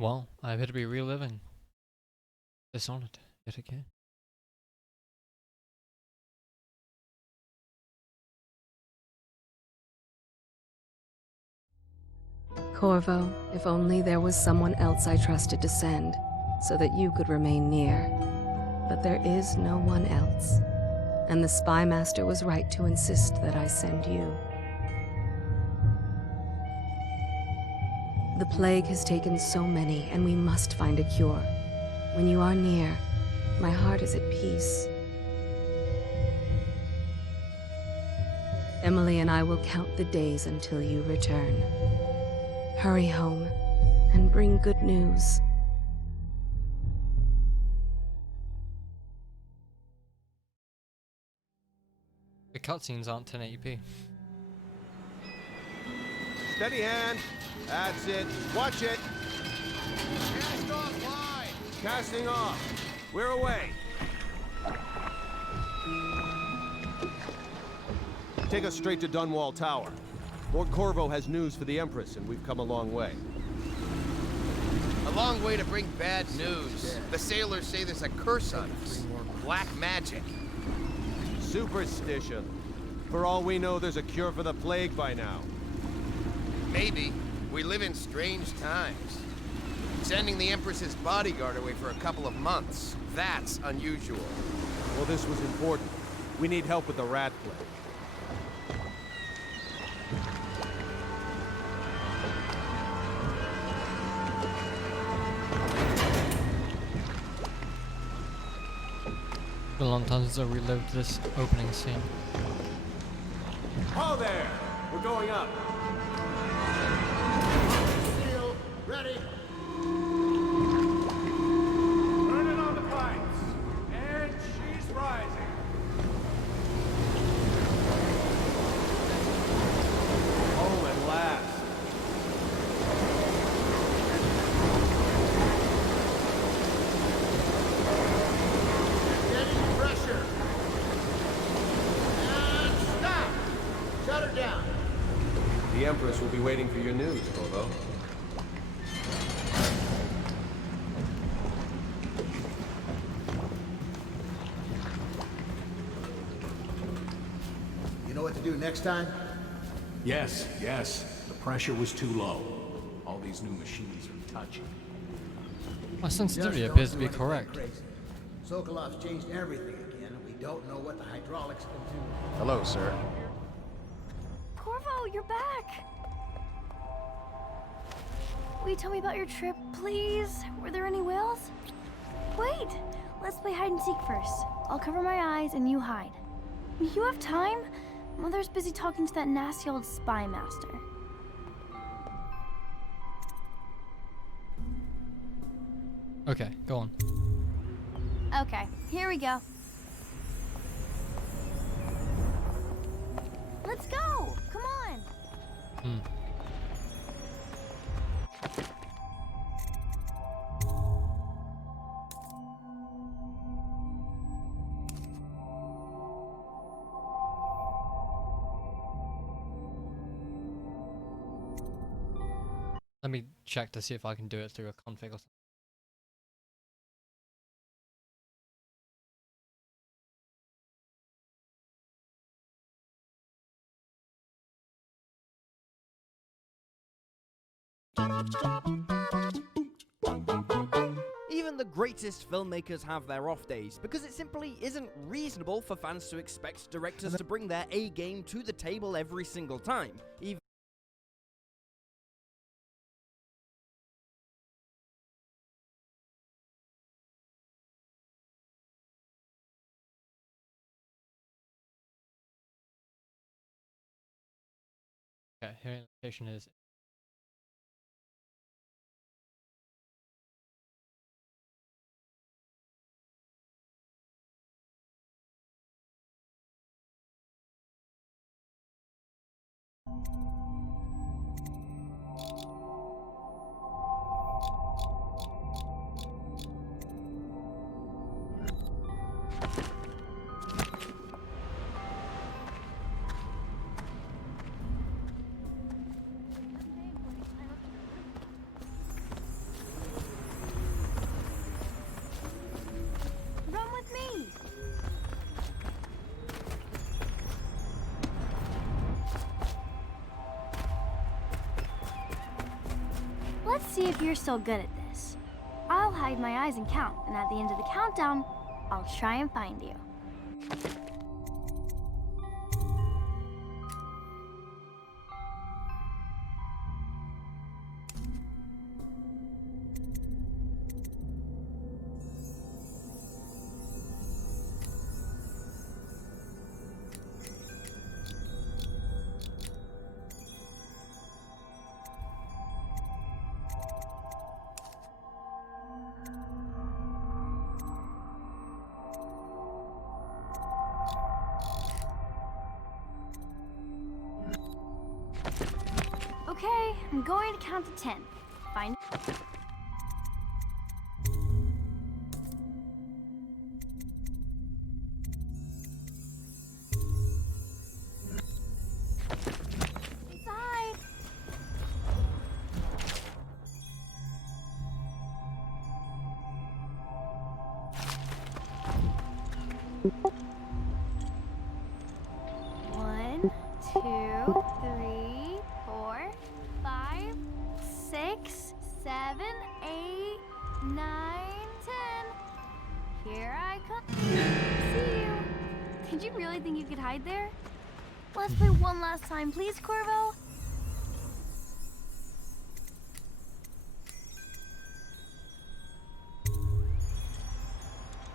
Well, I appear to be reliving Dishonored yet again. Corvo, if only there was someone else I trusted to send, so that you could remain near. But there is no one else, and the Spy Master was right to insist that I send you. The plague has taken so many, and we must find a cure. When you are near, my heart is at peace. Emily and I will count the days until you return. Hurry home, and bring good news. The cutscenes aren't 1080p. Steady hand. That's it. Watch it. Cast off line! Casting off. We're away. Take us straight to Dunwall Tower. Lord Corvo has news for the Empress, and we've come a long way. A long way to bring bad news. The sailors say there's a curse on us. Black magic. Superstition. For all we know, there's a cure for the plague by now. Maybe. We live in strange times. Sending the Empress's bodyguard away for a couple of months. That's unusual. Well, this was important. We need help with the rat plague. It's been a long time since I relived this opening scene. Oh there! We're going up. Steel, ready. Turning on the pipes. And she's rising. Home at last. Getting pressure. And stop! Shut her down. The Empress will be waiting for your news, Corvo. You know what to do next time? Yes. The pressure was too low. All these new machines are touchy. My sensitivity appears to be correct. Sokolov's changed everything again, and we don't know what the hydraulics can do. Hello, sir. Corvo, you're back! Will you tell me about your trip, please? Were there any whales? Wait! Let's play hide and seek first. I'll cover my eyes and you hide. You have time? Mother's busy talking to that nasty old spy master. Okay, go on. Okay, here we go. Let's go! Come on! Let me check to see if I can do it through a config or something. Even the greatest filmmakers have their off days, because it simply isn't reasonable for fans to expect directors to bring their A game to the table every single time. Even Okay, here location is. see if you're still good at this. I'll hide my eyes and count, and at the end of the countdown, I'll try and find you. Okay, I'm going to count to 10. Find. Inside. One, two, three, 4, 5, 6, 7, 8, 9, 10. Here I come. See you. Did you really think you could hide there? Let's play one last time, please, Corvo.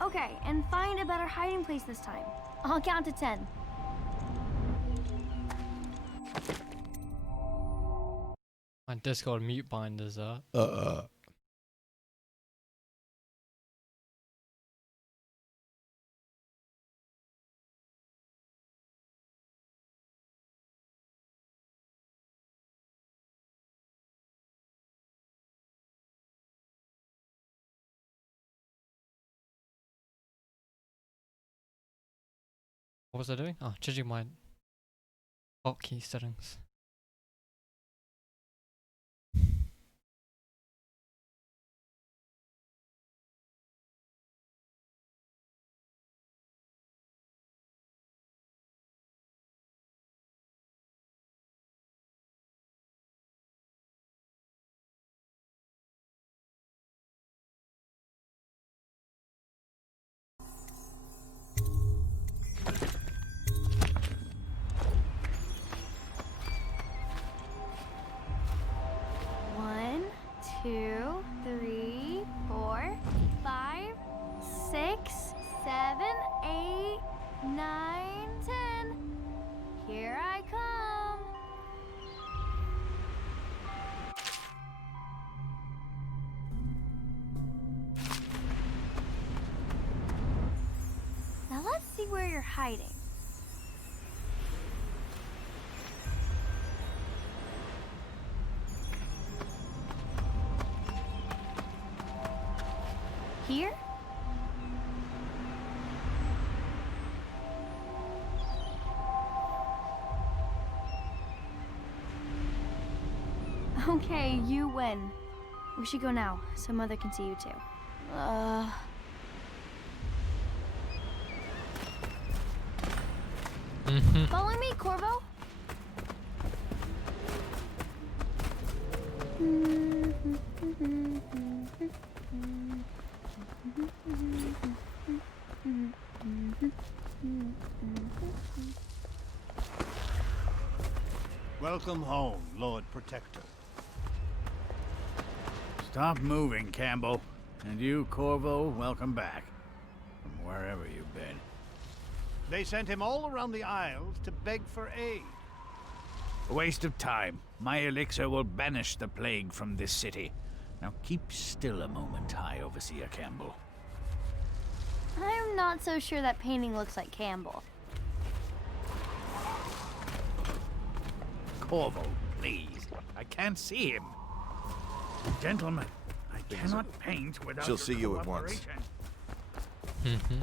Okay, and find a better hiding place this time. I'll count to 10. My Discord mute binders are. What was I doing? Oh, changing my hotkey settings. One, 2, 3, 4, 5, 6, 7, 8, 9, 10. Here I come. Now let's see where you're hiding. Here? Okay, you win. We should go now, so Mother can see you too. Follow me, Corvo. Welcome home, Lord Protector. Stop moving, Campbell. And you, Corvo, welcome back. From wherever you've been. They sent him all around the Isles to beg for aid. A waste of time. My elixir will banish the plague from this city. Now keep still a moment, High Overseer Campbell. I'm not so sure that painting looks like Campbell. Corvo, please. I can't see him. Gentlemen, I cannot paint without She'll see you at once. Cooperation.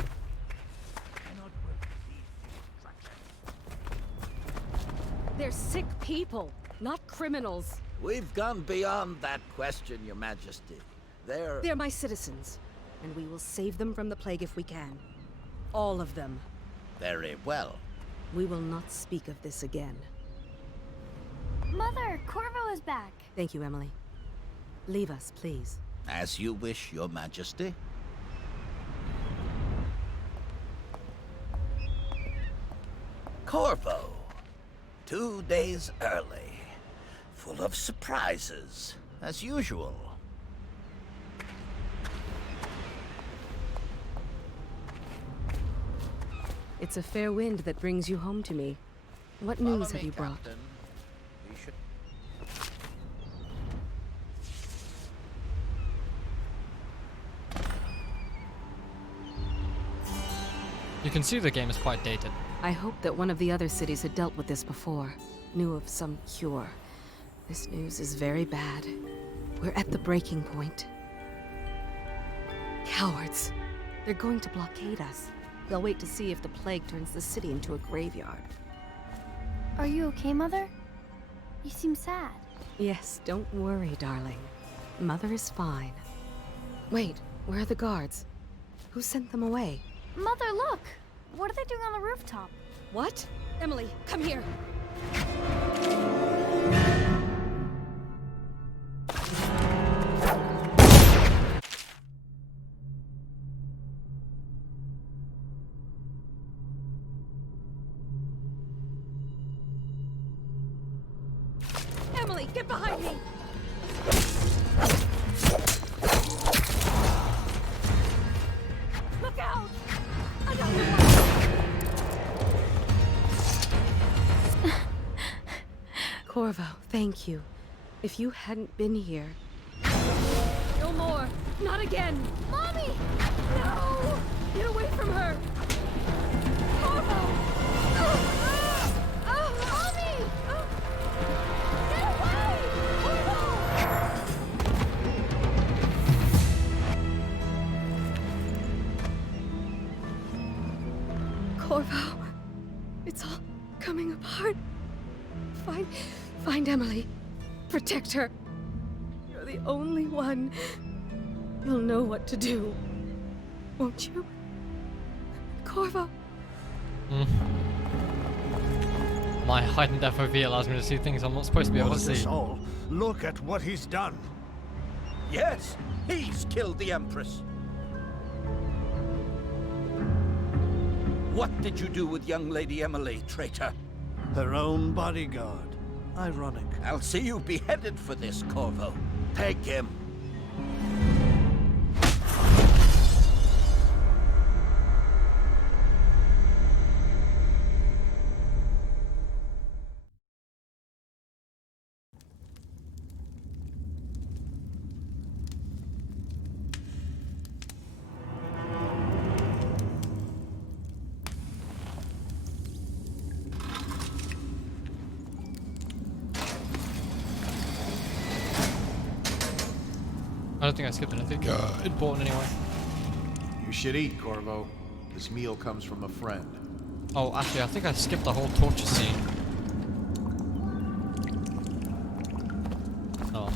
They're sick people, not criminals. We've gone beyond that question, Your Majesty. They're my citizens, and we will save them from the plague if we can. All of them. Very well. We will not speak of this again. Mother, Corvo is back. Thank you, Emily. Leave us, please. As you wish, Your Majesty. Corvo. 2 days early. Full of surprises, as usual. It's a fair wind that brings you home to me. What news have you brought? We should... You can see the game is quite dated. I hope that one of the other cities had dealt with this before, knew of some cure. This news is very bad. We're at the breaking point. Cowards. They're going to blockade us. They'll wait to see if the plague turns the city into a graveyard. Are you okay, Mother? You seem sad. Yes, don't worry, darling. Mother is fine. Wait, where are the guards? Who sent them away? Mother, look! What are they doing on the rooftop? What? Emily, come here! Emily, get behind me! Look out! Another one! Corvo, thank you. If you hadn't been here... No more! Not again! Mommy! No! Get away from her! Corvo! Mommy! Get away! Corvo, it's all coming apart. Find Emily. Protect her. You're the only one. You'll know what to do. Won't you? Corvo. My heightened FOV allows me to see things I'm not supposed to be able to see. All? Look at what he's done. Yes, he's killed the Empress. What did you do with young Lady Emily, traitor? Her own bodyguard. Ironic. I'll see you beheaded for this, Corvo. Take him. I don't think I skipped anything important anyway. You should eat, Corvo. This meal comes from a friend. Oh, actually, I think I skipped the whole torture scene. Oh.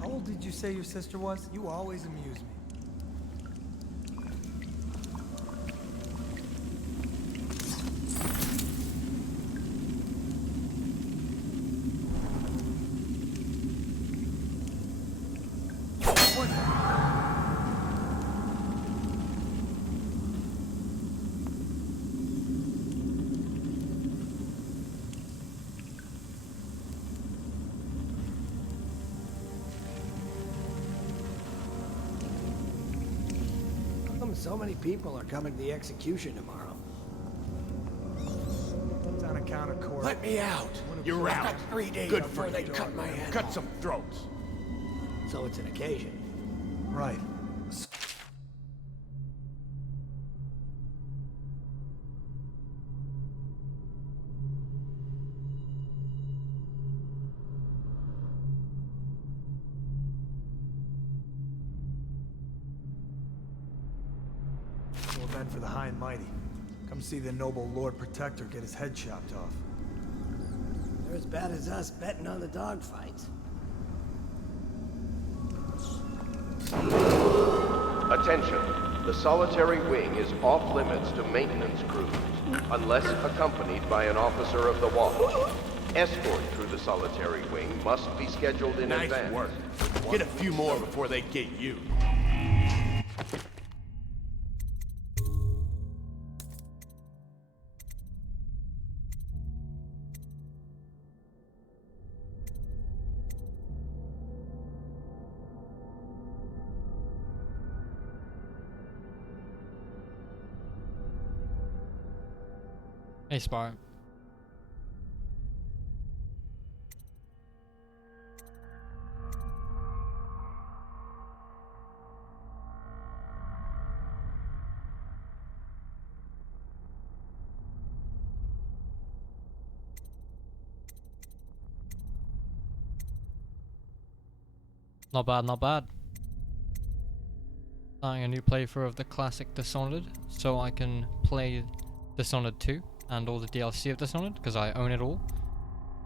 How old did you say your sister was? You always amuse me. So many people are coming to the execution tomorrow. It's on account of court. Let me out! You're I've out. got 3 days Good before for they you. cut my head Cut off. some throats. So it's an occasion. Right. Event for the high and mighty. Come see the noble Lord Protector get his head chopped off. They're as bad as us betting on the dogfights. Attention. The solitary wing is off limits to maintenance crews, unless accompanied by an officer of the watch. Escort through the solitary wing must be scheduled in advance. Nice work. Get a few more before they get you. Hey, Spyro. Not bad, not bad. Starting a new playthrough of the classic Dishonored, so I can play Dishonored 2 and all the DLC of Dishonored, because I own it all,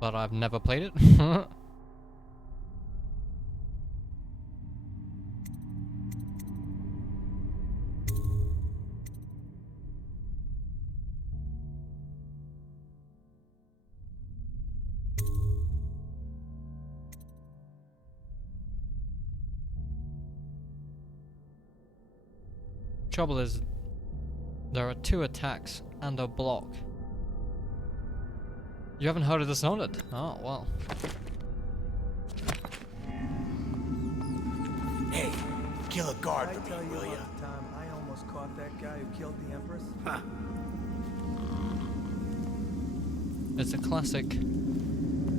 but I've never played it. Trouble is, there are 2 attacks and a block. You haven't heard of Dishonored? Oh, well. Hey, kill a guard for me, will ya? Time I almost caught that guy who killed the Empress. Huh. It's a classic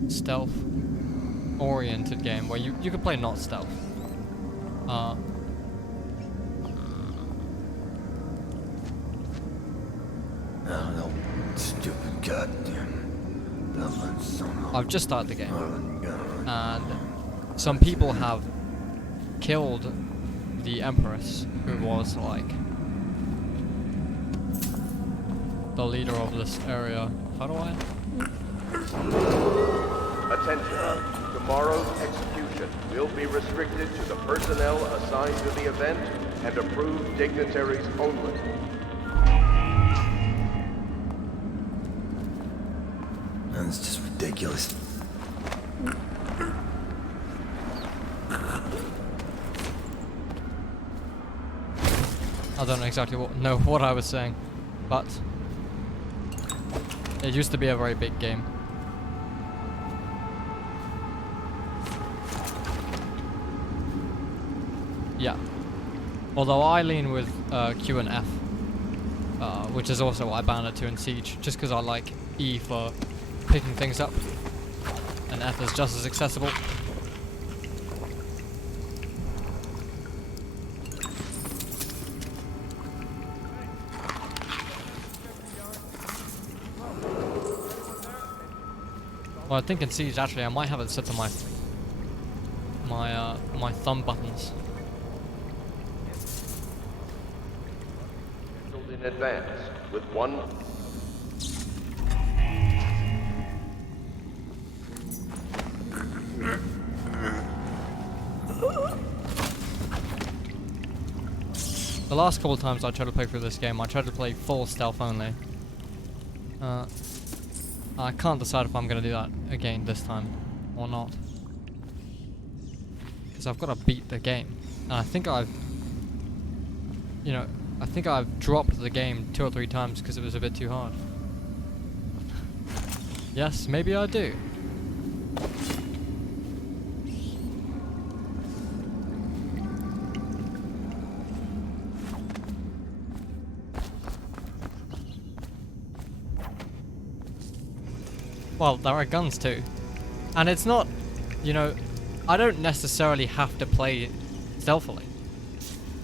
stealth-oriented game where you can play not stealth. Oh, no, stupid goddamn. I've just started the game, and some people have killed the Empress, who was like the leader of this area. How do I? Attention. Tomorrow's execution will be restricted to the personnel assigned to the event and approved dignitaries only. That's just ridiculous. I don't know exactly what I was saying, but it used to be a very big game. Yeah. Although I lean with Q and F, which is also what I bound it to in Siege, just because I like E for picking things up, and F is just as accessible. Well, I think in Siege actually I might have it set to my thumb buttons. In advance with one. The last couple of times I tried to play through this game, I tried to play full stealth only. I can't decide if I'm gonna do that again this time or not, because I've got to beat the game, and I think I've dropped the game 2 or 3 times because it was a bit too hard. Yes, maybe I do. Well, there are guns too. And it's not, I don't necessarily have to play stealthily.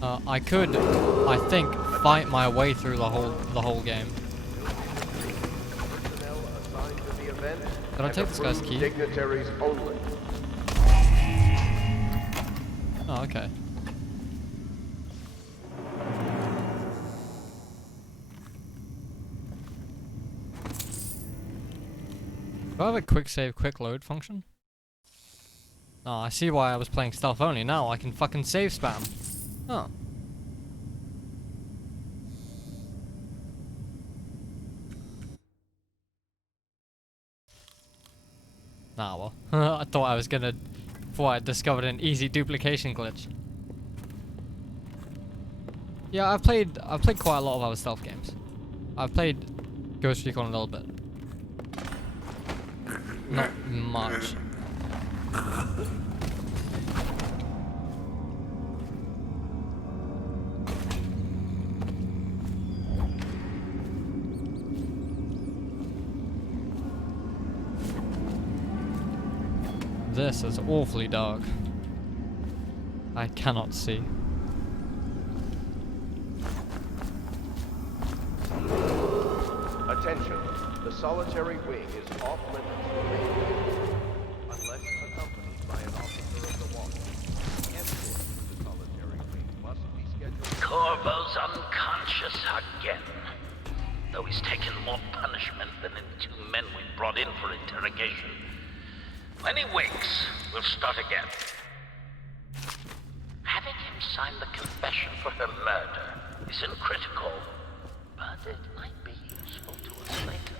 I could, I think, fight my way through the whole game. Did I take this guy's key? Dignitaries only. Oh, okay. Do I have a quick save, quick load function? Oh, I see why I was playing stealth only. Now I can fucking save spam. Oh. Nah, well. I thought I was gonna... Before I discovered an easy duplication glitch. Yeah, I've played quite a lot of other stealth games. I've played Ghost Recon a little bit. Not much. This is awfully dark. I cannot see. Attention. The solitary wing is off limits to maintenance unless accompanied by an officer of the watch. Escort to the solitary wing must be scheduled. Corvo's unconscious again. Though he's taken more punishment than the 2 men we brought in for interrogation. When he wakes, we'll start again. Having him sign the confession for her murder isn't critical, but it might be useful to us later.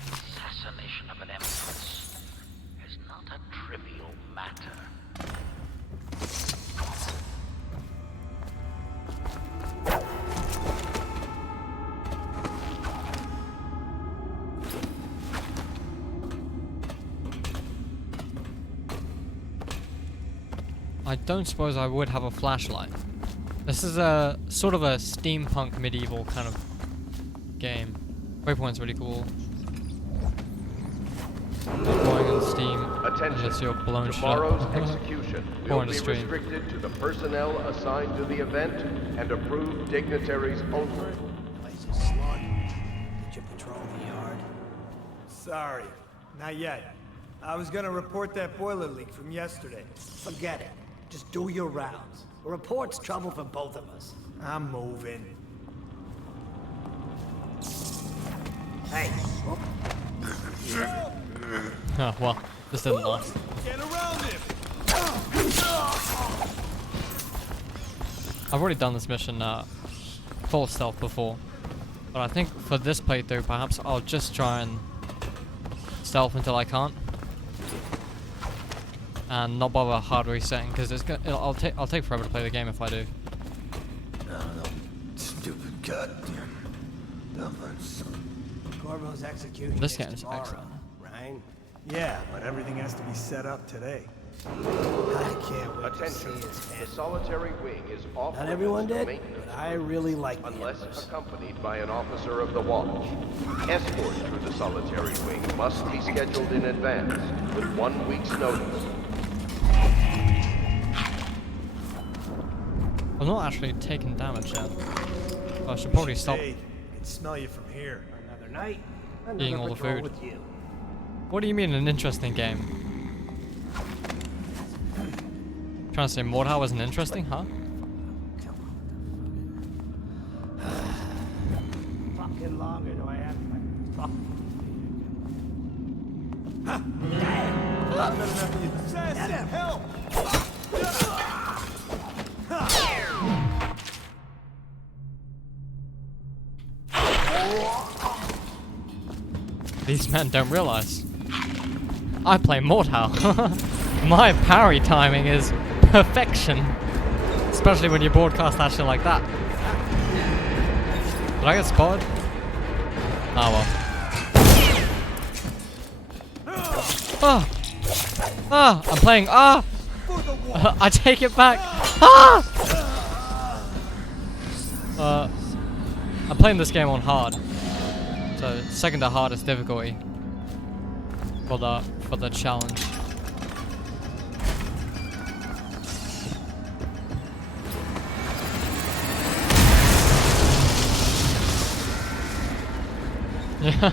Assassination of an empress is not a trivial matter. I don't suppose I would have a flashlight. This is a sort of a steampunk medieval kind of game. Waypoint's really cool. Going in steam. Unless you're blown Tomorrow's shut. execution will be restricted to the personnel assigned to the event and approved dignitaries only. Place is slug. Did you patrol the yard? Sorry, not yet. I was gonna report that boiler leak from yesterday. Forget it. Just do your rounds. A report's trouble for both of us. I'm moving. Hey. Oh, well, this didn't last. Get around him! I've already done this mission full stealth before. But I think for this playthrough, perhaps I'll just try and stealth until I can't. And not bother hard resetting, because I'll take forever to play the game if I do. No, stupid goddamn dumplings. Corvo's execution This is game's tomorrow, excellent. right? Yeah, but everything has to be set up today. I can't wait to see Attention. his The head. solitary wing is off Not limits everyone to did, maintenance but I really like the unless Empress. accompanied by an officer of the watch. Escort through the solitary wing must be scheduled in advance with 1 week's notice. I'm not actually taking damage yet. I should probably stop Hey, I can smell you from here. Another night, eating another all the patrol food. with you. What do you mean an interesting game? Trying to say Mordhau wasn't interesting, huh? Fucking longer do I have to fuck? Help! These men don't realize. I play Mordhau. My parry timing is perfection. Especially when you broadcast that shit like that. Did I get spotted? Oh well. Ah! Ah! I'm playing. Ah! I take it back. Ah! I'm playing this game on hard. So second to hardest difficulty for the challenge. Yeah.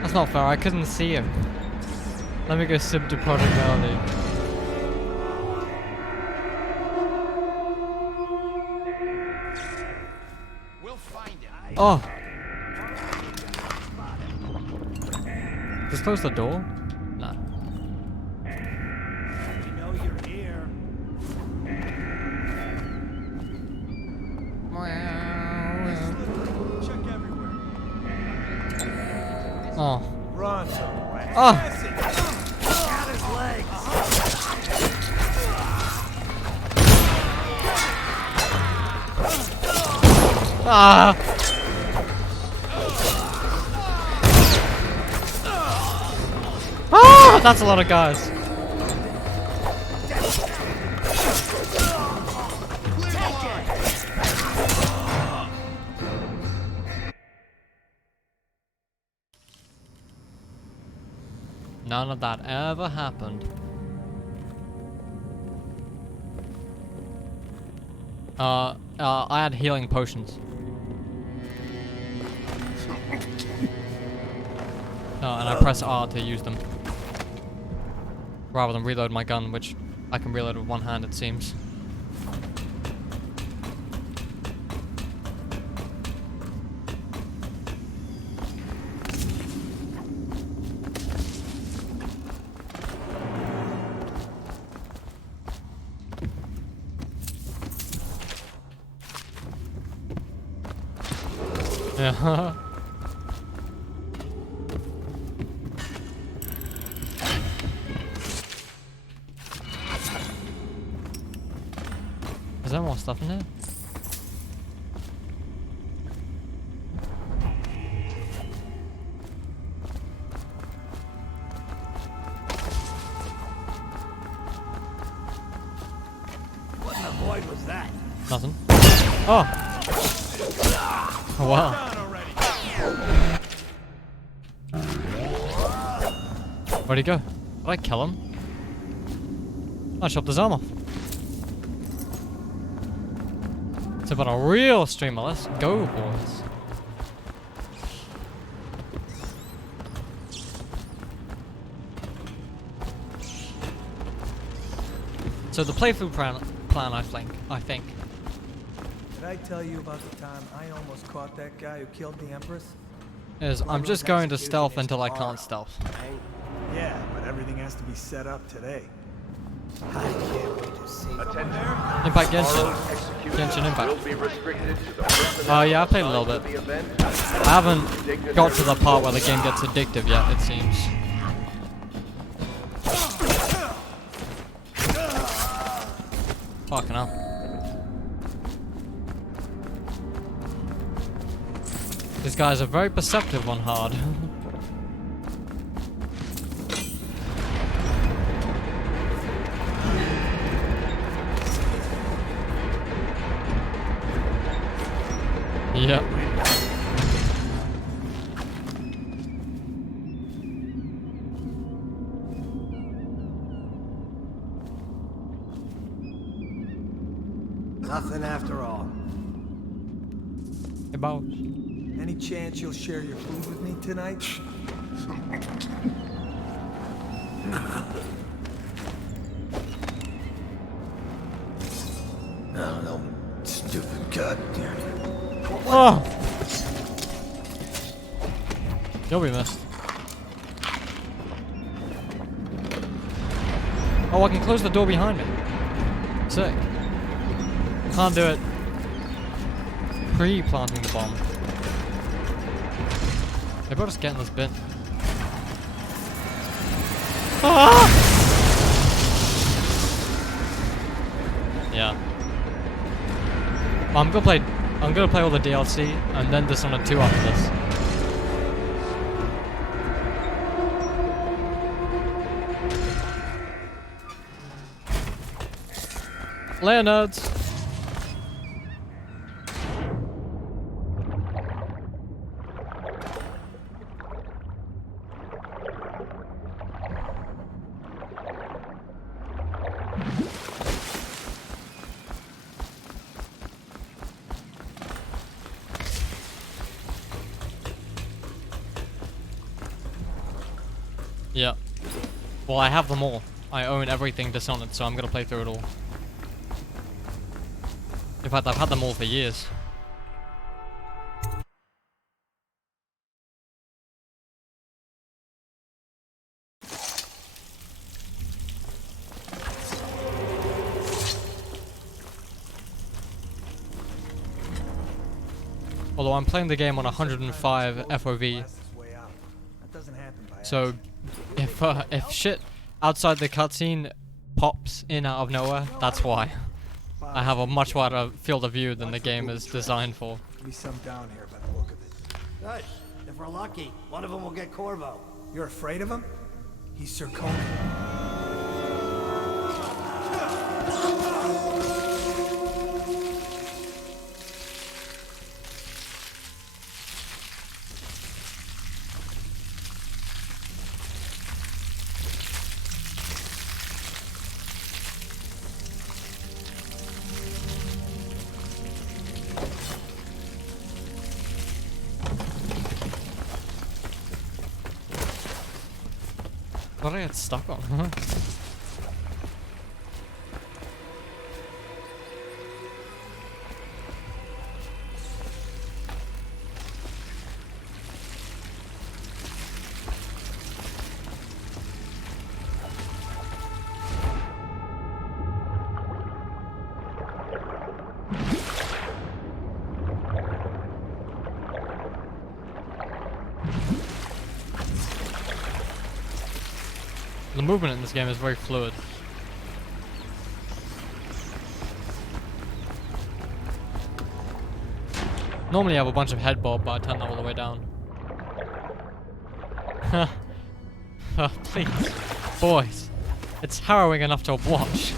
That's not fair, I couldn't see him. Let me go sib to Project Melody. We'll find him. Oh! Just close the door? Nah. We know you're here. Check everywhere. Oh, Run. Oh! Got his legs. Ah! Ah! That's a lot of guys. None of that ever happened. I had healing potions. And I press R to use them. Rather than reload my gun, which I can reload with one hand, it seems. Yeah. Is there more stuff in here? What in the void was that? Nothing. Oh! Oh wow. Where'd he go? Did I kill him? I chopped his arm off. It's about a real streamer. Let's go, boys. So the playthrough plan, I think. Did I tell you about the time I almost caught that guy who killed the Empress? Is I'm just going to stealth until I can't stealth. Yeah, but everything has to be set up today. I can't wait to see. Impact Genshin Impact. Oh yeah, I played a little bit. I haven't got to the part where the game gets addictive yet, it seems. Fucking hell. These guys are very perceptive on hard. Yep. Nothing after all. About. Any chance you'll share your food with me tonight? I don't know. Stupid goddamn. Oh! You'll be missed. Oh, I can close the door behind me. Sick. Can't do it. Pre-planting the bomb. Maybe I'll just get in this bin. Ah! Yeah. I'm gonna play all the DLC and then Dishonored 2 after this. Later, nerds. Yeah. Well, I have them all. I own everything Dishonored, so I'm gonna play through it all. In fact, I've had them all for years. Although I'm playing the game on 105 FOV. That doesn't happen by So if shit outside the cutscene pops in out of nowhere, that's why. I have a much wider field of view than the game is designed for. Be some down here by the look of it. Good. If we're lucky, one of them will get Corvo. You're afraid of him? He's Sir Conan. What did I get stuck on? Huh? The movement in this game is very fluid. Normally I have a bunch of head bob, but I turn that all the way down. Please. Boys. It's harrowing enough to watch.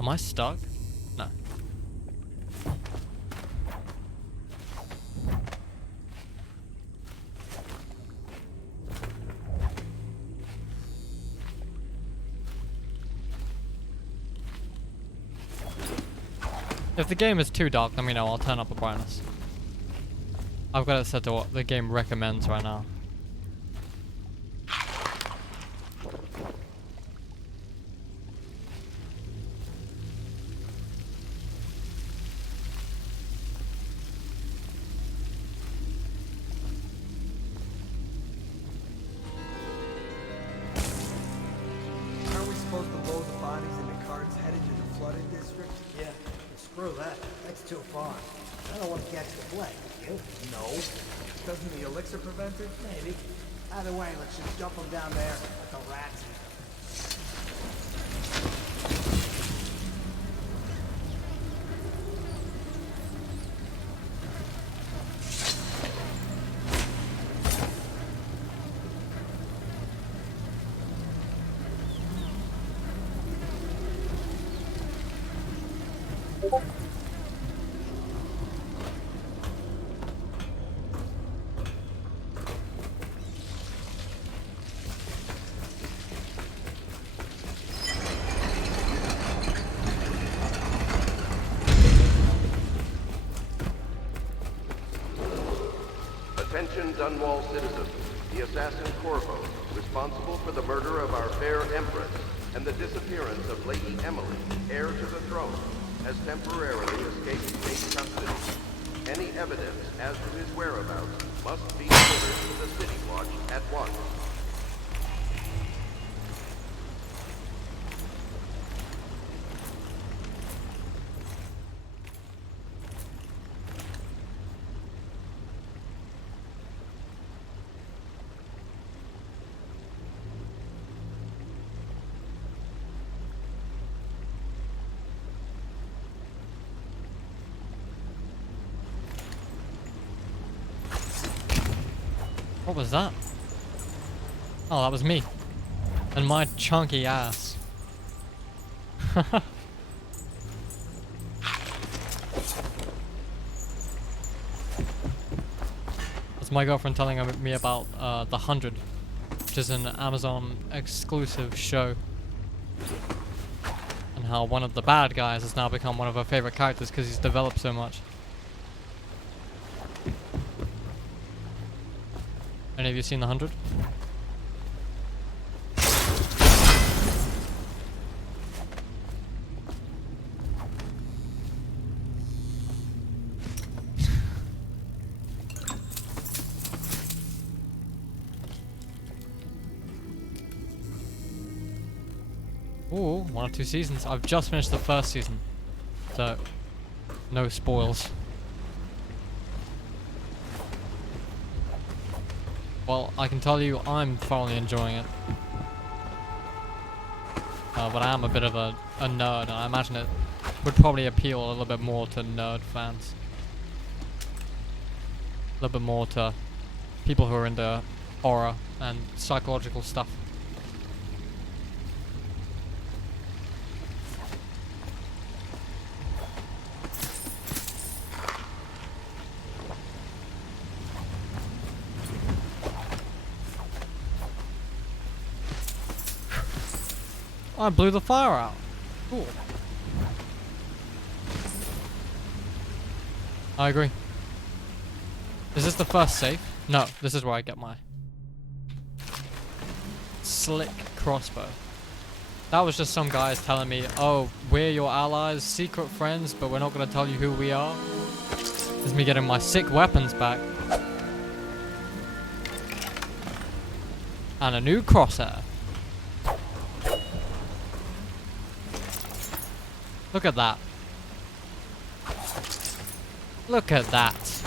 Am I stuck? No. If the game is too dark, let me know. I'll turn up the brightness. I've got it set to what the game recommends right now. Aren't we supposed to load the bodies into carts headed to the flooded district? Yeah, screw that. That's too far. I don't want to catch the plague. You? No. Doesn't the elixir prevent it? Maybe. Either way, let's just dump them down there like the rats eat them. Attention Dunwall citizens. The assassin Corvo, responsible for the murder of our fair Empress and the disappearance of Lady Emily, heir to the throne, has temporarily escaped state custody. Any evidence as to his whereabouts must be delivered to the City Watch at once. What was that? Oh, that was me. And my chunky ass. That's my girlfriend telling me about The 100, which is an Amazon exclusive show. And how one of the bad guys has now become one of her favorite characters because he's developed so much. Any of you seen The 100? Ooh, 1 or 2 seasons. I've just finished the first season, so no spoils. Well, I can tell you I'm thoroughly enjoying it. But I am a bit of a nerd, and I imagine it would probably appeal a little bit more to nerd fans. A little bit more to people who are into horror and psychological stuff. I blew the fire out. Cool. I agree. Is this the first safe? No, this is where I get my slick crossbow. That was just some guys telling me, oh, we're your allies, secret friends, but we're not going to tell you who we are. This is me getting my sick weapons back. And a new crosshair. Look at that. Look at that.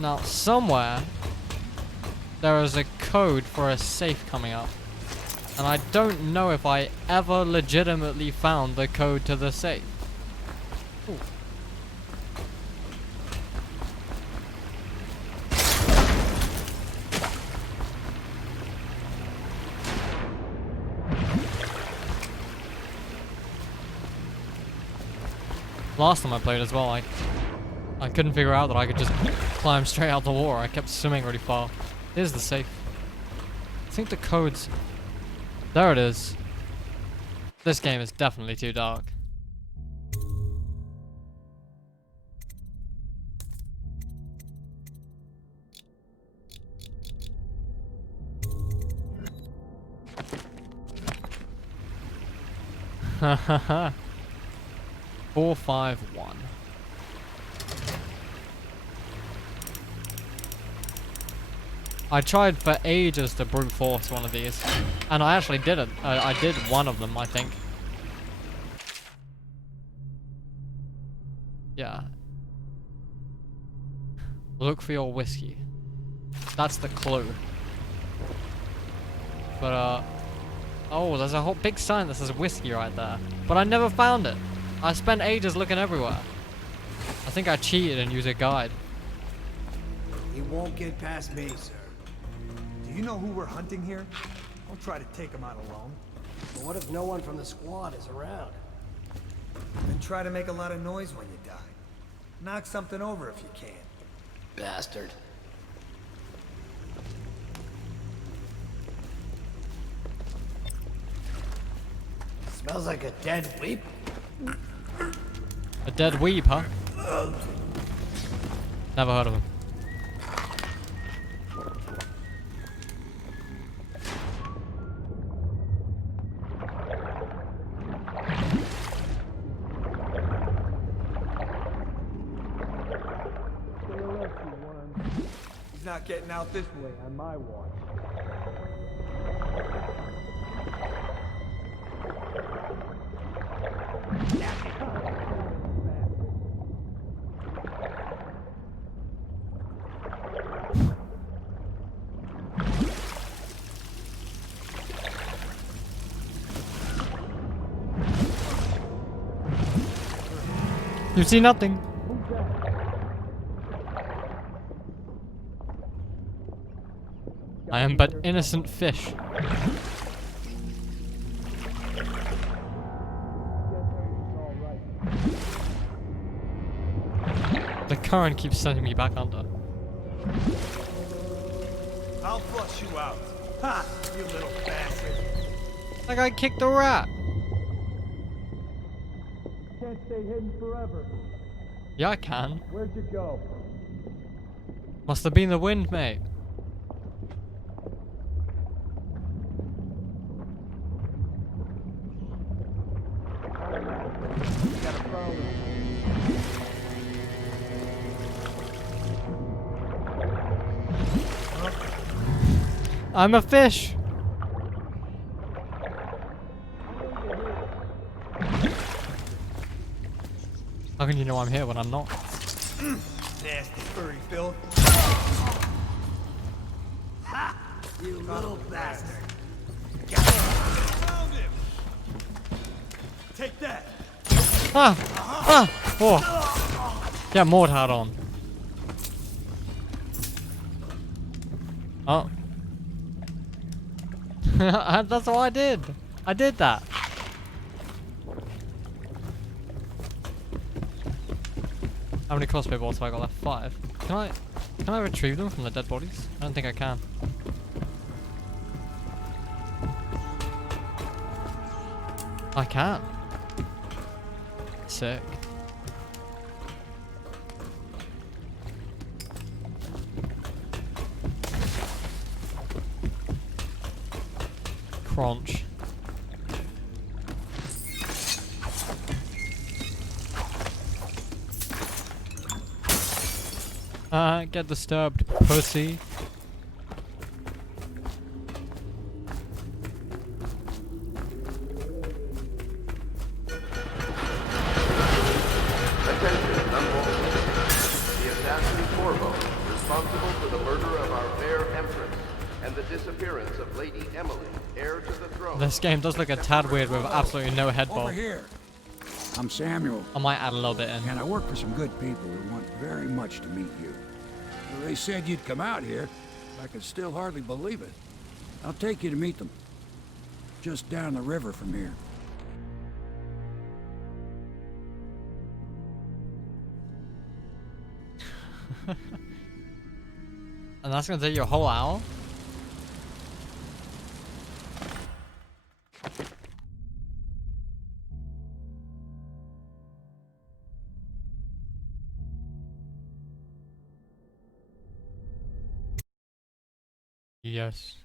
Now, somewhere, there is a code for a safe coming up. And I don't know if I ever legitimately found the code to the safe. Ooh. Last time I played as well, I couldn't figure out that I could just climb straight out the water. I kept swimming really far. Here's the safe. I think the code's... There it is. This game is definitely too dark. Hahaha. 451. I tried for ages to brute force one of these, and I actually did it. I did one of them, I think. Yeah. Look for your whiskey. That's the clue. But oh, there's a whole big sign that says whiskey right there. But I never found it. I spent ages looking everywhere. I think I cheated and used a guide. He won't get past me, sir. Do you know who we're hunting here? Don't try to take him out alone. But what if no one from the squad is around? Then try to make a lot of noise when you die. Knock something over if you can. Bastard. Smells like a dead weep. A dead weeb, huh? Never heard of him. He's not getting out this way on my watch. You see nothing. I am but innocent fish. The current keeps sending me back under. I'll flush you out. Ha! You little bastard. That guy kicked a rat. Can't stay hidden forever. Yeah, I can. Where'd you go? Must have been the wind, mate. I'm a fish. How can you know I'm here when I'm not? Nasty furry filth. Ha! You little bastard. Found him. Take that. Ah! Ah! Oh! Get Maud hat on. Oh. That's what I did. I did that. How many crossbow bolts have I got left? 5. Can I retrieve them from the dead bodies? I don't think I can. I can. Sick. Crunch. Get disturbed, pussy. Responsible for the murder of our fair Empress and the disappearance of Lady Emily, heir to the throne. This game does look a tad weird with absolutely no head bolt. Over here. I'm Samuel. I might add a little bit in. And I work for some good people who want very much to meet you. Well, they said you'd come out here. I can still hardly believe it. I'll take you to meet them. Just down the river from here. And that's gonna take you a whole hour? Yes.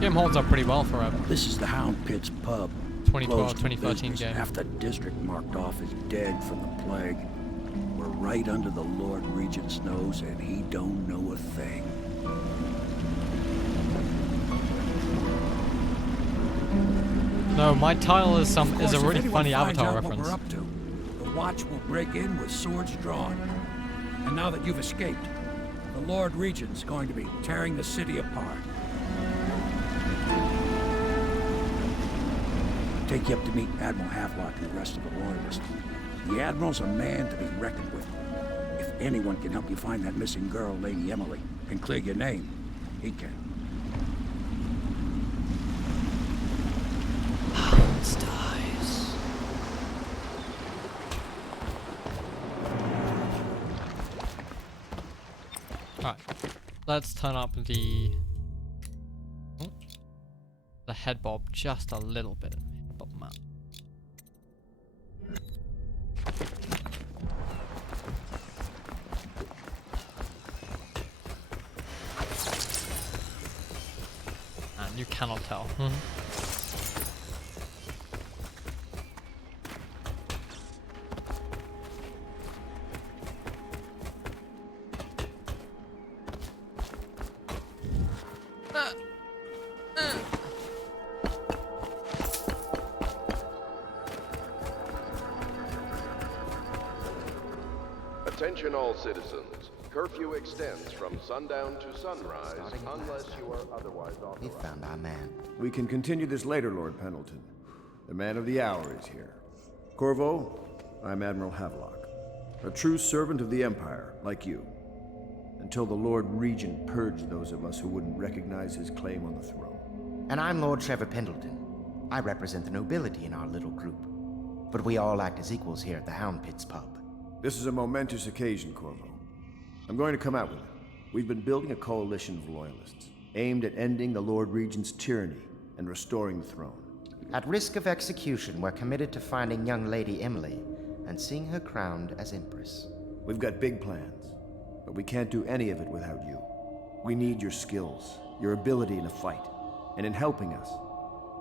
Game holds up pretty well forever. This is the Hound Pits pub. 2012, 2013 game. Half the district marked off as dead from the plague. We're right under the Lord Regent's nose, and he don't know a thing. No, my title is a really If funny anyone finds Avatar out reference. What we're up to, the Watch will break in with swords drawn. And now that you've escaped, the Lord Regent's going to be tearing the city apart. Take you up to meet Admiral Havelock and the rest of the Loyalists. The Admiral's a man to be reckoned with. If anyone can help you find that missing girl, Lady Emily, and clear your name, he can. Hounds dies. Alright, let's turn up the head bob just a little bit. Bob them out. And you cannot tell. Attention all citizens. Curfew extends from sundown to sunrise unless you are otherwise authorized. We found our man. We can continue this later, Lord Pendleton. The man of the hour is here. Corvo, I'm Admiral Havelock. A true servant of the Empire, like you. Until the Lord Regent purged those of us who wouldn't recognize his claim on the throne. And I'm Lord Trevor Pendleton. I represent the nobility in our little group. But we all act as equals here at the Hound Pits pub. This is a momentous occasion, Corvo. I'm going to come out with it. We've been building a coalition of loyalists, aimed at ending the Lord Regent's tyranny and restoring the throne. At risk of execution, we're committed to finding young Lady Emily and seeing her crowned as Empress. We've got big plans, but we can't do any of it without you. We need your skills, your ability in a fight. And in helping us,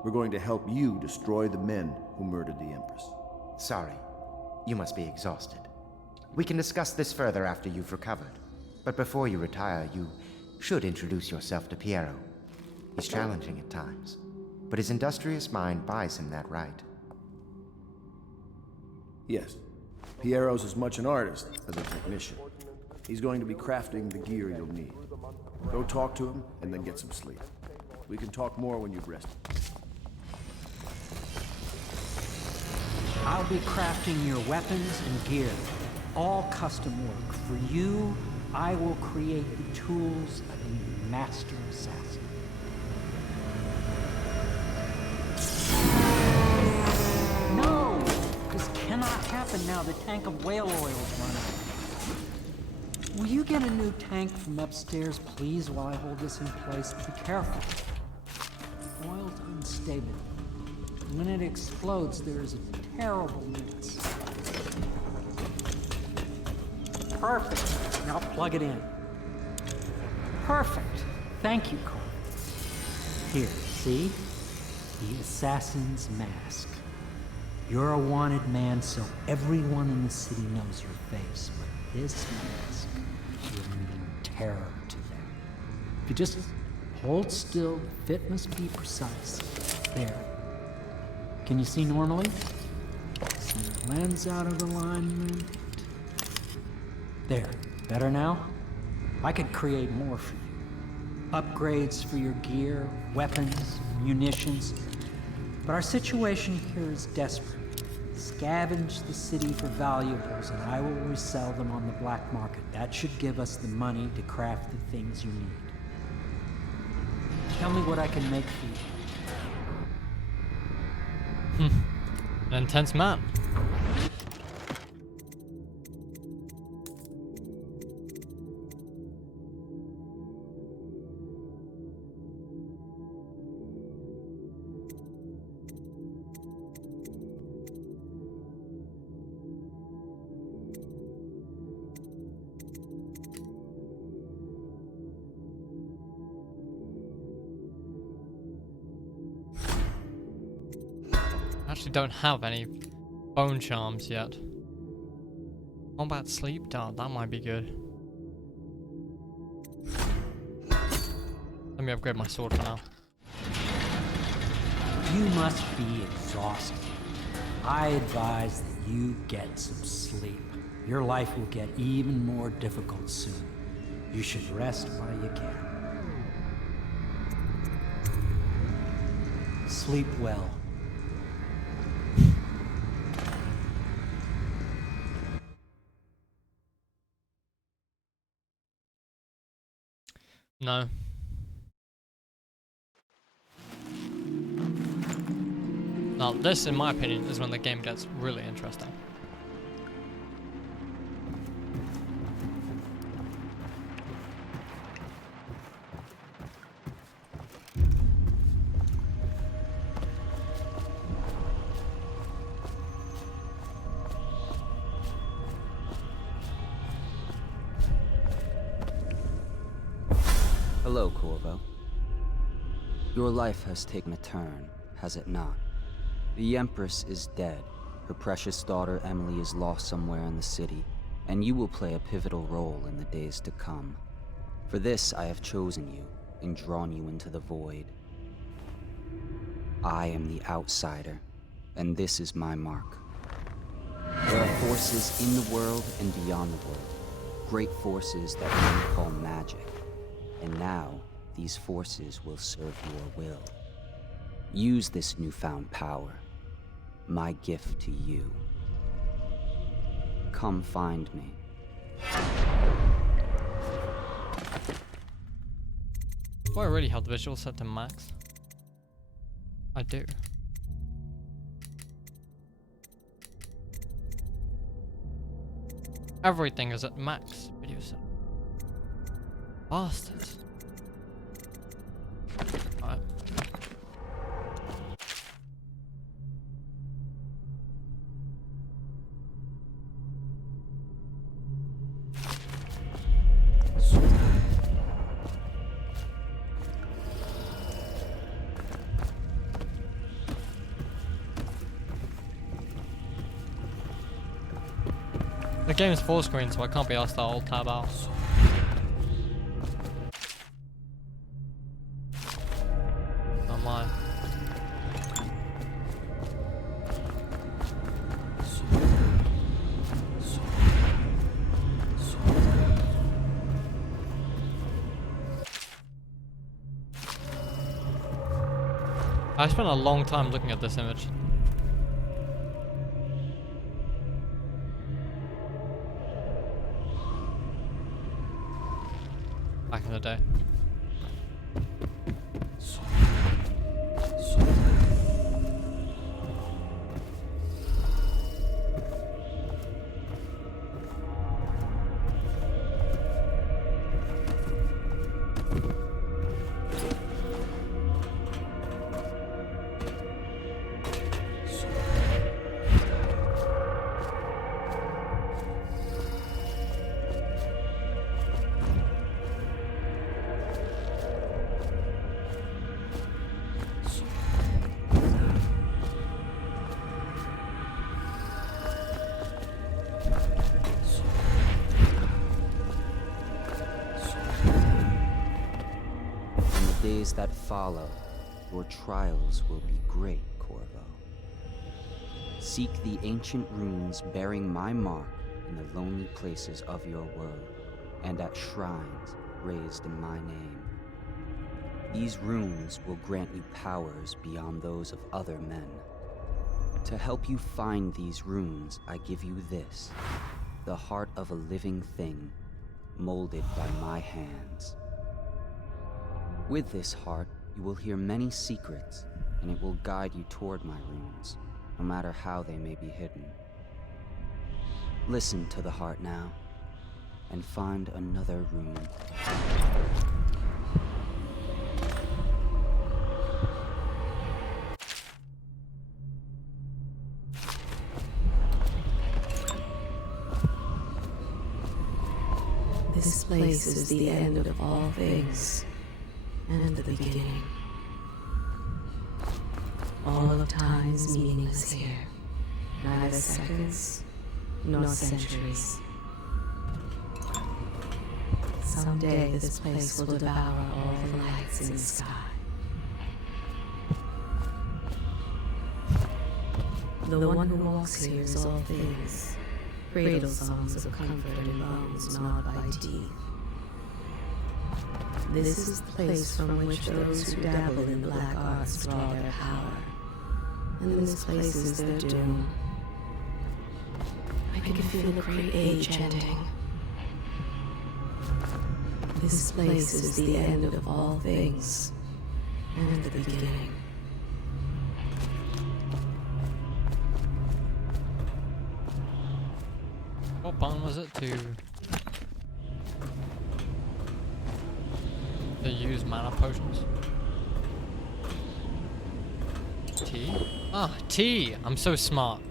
we're going to help you destroy the men who murdered the Empress. Sorry. You must be exhausted. We can discuss this further after you've recovered. But before you retire, you should introduce yourself to Piero. He's challenging at times, but his industrious mind buys him that right. Yes. Piero's as much an artist as a technician. He's going to be crafting the gear you'll need. Go talk to him, and then get some sleep. We can talk more when you've rested. I'll be crafting your weapons and gear. All custom work. For you, I will create the tools of a master assassin. No! This cannot happen now. The tank of whale oil's run out. Will you get a new tank from upstairs, please, while I hold this in place? Be careful. Oil's unstable. When it explodes, there's a terrible mess. Perfect. Now plug it in. Perfect. Thank you, Carl. Here, see? The assassin's mask. You're a wanted man, so everyone in the city knows your face, but this mask will mean terror to them. If you just hold still, the fit must be precise. There. Can you see normally? Some lens out of alignment. There. Better now? I could create more for you. Upgrades for your gear, weapons, munitions. But our situation here is desperate. Scavenge the city for valuables, and I will resell them on the black market. That should give us the money to craft the things you need. Tell me what I can make for you. An intense man. Actually don't have any bone charms yet. Combat sleep dart, that might be good. Let me upgrade my sword for now. You must be exhausted. I advise that you get some sleep. Your life will get even more difficult soon. You should rest while you can. Sleep well. No. Now this, in my opinion, is when the game gets really interesting. Hello, Corvo. Your life has taken a turn, has it not? The Empress is dead. Her precious daughter Emily is lost somewhere in the city, and you will play a pivotal role in the days to come. For this, I have chosen you and drawn you into the void. I am the outsider, and this is my mark. There are forces in the world and beyond the world, great forces that men call magic. And now, these forces will serve your will. Use this newfound power, my gift to you. Come find me. Do I really have the visual set to max? I do. Everything is at max video set. Bastards. Alright. game's full screen, so I can't be asked to alt tab out. Oh my. I spent a long time looking at this image. Back in the day. Days that follow, your trials will be great, Corvo. Seek the ancient runes bearing my mark in the lonely places of your world, and at shrines raised in my name. These runes will grant you powers beyond those of other men. To help you find these runes, I give you this, the heart of a living thing, molded by my hands. With this heart, you will hear many secrets, and it will guide you toward my runes, no matter how they may be hidden. Listen to the heart now, and find another rune. This place is the end of all things, and the beginning. All of time is meaningless here, neither seconds nor centuries. Someday this place will devour all the lights in the sky. The one who walks here is all things, cradle songs of comfort and bones gnawed by teeth. This is the place from which those who dabble in the black arts draw their power. And this place is their doom. I can feel a great age ending. This place is the end of all things, and the beginning. What button was it to use mana potions? T? Ah, T! I'm so smart.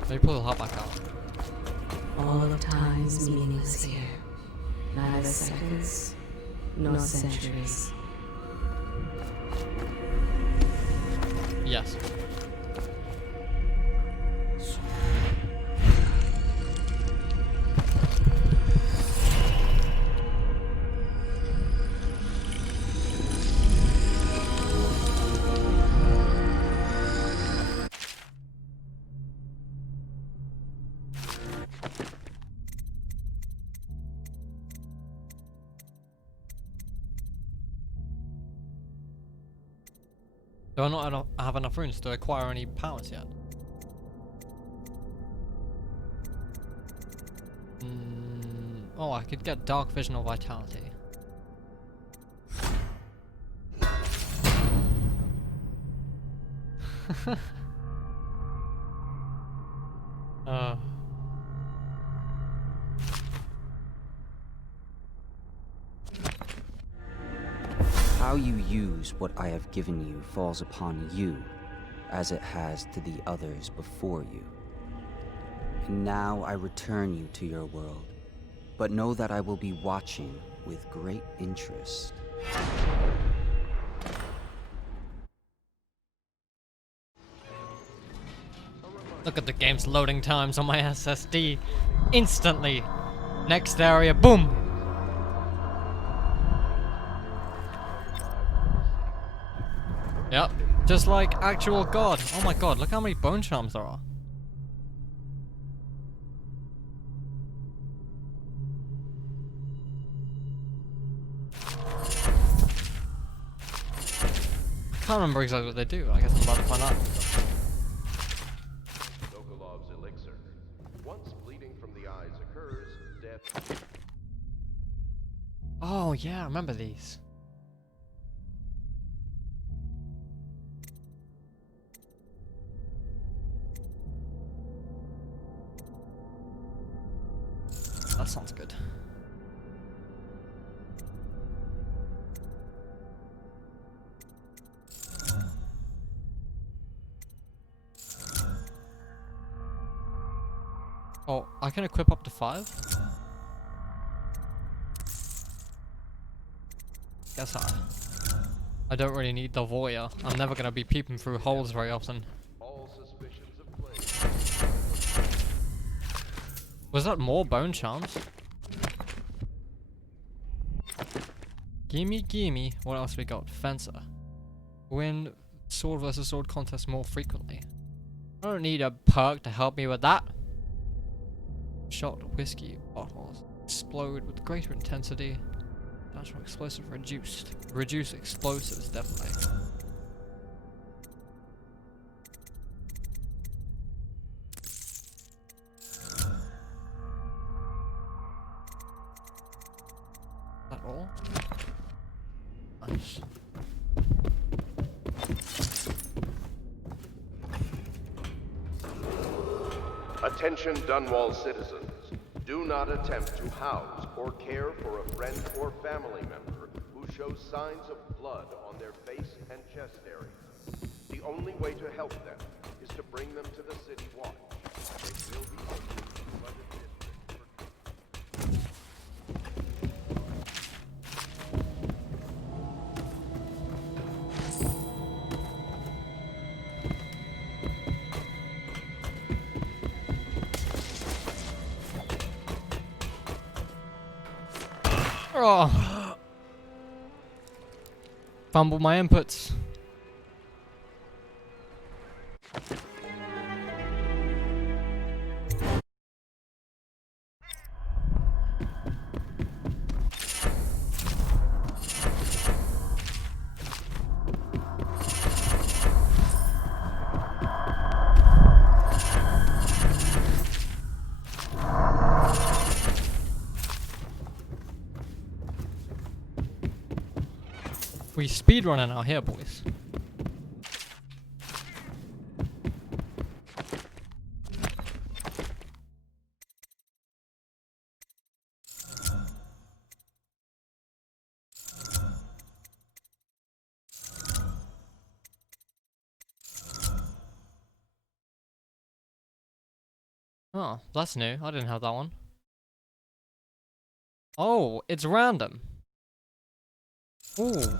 Let me pull the heart back out. All of time is meaningless here, neither seconds nor centuries. Yes. Do I not have enough runes to acquire any powers yet? Oh, I could get Dark Vision or Vitality. How you use what I have given you falls upon you, as it has to the others before you. And now I return you to your world, but know that I will be watching with great interest. Look at the game's loading times on my SSD. Instantly. Next area, boom! Yep, just like actual God. Oh my god, look how many bone charms there are. Can't remember exactly what they do. I guess I'm about to find out. Sokolov's elixir. Once bleeding from the eyes occurs, death. Oh yeah, I remember these. That sounds good. Oh, I can equip up to 5? Guess I don't really need the voyeur. I'm never gonna be peeping through holes very often. All suspicions of plague. Was that more bone charms? Gimme, gimme. What else we got? Fencer. Win sword versus sword contest more frequently. I don't need a perk to help me with that. Shot whiskey bottles. Explode with greater intensity. Natural explosive reduced. Reduce explosives, definitely. Is that all? Nice. Attention Dunwall citizens. Do not attempt to house or care for a friend or family member who shows signs of blood on their face and chest areas. The only way to help them is to bring them to the city watch. They will be taken to flooded districts for Oh. Fumbled my inputs. We speedrunning out here, boys. Oh, that's new. I didn't have that one. Oh, it's random. Ooh.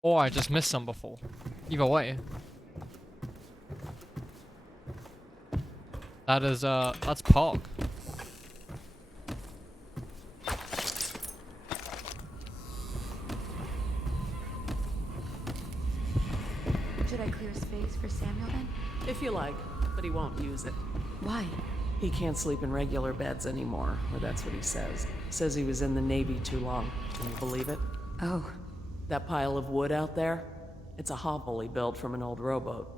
Or I just missed some before. Either way. That is, that's Pog. Should I clear space for Samuel then? If you like, but he won't use it. Why? He can't sleep in regular beds anymore, or that's what he says. Says he was in the Navy too long. Can you believe it? Oh. That pile of wood out there? It's a hovel he built from an old rowboat.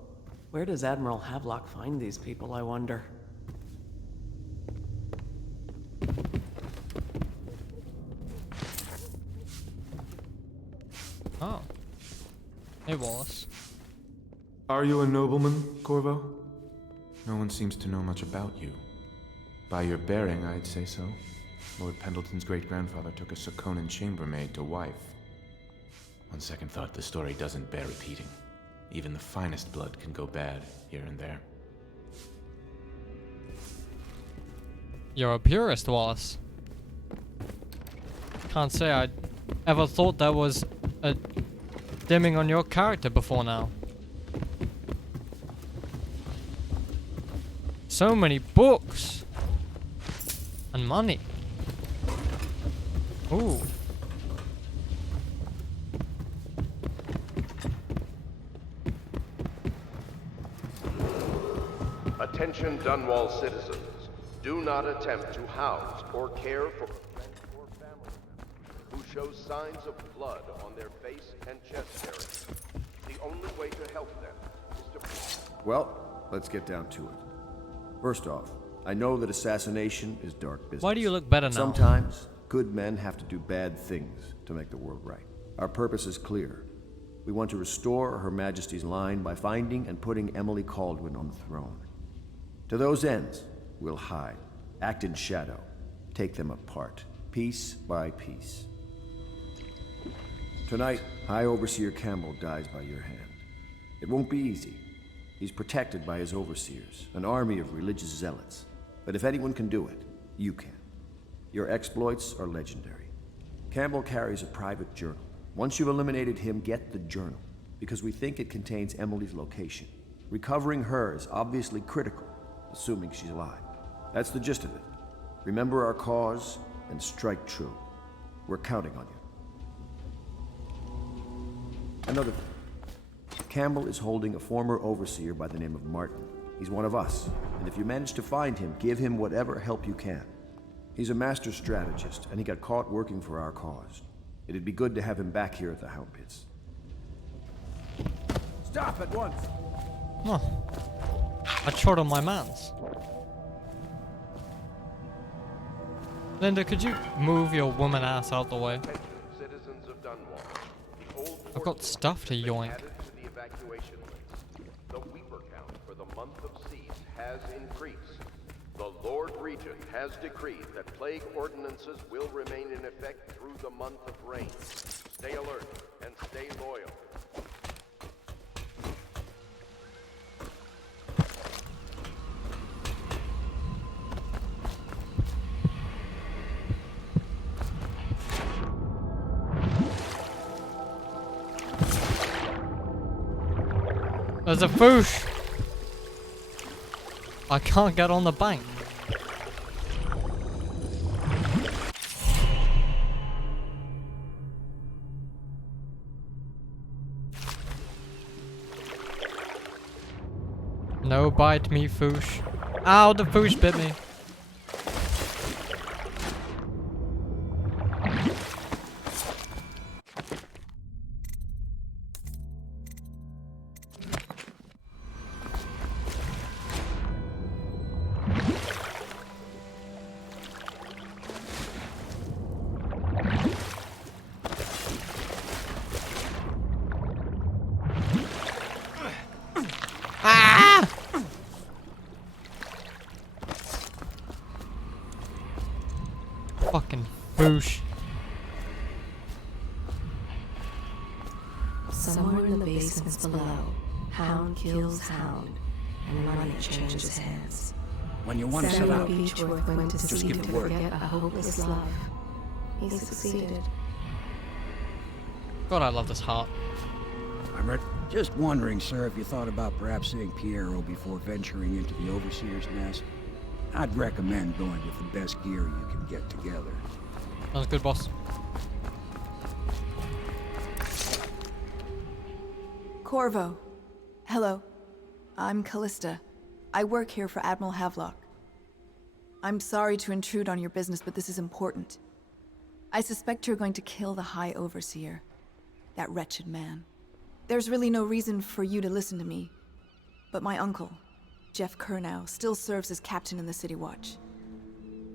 Where does Admiral Havelock find these people, I wonder? Oh. Hey, Wallace. Are you a nobleman, Corvo? No one seems to know much about you. By your bearing, I'd say so. Lord Pendleton's great-grandfather took a Sokonan chambermaid to wife. On second thought, the story doesn't bear repeating. Even the finest blood can go bad here and there. You're a purist, Wallace. Can't say I ever thought there was a dimming on your character before now. So many books and money. Ooh. Attention Dunwall citizens. Do not attempt to house or care for friends or family members who show signs of blood on their face and chest areas. The only way to help them is to... Well, let's get down to it. First off, I know that assassination is dark business. Why do you look better now? Sometimes, good men have to do bad things to make the world right. Our purpose is clear. We want to restore Her Majesty's line by finding and putting Emily Kaldwin on the throne. To those ends, we'll hide, act in shadow, take them apart, piece by piece. Tonight, High Overseer Campbell dies by your hand. It won't be easy. He's protected by his overseers, an army of religious zealots. But if anyone can do it, you can. Your exploits are legendary. Campbell carries a private journal. Once you've eliminated him, get the journal, because we think it contains Emily's location. Recovering her is obviously critical, assuming she's alive. That's the gist of it. Remember our cause and strike true. We're counting on you. Another thing. Campbell is holding a former overseer by the name of Martin. He's one of us, and if you manage to find him, give him whatever help you can. He's a master strategist, and he got caught working for our cause. It'd be good to have him back here at the Hound Pits. Stop at once! Huh. I trod on my mans. Linda, could you move your woman ass out the way? Citizens of Dunwall, the old I've got stuff to yoink. added to the evacuation list. The Weeper count for the month of siege has increased. The Lord Regent has decreed that plague ordinances will remain in effect through the month of rain. Stay alert and stay loyal. There's a foosh! I can't get on the bank. No bite me, foosh. Ow, the foosh bit me. Fucking boosh. Somewhere in the basements below, Hound kills Hound, and money changes hands. When you want to set out, Beechworth went to just sea give to the word. forget a hopeless love. He succeeded. God, I love this heart. I'm just wondering, sir, if you thought about perhaps seeing Piero before venturing into the Overseer's nest. I'd recommend going with the best gear you can get together. Sounds good, boss. Corvo. Hello. I'm Callista. I work here for Admiral Havelock. I'm sorry to intrude on your business, but this is important. I suspect you're going to kill the High Overseer. That wretched man. There's really no reason for you to listen to me. But my uncle, Jeff Kernow, still serves as captain in the City Watch.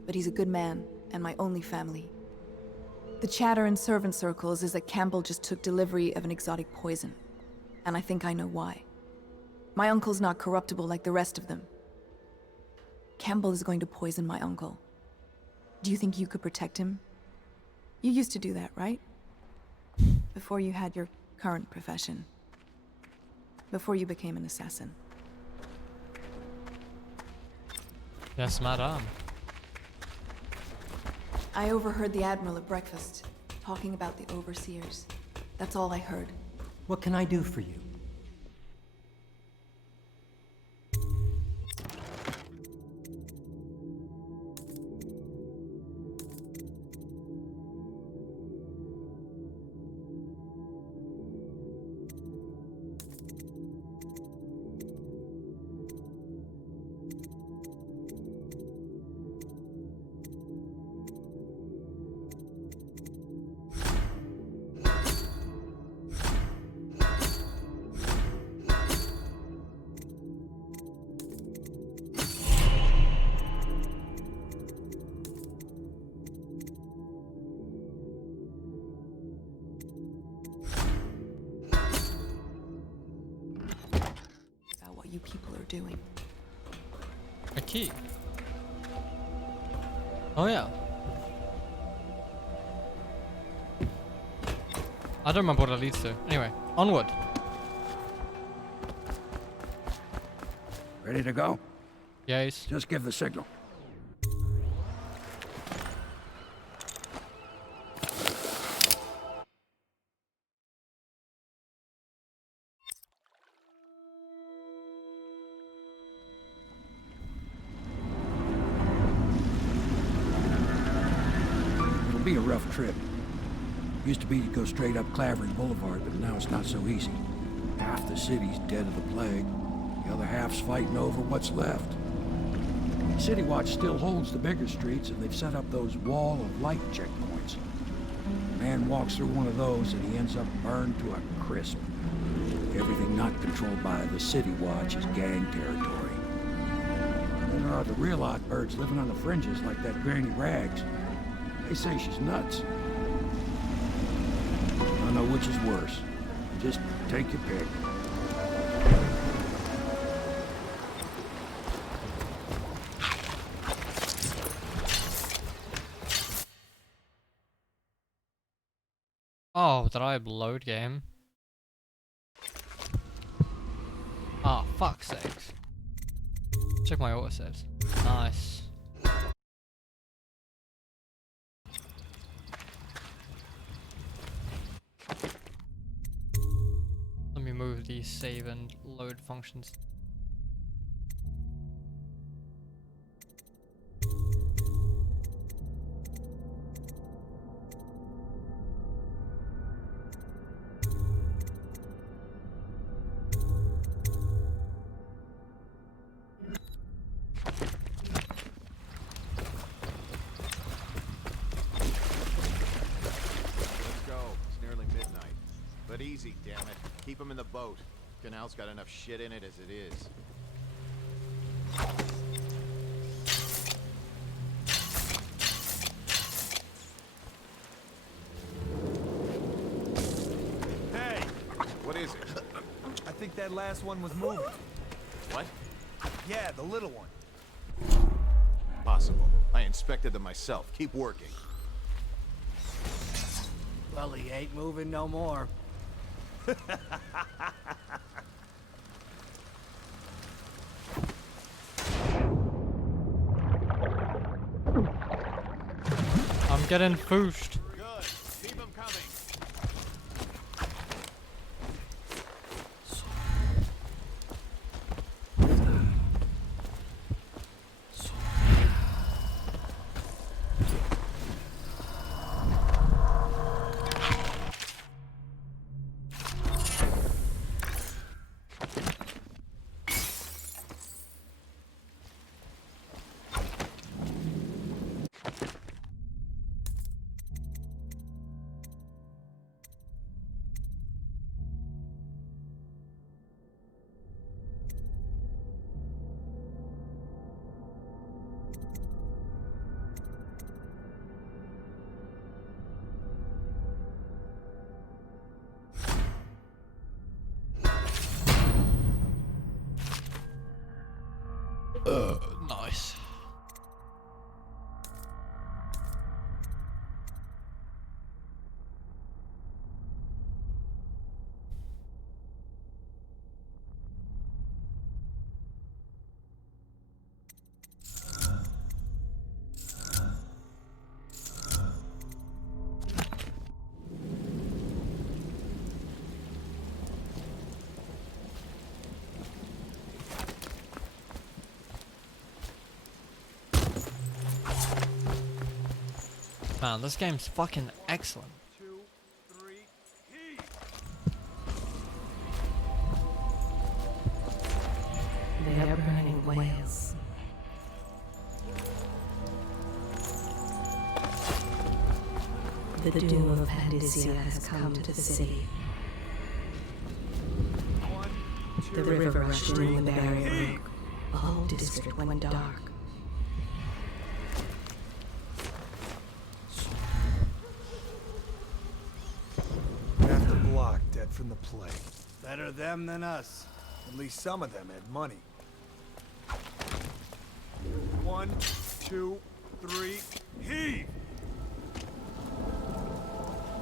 But he's a good man, and my only family. The chatter in servant circles is that Campbell just took delivery of an exotic poison. And I think I know why. My uncle's not corruptible like the rest of them. Campbell is going to poison my uncle. Do you think you could protect him? You used to do that, right? Before you had your current profession. Before you became an assassin. Yes, madam. I overheard the Admiral at breakfast, talking about the Overseers. That's all I heard. What can I do for you? About what you people are doing. A key. Oh yeah. I don't remember what it leads to. Anyway, onward. Ready to go? Yes. Just give the signal. It'll be a rough trip. Used to be to go straight up Clavering Boulevard, but now it's not so easy. Half the city's dead of the plague. The other half's fighting over what's left. City Watch still holds the bigger streets, and they've set up those wall of light checkpoints. A man walks through one of those, and he ends up burned to a crisp. Everything not controlled by the City Watch is gang territory. Then there are the real odd birds living on the fringes, like that Granny Rags. They say she's nuts. I don't know which is worse. Just take your pick. Oh, did I upload game? Ah, fuck's sakes. Check my autosaves. Nice. Let me move these save and load functions. But easy, damn it. Keep him in the boat. Canal's got enough shit in it as it is. Hey! What is it? I think that last one was moving. What? Yeah, the little one. Possible. I inspected them myself. Keep working. Well, he ain't moving no more. I'm getting fooshed. Good. Keep them coming. man, this game's fucking excellent. They are burning whales. The doom of Pandysia has come to the city. The river rushed in when the barrier broke. The whole district went dark. Half the block dead from the plague. Better them than us. At least some of them had money. 1, 2, 3, heave!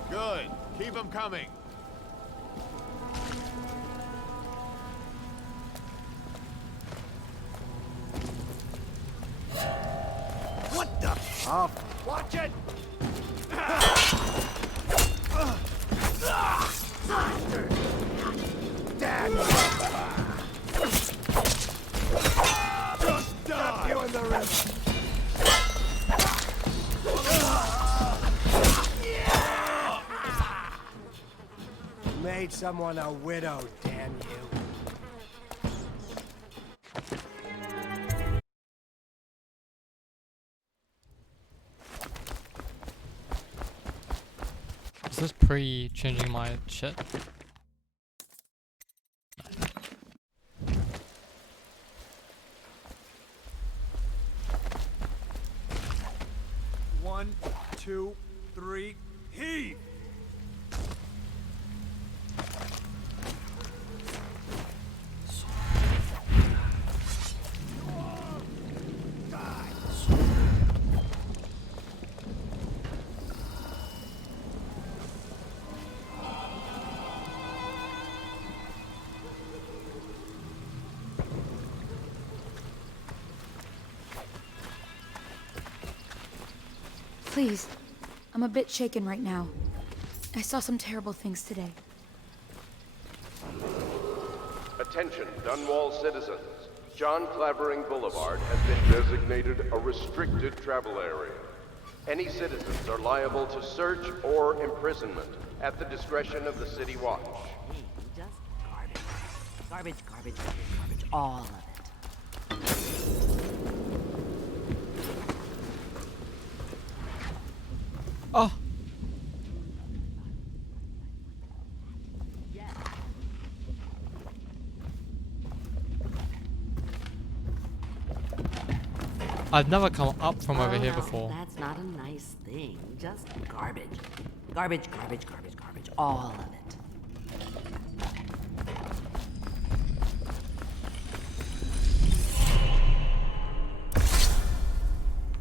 Good. Keep them coming. What the? Off. Watch it! Just die! You in the river! Made someone a widow, damn you. Is this pre-changing my shit? One, 2, 3, heave! Please, I'm a bit shaken right now. I saw some terrible things today. Attention, Dunwall citizens. John Clavering Boulevard has been designated a restricted travel area. Any citizens are liable to search or imprisonment at the discretion of the City Watch. Just garbage. Garbage, garbage, garbage, garbage. All of it. Oh! I've never come up from over here before. That's not a nice thing. Just garbage. Garbage, garbage, garbage, garbage. All of it.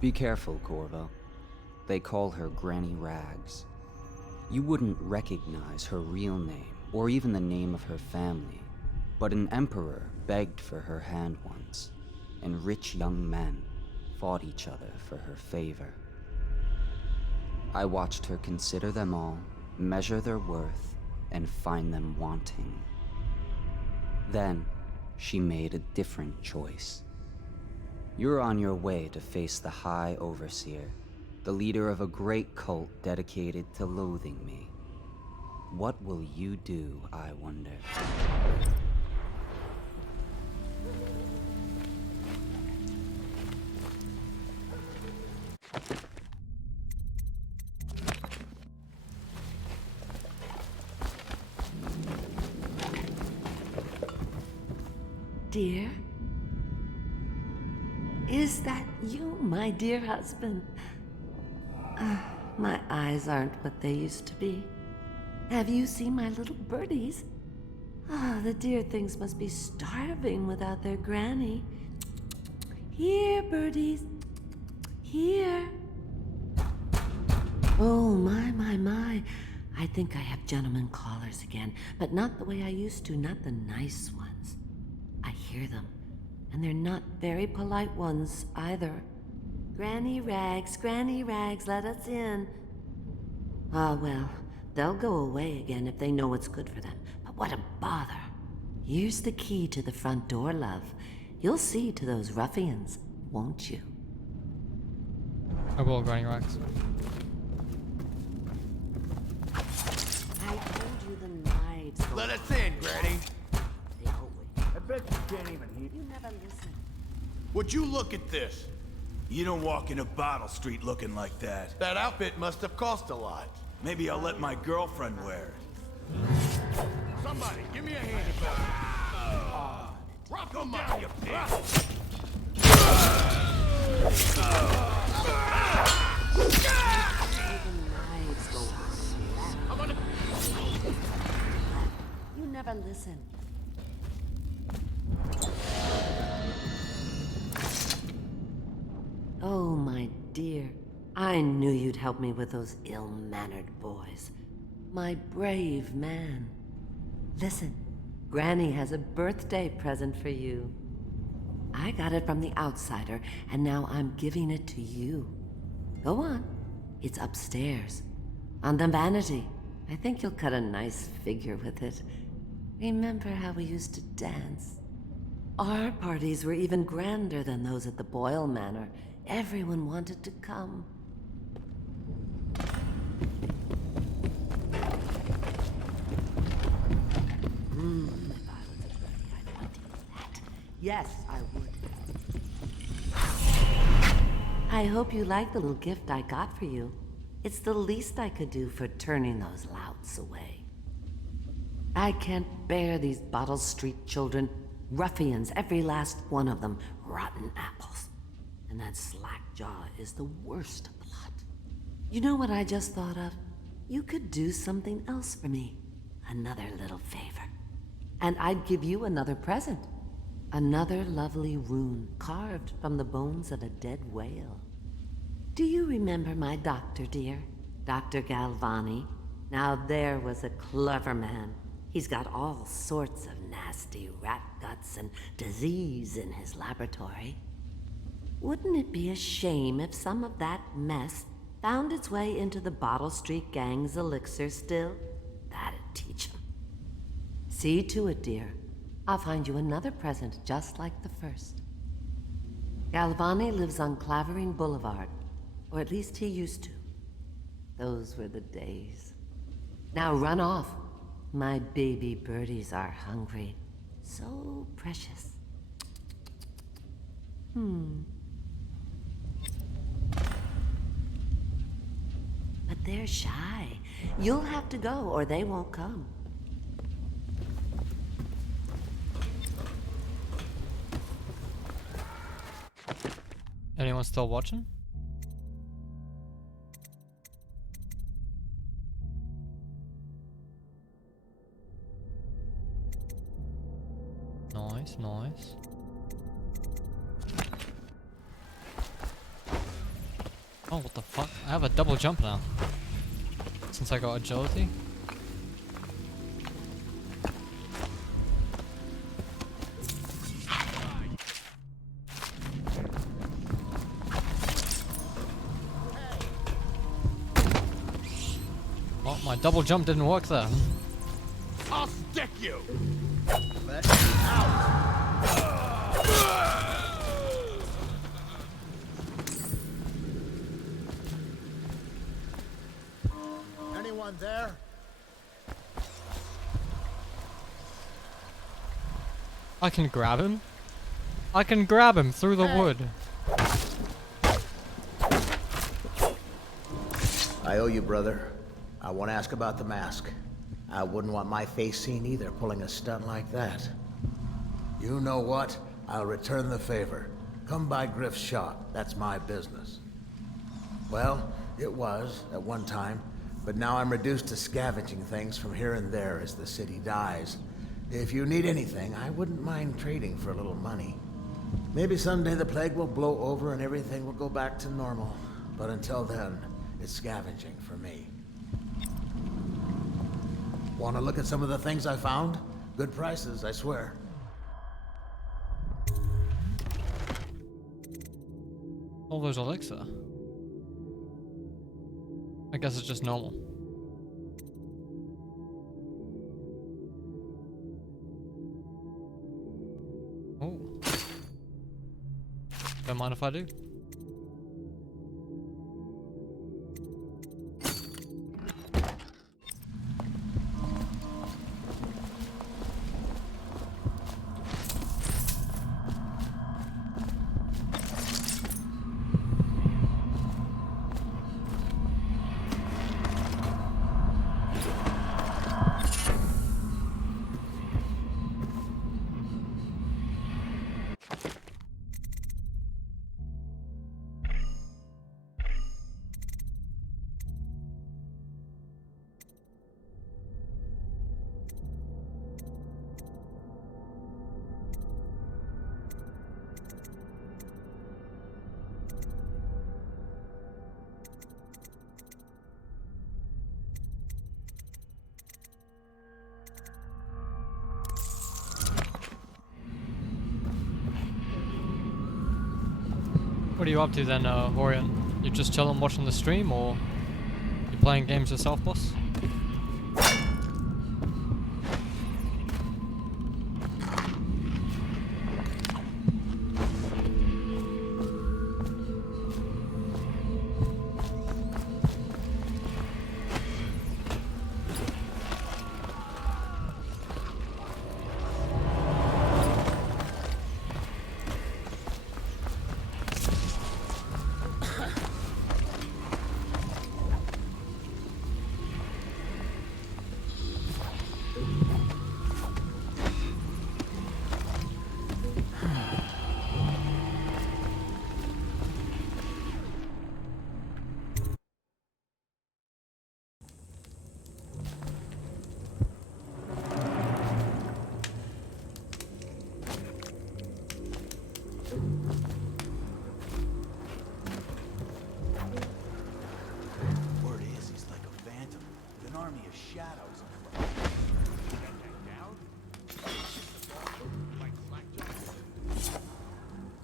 Be careful, Corvo. They call her Granny Rags. You wouldn't recognize her real name, or even the name of her family, but an emperor begged for her hand once, and rich young men fought each other for her favor. I watched her consider them all, measure their worth, and find them wanting. Then, she made a different choice. You're on your way to face the High Overseer, the leader of a great cult dedicated to loathing me. What will you do, I wonder? Dear? Is that you, my dear husband? My eyes aren't what they used to be. Have you seen my little birdies? The dear things must be starving without their granny. Here, birdies. Here. Oh, my. I think I have gentlemen callers again, but not the way I used to, not the nice ones. I hear them, and they're not very polite ones either. Granny Rags, let us in. Ah, well, they'll go away again if they know what's good for them. But what a bother. Here's the key to the front door, love. You'll see to those ruffians, won't you? I will, Granny Rags. let us in, Granny. I bet you can't even hear. You never listen. Would you look at this? You don't walk into Bottle Street looking like that. That outfit must have cost a lot. Maybe I'll let my girlfriend wear it. Somebody, give me a hand if that. Rock them down, you bitch! You never listen. Oh, my dear. I knew you'd help me with those ill-mannered boys. My brave man. Listen, Granny has a birthday present for you. I got it from the outsider, and now I'm giving it to you. Go on. It's upstairs. On the vanity. I think you'll cut a nice figure with it. Remember how we used to dance? Our parties were even grander than those at the Boyle Manor. Everyone wanted to come. If I was a birdie, I'd want to do that. Yes, I would. I hope you like the little gift I got for you. It's the least I could do for turning those louts away. I can't bear these Bottle Street children. Ruffians, every last one of them. Rotten apples. And that slack jaw is the worst of the lot. You know what I just thought of? You could do something else for me. Another little favor. And I'd give you another present. Another lovely rune carved from the bones of a dead whale. Do you remember my doctor, dear? Dr. Galvani? Now there was a clever man. He's got all sorts of nasty rat guts and disease in his laboratory. Wouldn't it be a shame if some of that mess found its way into the Bottle Street Gang's elixir still? That'd teach him. See to it, dear. I'll find you another present just like the first. Galvani lives on Clavering Boulevard, or at least he used to. Those were the days. Now run off. My baby birdies are hungry. So precious. But they're shy. You'll have to go, or they won't come. Anyone still watching? Nice, nice. Oh, what the fuck? I have a double jump now. Since I got agility. Oh, my double jump didn't work there. I'll stick you! Let me out! Anyone there? I can grab him. I can grab him through the wood. I owe you, brother. I want to ask about the mask. I wouldn't want my face seen either, pulling a stunt like that. You know what? I'll return the favor. Come by Griff's shop. That's my business. Well, it was, at one time, but now I'm reduced to scavenging things from here and there as the city dies. If you need anything, I wouldn't mind trading for a little money. Maybe someday the plague will blow over and everything will go back to normal. But until then, it's scavenging for me. Want to look at some of the things I found? Good prices, I swear. All those elixir. I guess it's just normal. Oh. Don't mind if I do. What are you up to then, Horian? You just chilling watching the stream, or you playing games yourself, boss? Word is, he's like a phantom, with an army of shadows.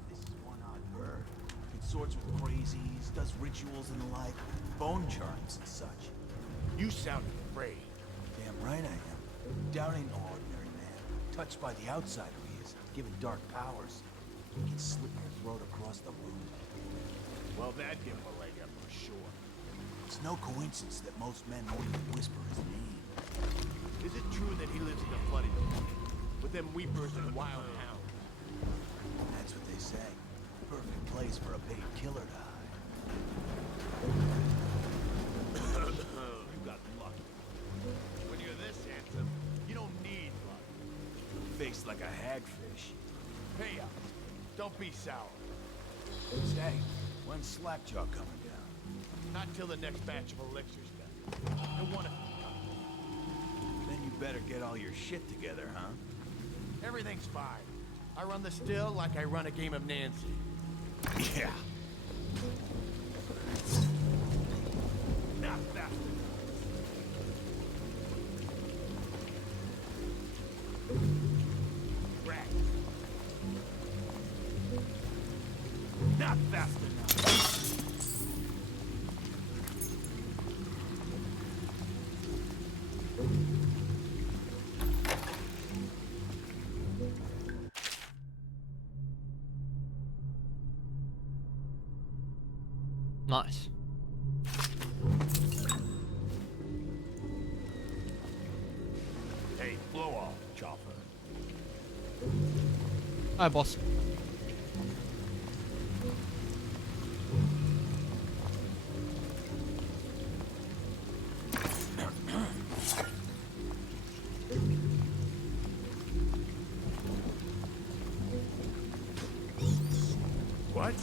This is one odd bird. Consorts with crazies, does rituals and the like, bone charms and such. You sound afraid. Damn right I am. Doubt ain't no ordinary man. Touched by the outsider he is, given dark powers. He can slit your throat across the room. Well, that'd give him a leg up for sure. It's no coincidence that most men won't even whisper his name. Is it true that he lives in the flooded with them weepers and wild hounds? That's what they say. Perfect place for a paid killer to hide. You got lucky. When you're this handsome, you don't need luck. Face like a hagfish. Pay up. Don't be sour. Say, when's Slackjaw coming down? Not till the next batch of elixirs done. I want to. Then you better get all your shit together, huh? Everything's fine. I run the still like I run a game of Nancy. Yeah. Not fast enough. Right. Not fast enough. Nice. Hey, blow off, Chopper. Hi, boss. What?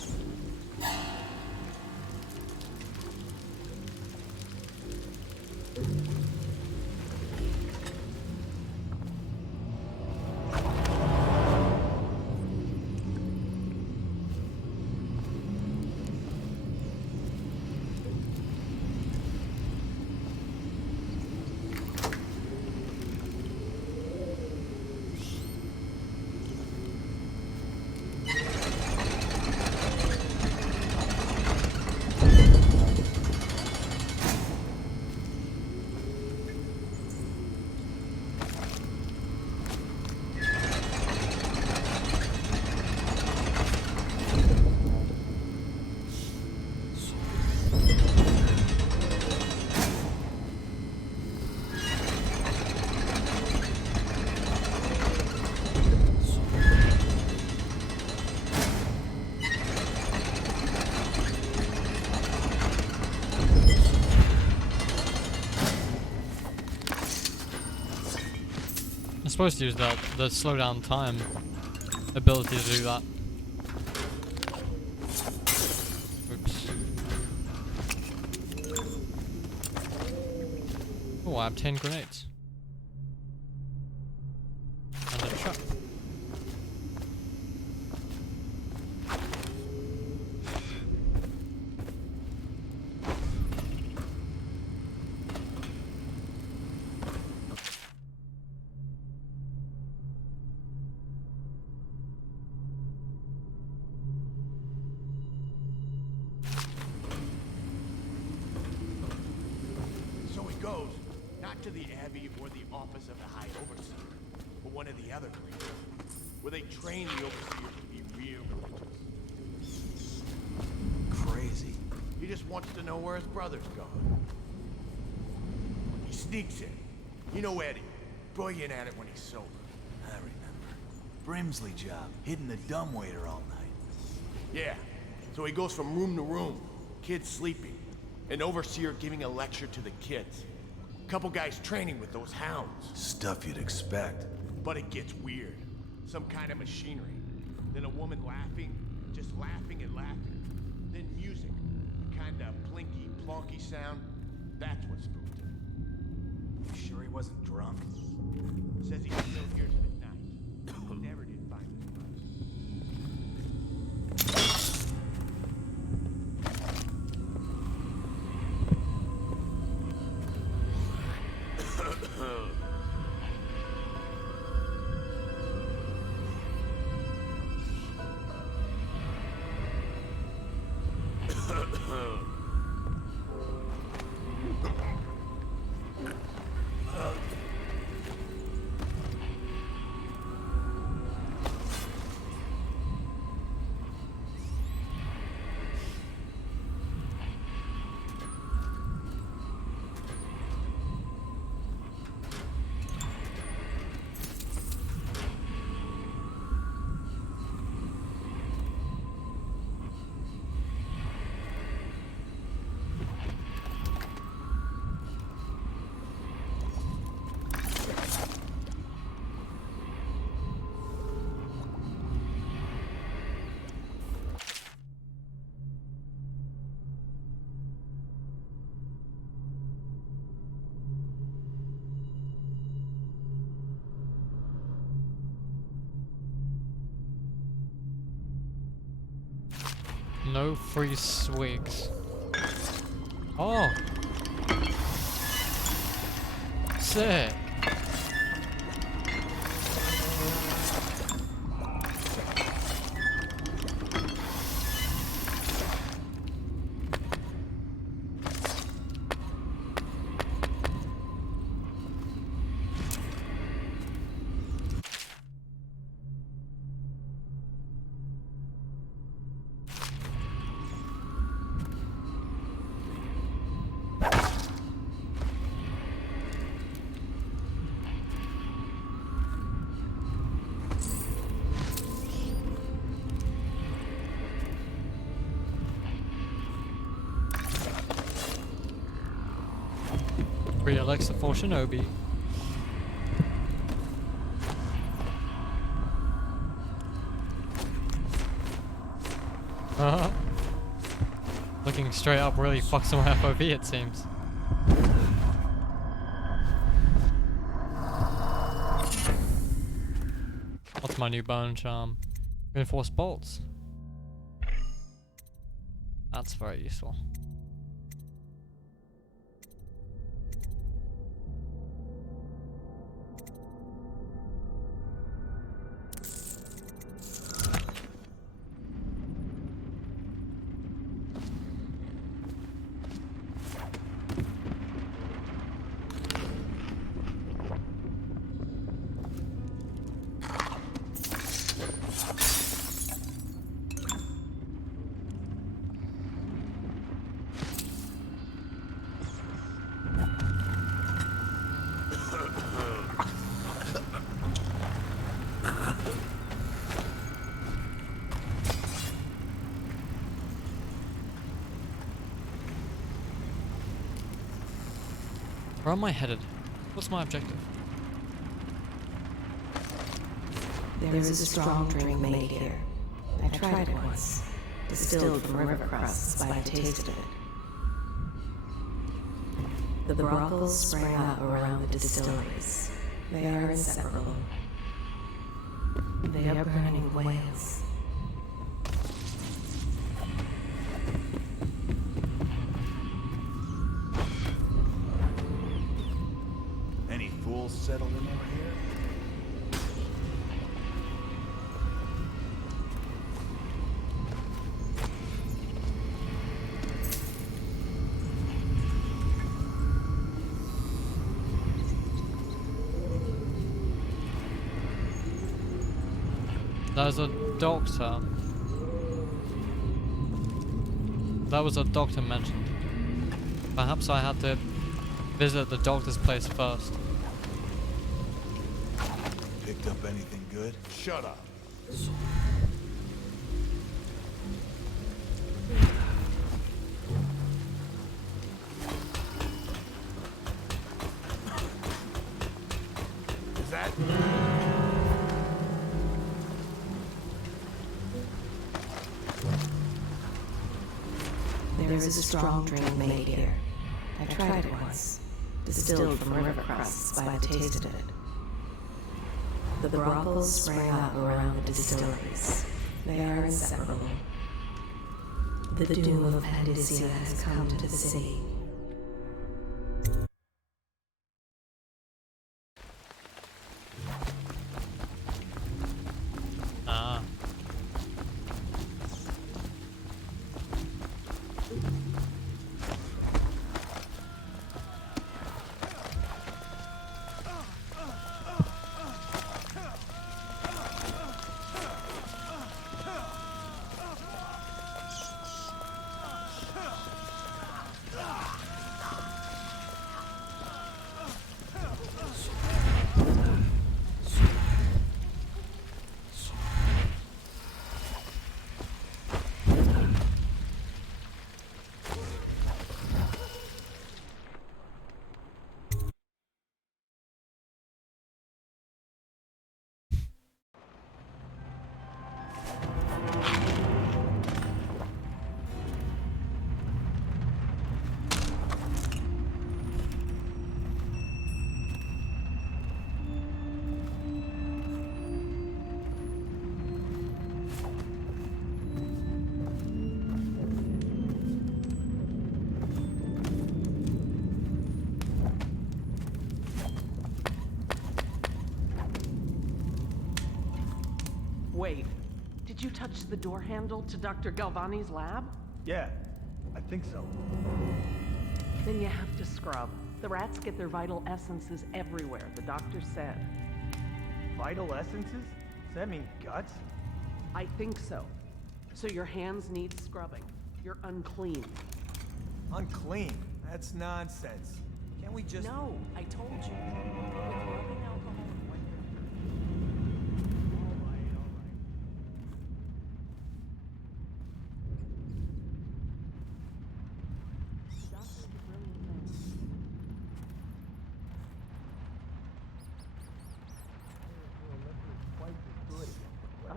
I'm supposed to use the slow down time ability to do that. Oops. Oh, I have 10 grenades. And a trap. to the Abbey or the office of the High Overseer, or one of the other places, where they train the Overseer to be real religious. Crazy. He just wants to know where his brother's gone. He sneaks in. You know Eddie. Brilliant at it when he's sober. I remember. Brimsley job, hitting the dumbwaiter all night. Yeah. So he goes from room to room, kids sleeping, an overseer giving a lecture to the kids. Couple guys training with those hounds. Stuff you'd expect. But it gets weird. Some kind of machinery. Then a woman laughing, just laughing and laughing. Then music, a kind of plinky, plonky sound. That's what spooked him. You sure he wasn't drunk? Says he still hears it at night. He never did find his brother. No free swigs. Oh! Sick! Free Alexa for Shinobi. Looking straight up really fucks some FOV, it seems. What's my new bone charm? Reinforced bolts. That's very useful. Where am I headed? What's my objective? There is a strong drink made here. I tried it once. Distilled from river crusts by the taste of it. The brothels sprang up around the distilleries. They are inseparable. They are burning whales. Any fools settled in over here? There's a doctor. That was a doctor mentioned. Perhaps I had to visit the doctor's place first. Picked up anything good? Shut up. Is that... There is a strong drink made here. I tried it once. Distilled from river crusts by the taste of it. The brothels sprang up around the distilleries. They are inseparable. The doom of Pandysia has come to the city. Ah. Wait, did you touch the door handle to Dr. Galvani's lab? Yeah, I think so. Then you have to scrub. The rats get their vital essences everywhere, the doctor said. Vital essences? Does that mean guts? I think so. So your hands need scrubbing. You're unclean. Unclean? That's nonsense. Can't we just... No, I told you. With rubbing alcohol and white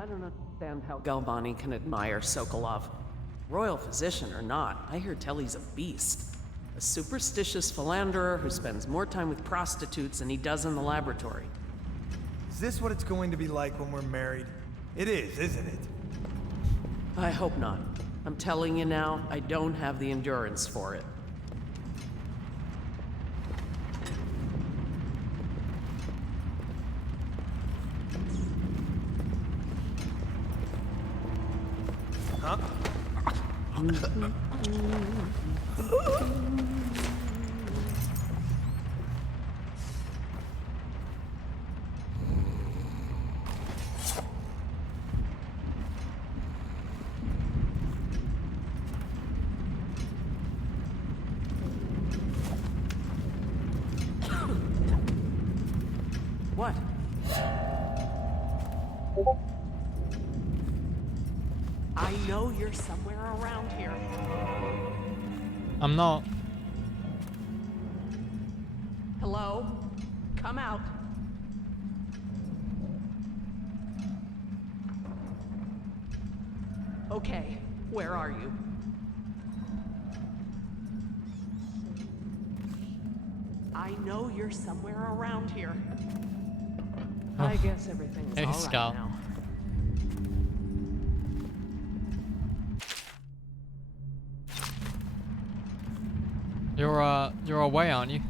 I don't understand how Galvani can admire Sokolov. Royal physician or not, I hear tell he's a beast. A superstitious philanderer who spends more time with prostitutes than he does in the laboratory. Is this what it's going to be like when we're married? It is, isn't it? I hope not. I'm telling you now, I don't have the endurance for it. Huh? What? I know you're somewhere around here. I'm not. Hello? Come out. Okay, where are you? I know you're somewhere around here. I guess everything's Hey, all right Scout. now. You're away, aren't you?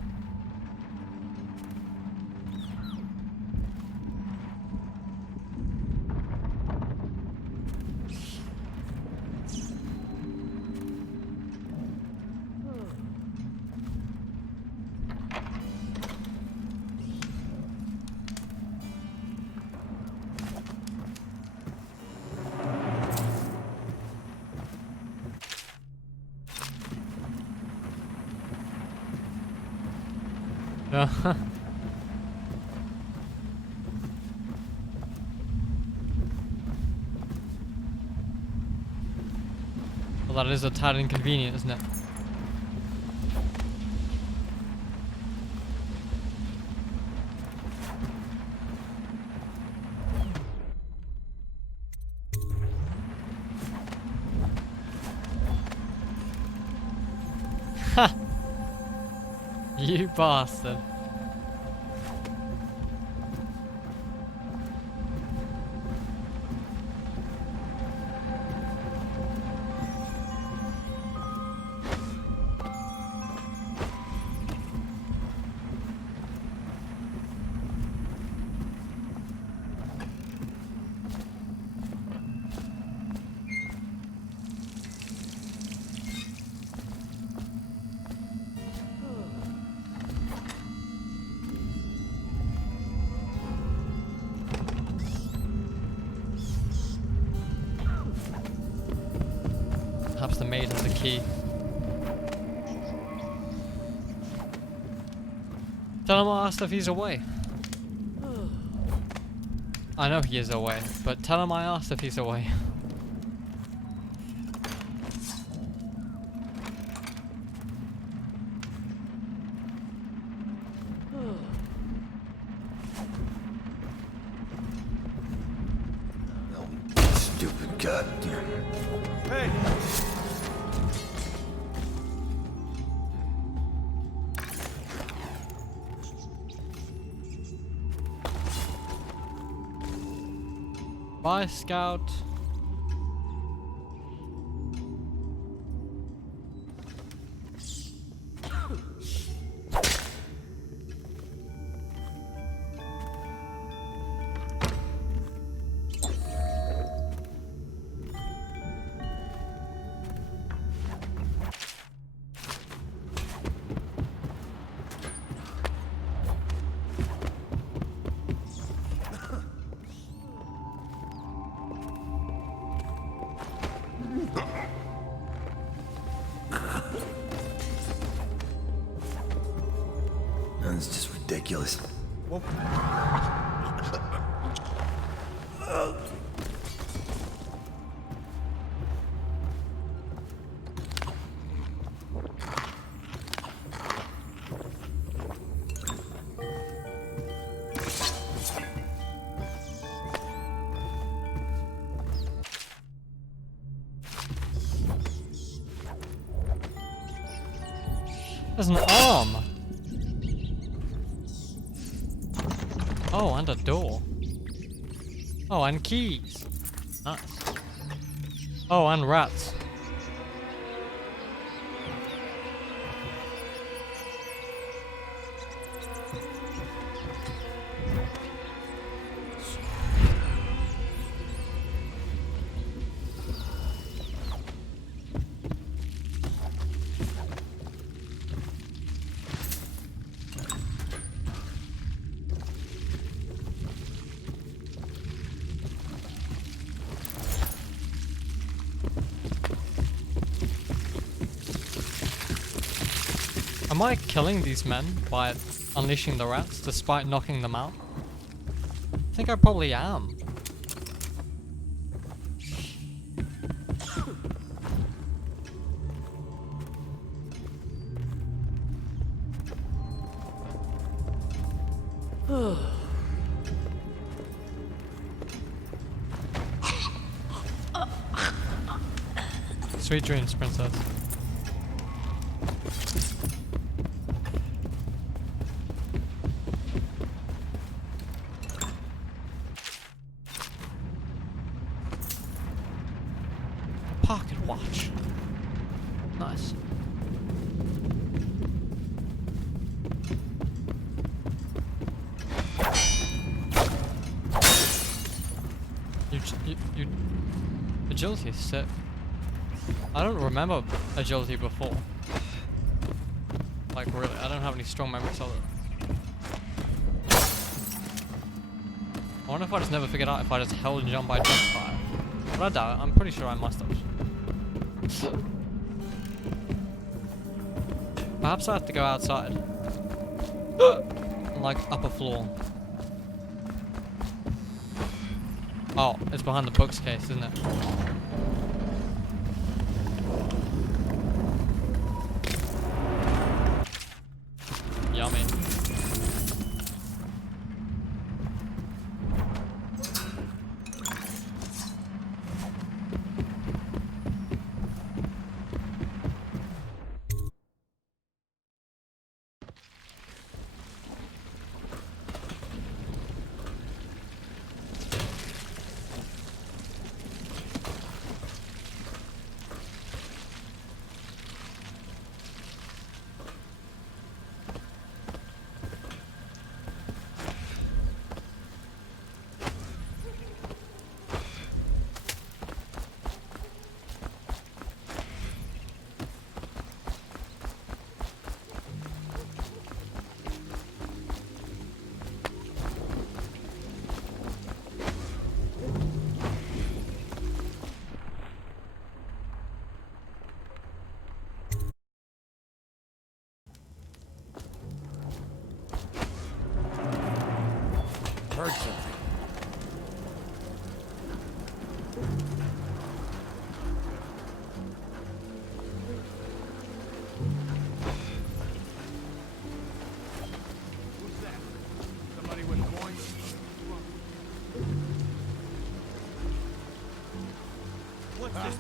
Well, that is a tad inconvenient, isn't it? Ha! You bastard. Perhaps the maid has the key. Tell him I asked if he's away. I know he is away, but tell him I asked if he's away. Stupid goddamn. Hey! Bye, Scout. That's just ridiculous. There's an arm. Oh, and a door. Oh, and keys. Nice. Oh, and rats. Am I killing these men by unleashing the rats despite knocking them out? I think I probably am. Sweet dreams, princess. Pocket watch. Nice. You agility is sick. I don't remember agility before. Like really, I don't have any strong memories of it. I wonder if I just never figured out if I just held and jump by jump fire. But I doubt it. I'm pretty sure I must have. Perhaps I have to go outside. Like upper floor. Oh, it's behind the books case, isn't it? Yummy. Heard something. Who's that? Somebody with coins? What's this?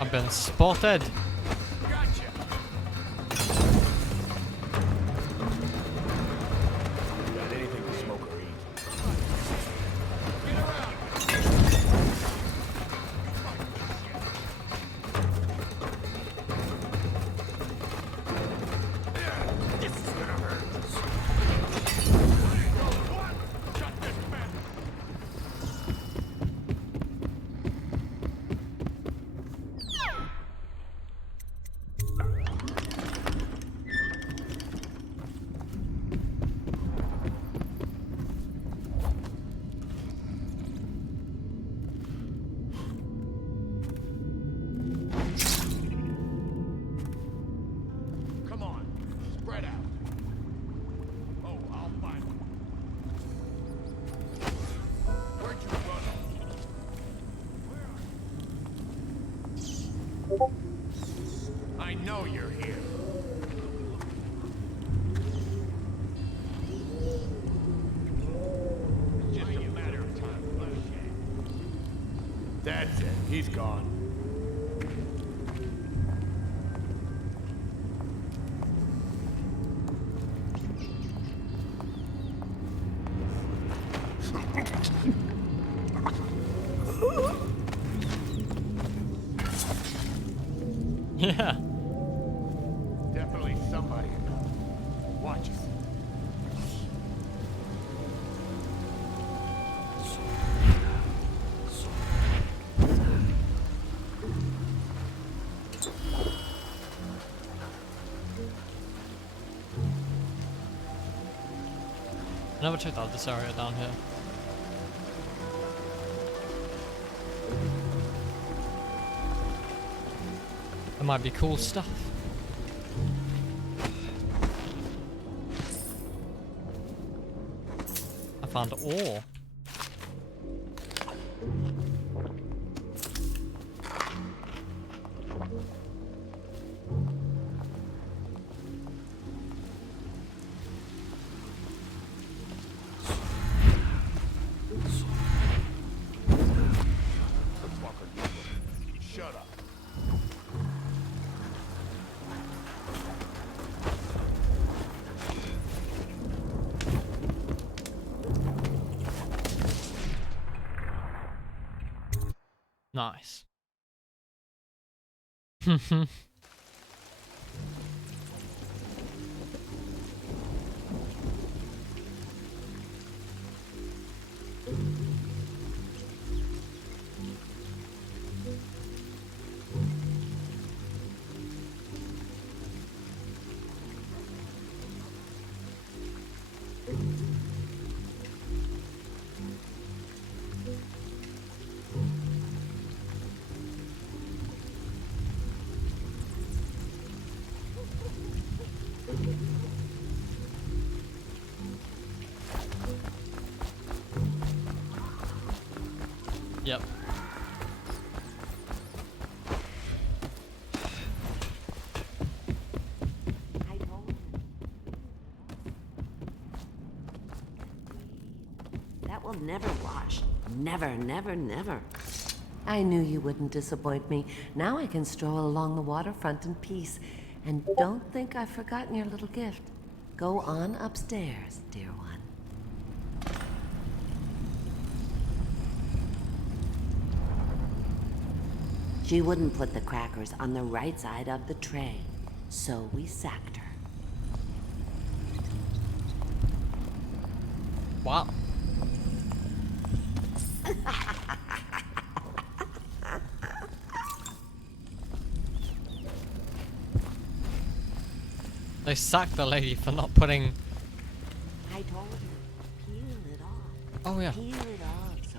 I've been spotted. Gotcha. Got anything to smoke or eat? Get around. This is gonna hurt. Shut this man. Come on, spread out. Oh, I'll find him. Where'd you run? I know you're here. It's just a matter of time. That's it. He's gone. Yeah. Definitely somebody. Watch it. I never checked out this area down here. There might be cool stuff. I found ore. Shut up. Nice. Yep. That will never wash. Never, never, never. I knew you wouldn't disappoint me. Now I can stroll along the waterfront in peace. And don't think I've forgotten your little gift. Go on upstairs, dear one. She wouldn't put the crackers on the right side of the tray, so we sacked her. Wow. They sacked the lady for not putting... I told her, peel it off. Oh, yeah. Peel it off so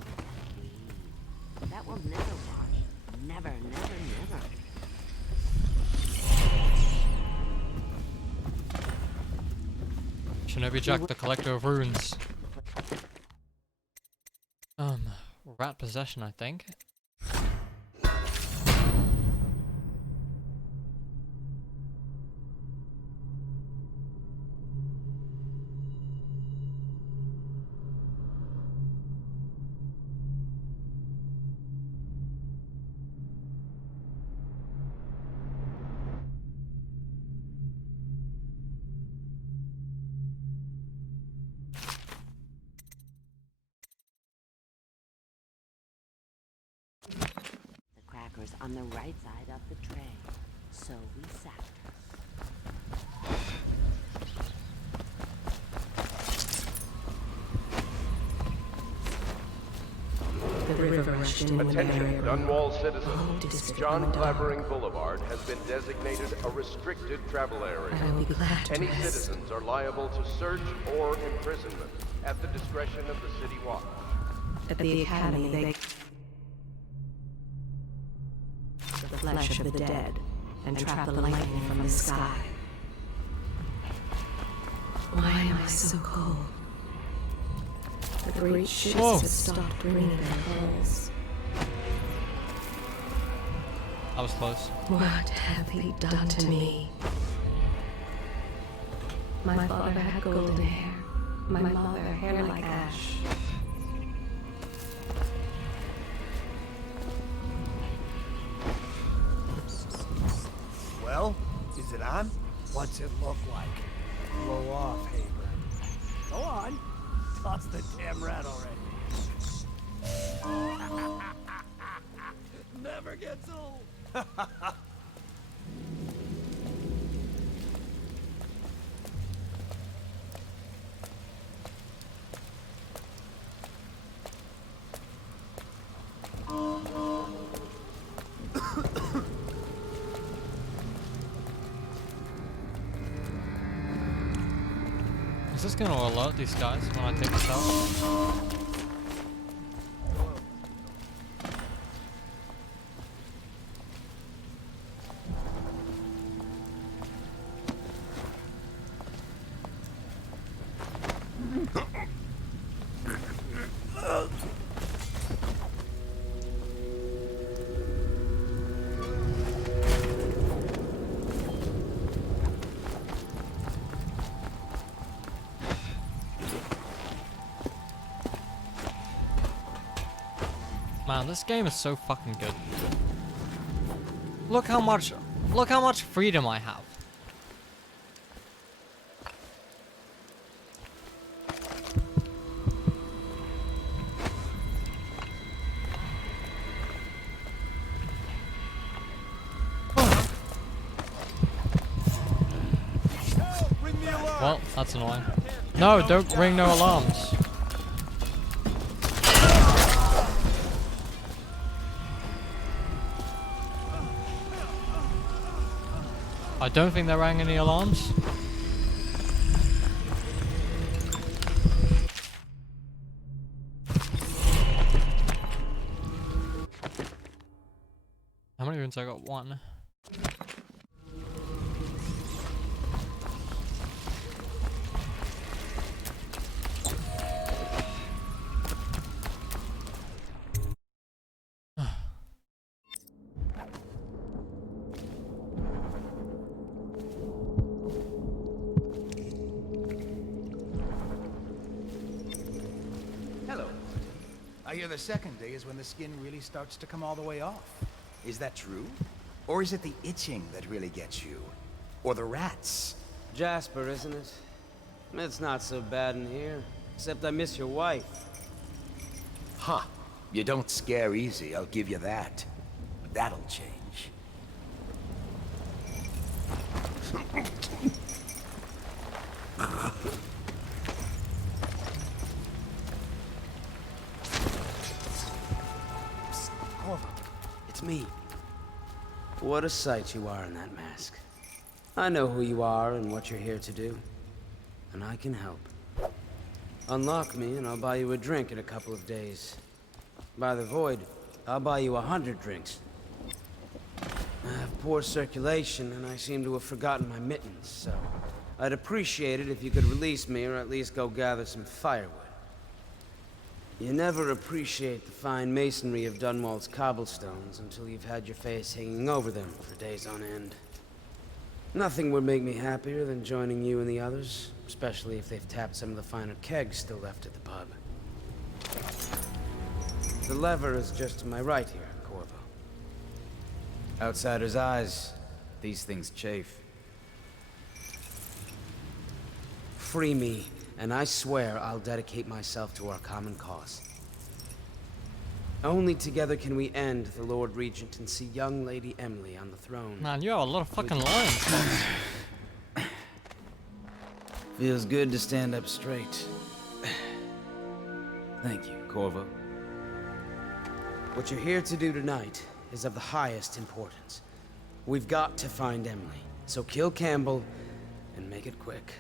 clean. That will never wash. Never, never, never. Shinobi Jack, the collector of runes. Rat possession, I think. On the right side of the tray, so we sacked her. The river rushed in when the area Attention, grew. Dunwall The citizens. whole district John went dark. Clavering Boulevard has been designated a restricted travel area. I will be glad to Any rest. citizens are liable to search or imprisonment at the discretion of the City Watch. At the academy, they... the flesh of the dead and trap the lightning from the sky. Why am I so cold? The great ships have stopped bringing their hulls. That was close. What have they done to me? My father had golden hair. My mother, hair like ash. Well, is it on? What's it look like? Blow off, Haber. Go on. Toss the damn rat already. Never gets old. Is this gonna alert these guys when I take this out? Man, this game is so fucking good. Look how much freedom I have. Well, that's annoying. No, don't ring no alarms. I don't think there rang any alarms. How many runes I got? One. I hear the second day is when the skin really starts to come all the way off. Is that true? Or is it the itching that really gets you? Or the rats? Jasper, isn't it? It's not so bad in here. Except I miss your wife. Huh. You don't scare easy, I'll give you that. That'll change. Psst, Corvo. It's me. What a sight you are in that mask. I know who you are and what you're here to do. And I can help. Unlock me and I'll buy you a drink in a couple of days. By the void, I'll buy you 100 drinks. I have poor circulation and I seem to have forgotten my mittens, so I'd appreciate it if you could release me or at least go gather some firewood. You never appreciate the fine masonry of Dunwall's cobblestones until you've had your face hanging over them for days on end. Nothing would make me happier than joining you and the others, especially if they've tapped some of the finer kegs still left at the pub. The lever is just to my right here, Corvo. Outsider's eyes, these things chafe. Free me, and I swear I'll dedicate myself to our common cause. Only together can we end the Lord Regent and see young Lady Emily on the throne. Man, you have a lot of fucking lines. Feels good to stand up straight. Thank you, Corvo. What you're here to do tonight is of the highest importance. We've got to find Emily, so kill Campbell and make it quick.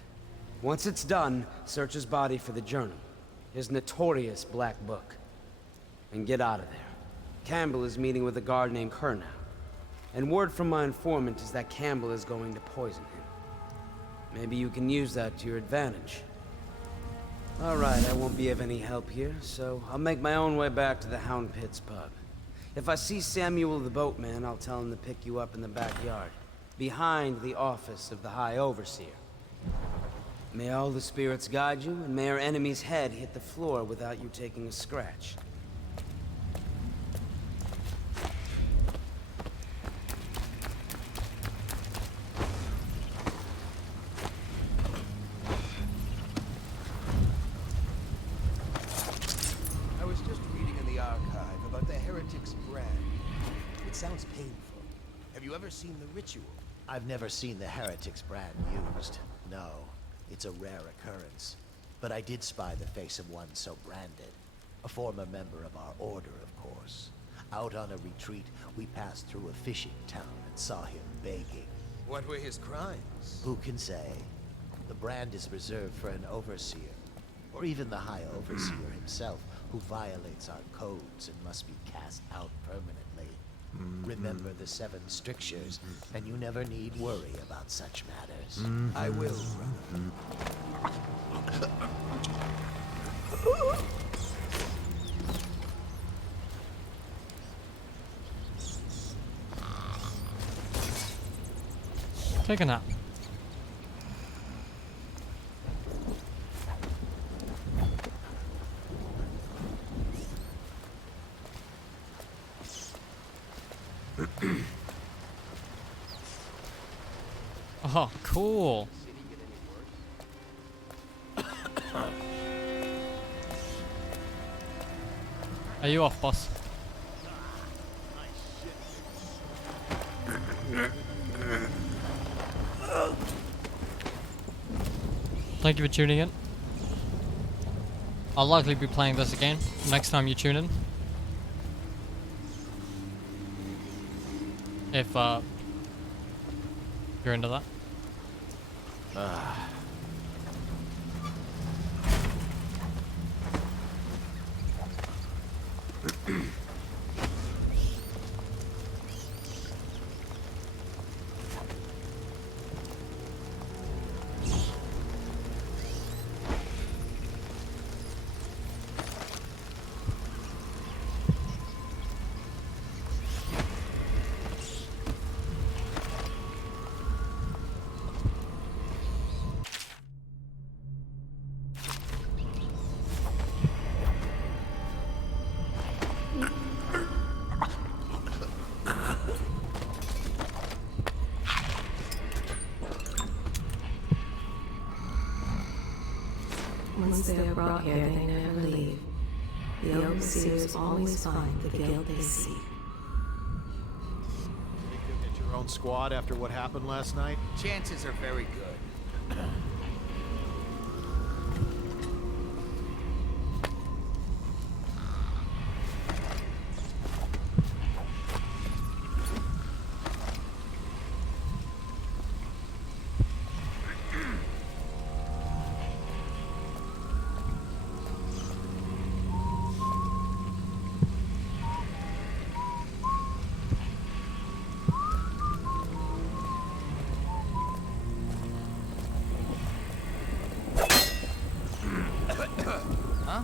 Once it's done, search his body for the journal, his notorious black book, and get out of there. Campbell is meeting with a guard named Kernow, and word from my informant is that Campbell is going to poison him. Maybe you can use that to your advantage. All right, I won't be of any help here, so I'll make my own way back to the Hound Pits pub. If I see Samuel the boatman, I'll tell him to pick you up in the backyard, behind the office of the High Overseer. May all the spirits guide you, and may our enemy's head hit the floor without you taking a scratch. I was just reading in the archive about the Heretic's brand. It sounds painful. Have you ever seen the ritual? I've never seen the Heretic's brand used. No, it's a rare occurrence. But I did spy the face of one so branded. A former member of our order, of course. Out on a retreat, we passed through a fishing town and saw him begging. What were his crimes? Who can say? The brand is reserved for an overseer, or even the High Overseer himself, who violates our codes and must be cast out permanently. Remember the 7 strictures, and you never need worry about such matters. I will, Take a nap. Oh, cool. Are you off, boss? Thank you for tuning in. I'll likely be playing this again next time you tune in. If you're into that. Once they are brought here, they never leave. The overseers always find the guilt they seek. Think you'll get your own squad after what happened last night? Chances are very good. Huh?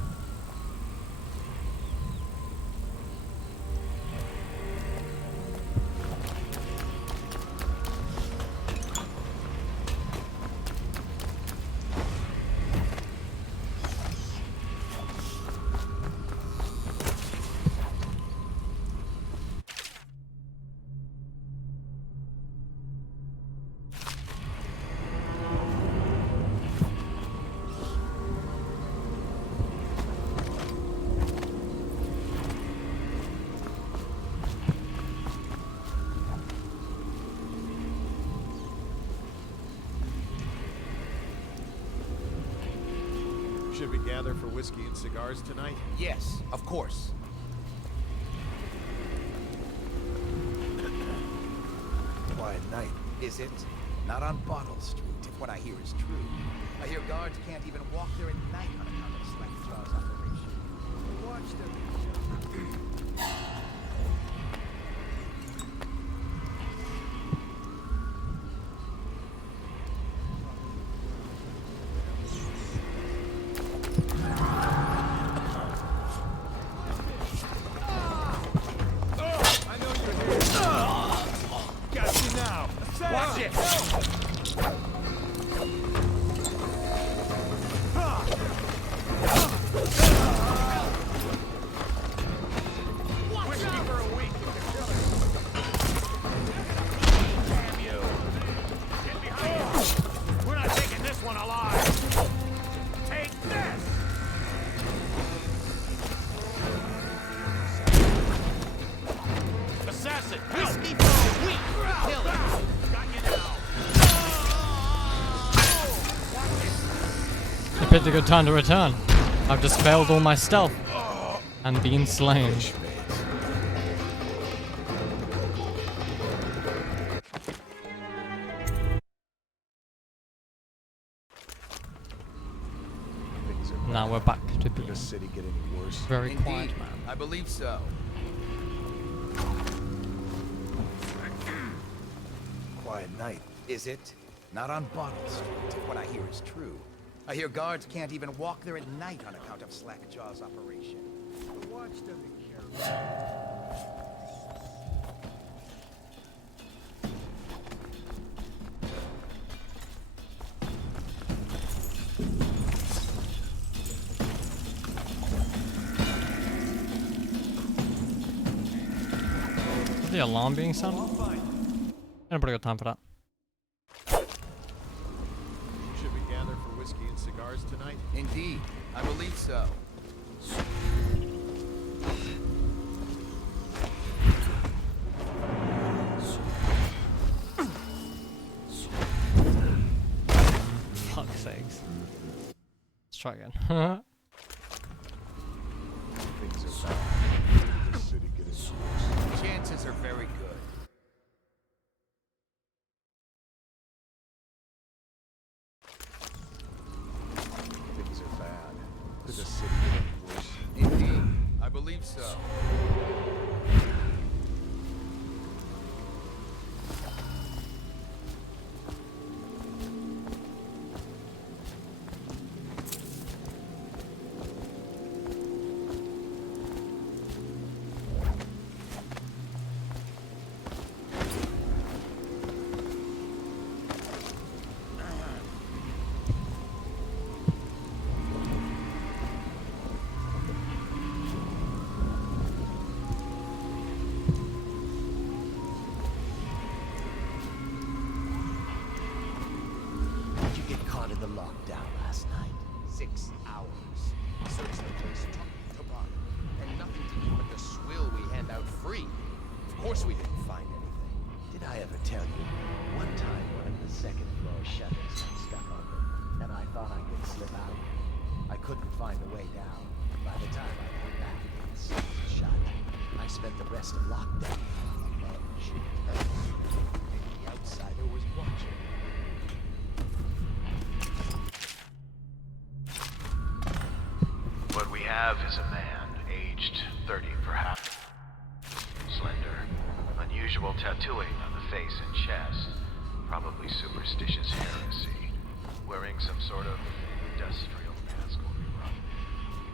Should we gather for whiskey and cigars tonight? Yes, of course. Quiet night, is it? Not on Bottle Street, if what I hear is true. I hear guards can't even walk there at night on account of Slackjaw's operation. Watch them. Watch it! Whiskey for a week. Damn you! Get behind you! We're not taking this one alive! Take this! Assassin! Whiskey for a week! Kill him! It's a pretty good time to return. I've just failed all my stealth and been slain. Now we're back to being the city get any worse? very Indeed, quiet, man. I believe so. Quiet night, is it? Not on Bottle Street, if what I hear is true. I hear guards can't even walk there at night on account of Slackjaw's operation. The watch doesn't care. Is the alarm being sounded? And a pretty good time for that. Should we gather for whiskey and cigars tonight? Indeed, I believe so. Fuck's sakes. Let's try again. Things are bad. The city get any worse? Chances are very good. Things are bad. Could the city get any worse? Indeed, I believe so. Did you get caught in the lockdown last night? 6 place top to bottom, and nothing to eat but the swill we hand out free. Of course we didn't find anything. Did I ever tell you? One time one of the second floor shutters got stuck open, and I thought I could slip out. I couldn't find a way down. By the time I got back, it's shut. I spent the rest of lockdown on the ledge. The outsider was watching. What we have is a man, aged 30 perhaps. Slender, unusual tattooing on the face and chest, probably superstitious heresy, wearing some sort of industrial mask or rub.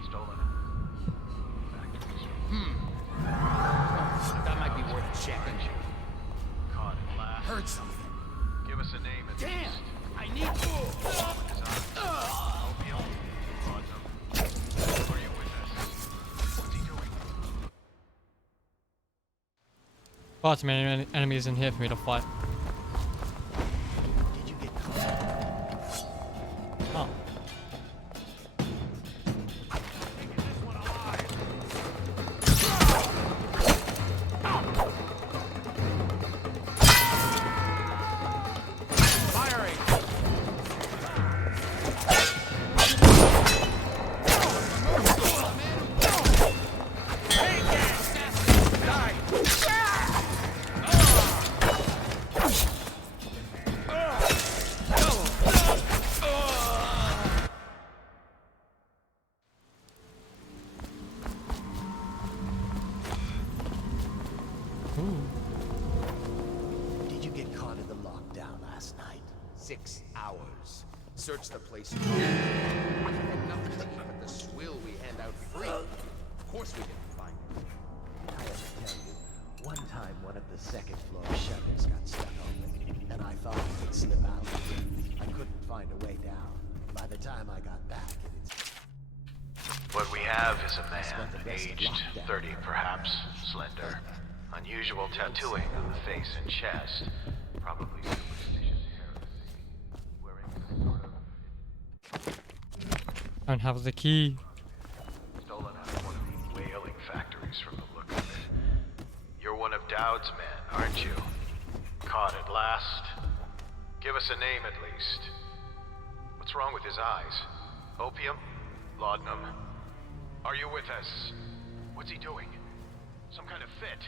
Stolen it. Back to his room. That might be worth checking. Caught at last. Heard something. Give us a name at Damn! least. I need Opium. Laudanum. Are you with us? What's he doing? Far too many enemies in here for me to fight. Did you get caught? Oh. Did you get caught in the lockdown last night? 6 hours. Search the place. And nothing to eat but the swill we hand out free. Of course we didn't find it. Did I ever tell you? One time one of the second floor shutters got stuck open, and I thought I could slip out. I couldn't find a way down. By the time I got back, What we have is a man, aged 30 perhaps, slender, unusual tattooing on the face and chest, probably superstitious heresy, wearing some sort of... Don't have the key. Stolen out of one of the whaling factories from the look of it. You're one of Dowd's men, aren't you? Caught at last? Give us a name at least. What's wrong with his eyes? Opium? Laudanum? Are you with us? What's he doing? Some kind of fit?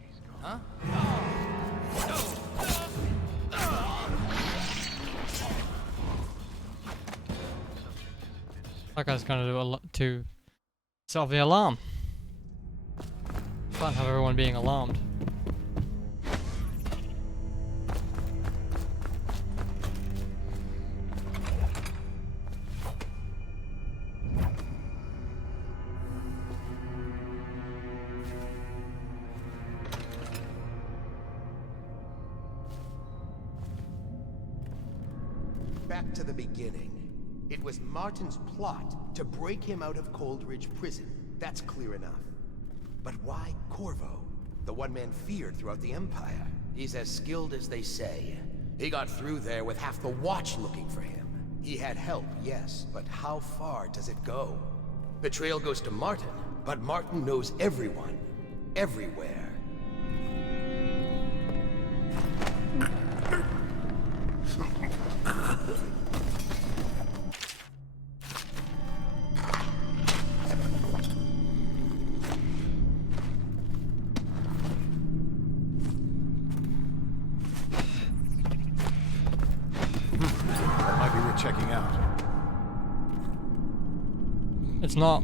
He's gone. That guy's gonna do a lot to solve the alarm. Can't have everyone being alarmed. Back to the beginning. It was Martin's plot to break him out of Coldridge Prison. That's clear enough. But why Corvo? The one man feared throughout the Empire. He's as skilled as they say. He got through there with half the Watch looking for him. He had help, yes, but how far does it go? The trail goes to Martin, but Martin knows everyone. Everywhere. That might be worth checking out. It's not.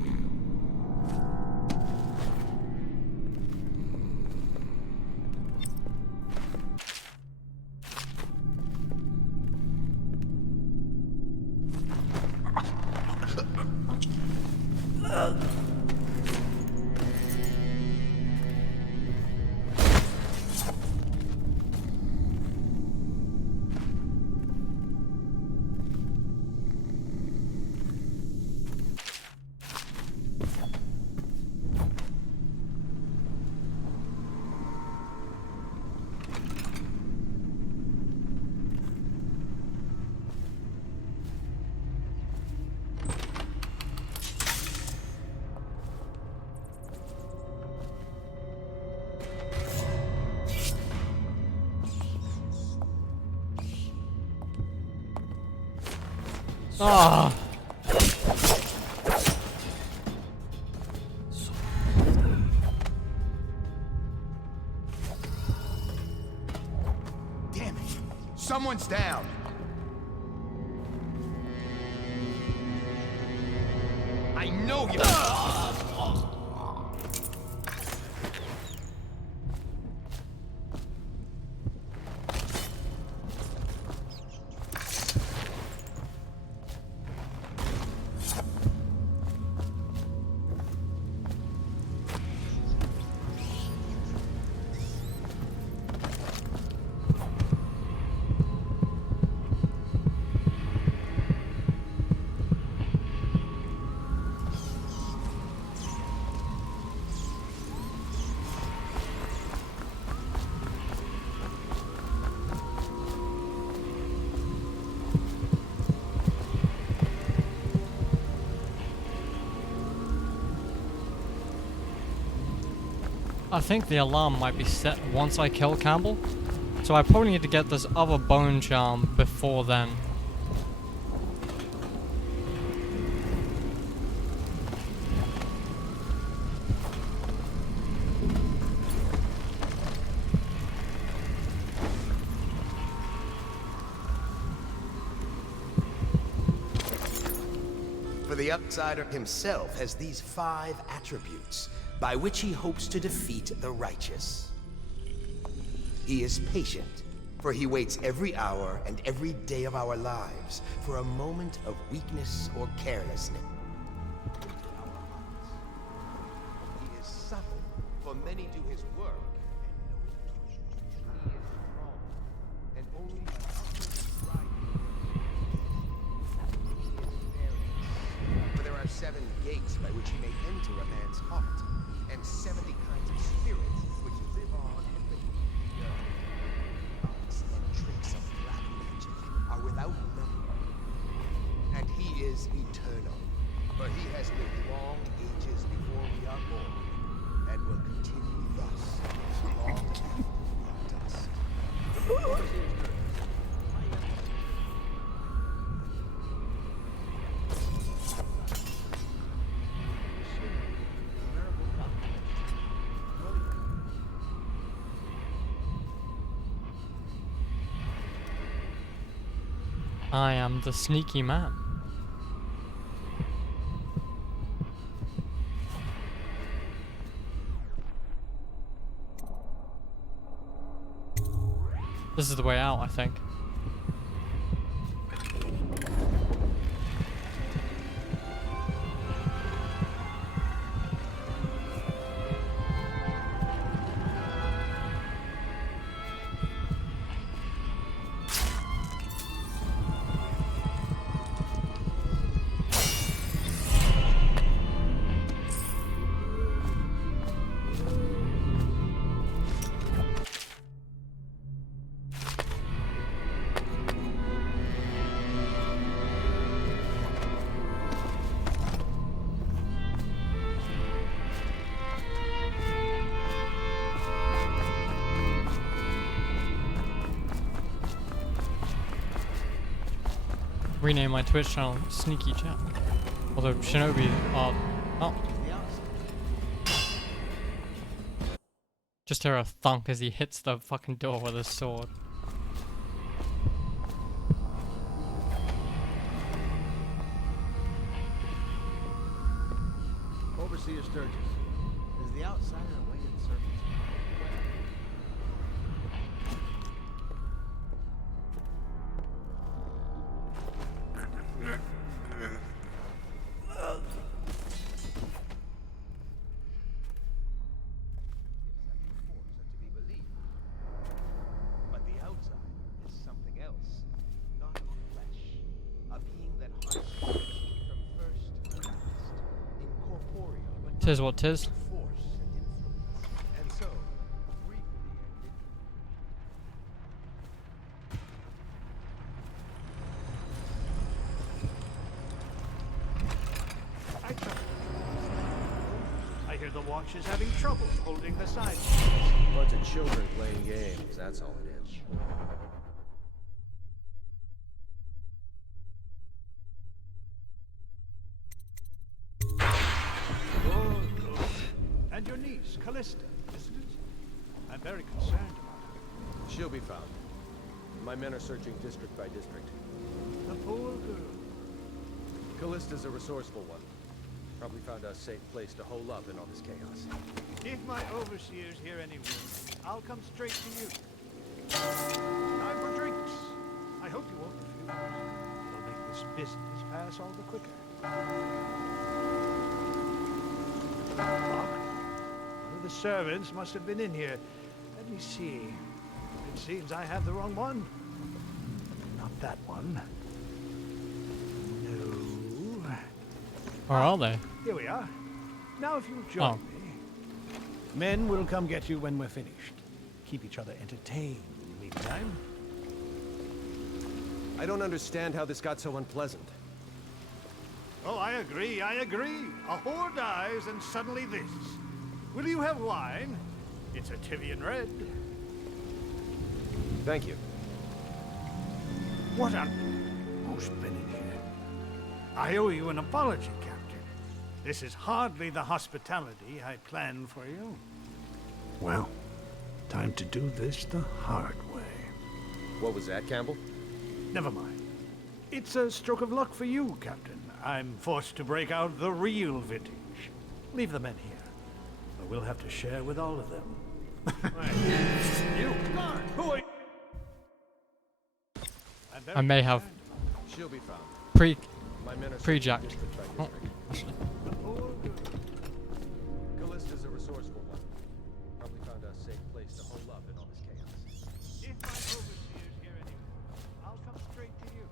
Ah. Damn it! Someone's down! I know you. I think the alarm might be set once I kill Campbell, so I probably need to get this other bone charm before then. For the outsider himself has these 5 attributes by which he hopes to defeat the righteous. He is patient, for he waits every hour and every day of our lives for a moment of weakness or carelessness. He is subtle, for many do his work and know it. He is strong, and only others right. He is various, for there are 7 gates by which he may enter a man's heart, and 70 kinds of spirits which live on and beneath the earth. Arts and tricks of black magic are without number. And he is eternal, for he has lived long ages before we are born, and will continue thus long after we are dust. I am the sneaky man. This is the way out, I think. Rename my Twitch channel Sneaky Chat. Although Shinobi are... Oh. Just hear a thunk as he hits the fucking door with his sword. Overseer Sturgis, is the outsider a winged serpent? Tis what tis. I hear the watch is having trouble holding the side. Bunch of children playing games, that's all it is. your niece, Callista, isn't it? I'm very concerned about her. She'll be found. My men are searching district by district. The poor girl. Callista's a resourceful one. Probably found a safe place to hole up in all this chaos. If my overseers hear any word, I'll come straight to you. Time for drinks. I hope you won't refuse. It'll make this business pass all the quicker. Locked. One of the servants must have been in here. Let me see. It seems I have the wrong one. Not that one. No. Where are they? Here we are. Now if you'll join me. Men will come get you when we're finished. Keep each other entertained in the meantime. I don't understand how this got so unpleasant. Oh, I agree, I agree. A whore dies and suddenly this. Will you have wine? It's a Tivian Red. Thank you. What on... Who's been in here? I owe you an apology, Captain. This is hardly the hospitality I planned for you. Well, time to do this the hard way. What was that, Campbell? Never mind. It's a stroke of luck for you, Captain. I'm forced to break out the real vintage. Leave the men here. But we'll have to share with all of them. You, guard! Who are you? I may have She'll be found. pre-jacked. Oh, actually. Callista's a resourceful one. Probably found a safe place to hole up in all this chaos. If my overseers hear any more, I'll come straight to you.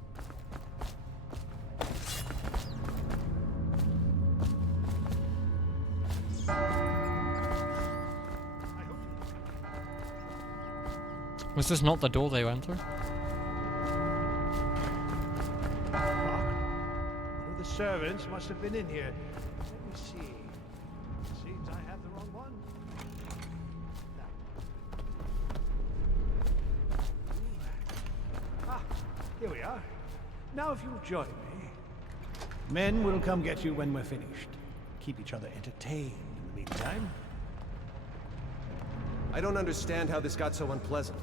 Was this not the door they went through? One of the servants must have been in here. Let me see. It seems I have the wrong one. Here we are. Now if you'll join me. Men will come get you when we're finished. Keep each other entertained in the meantime. I don't understand how this got so unpleasant.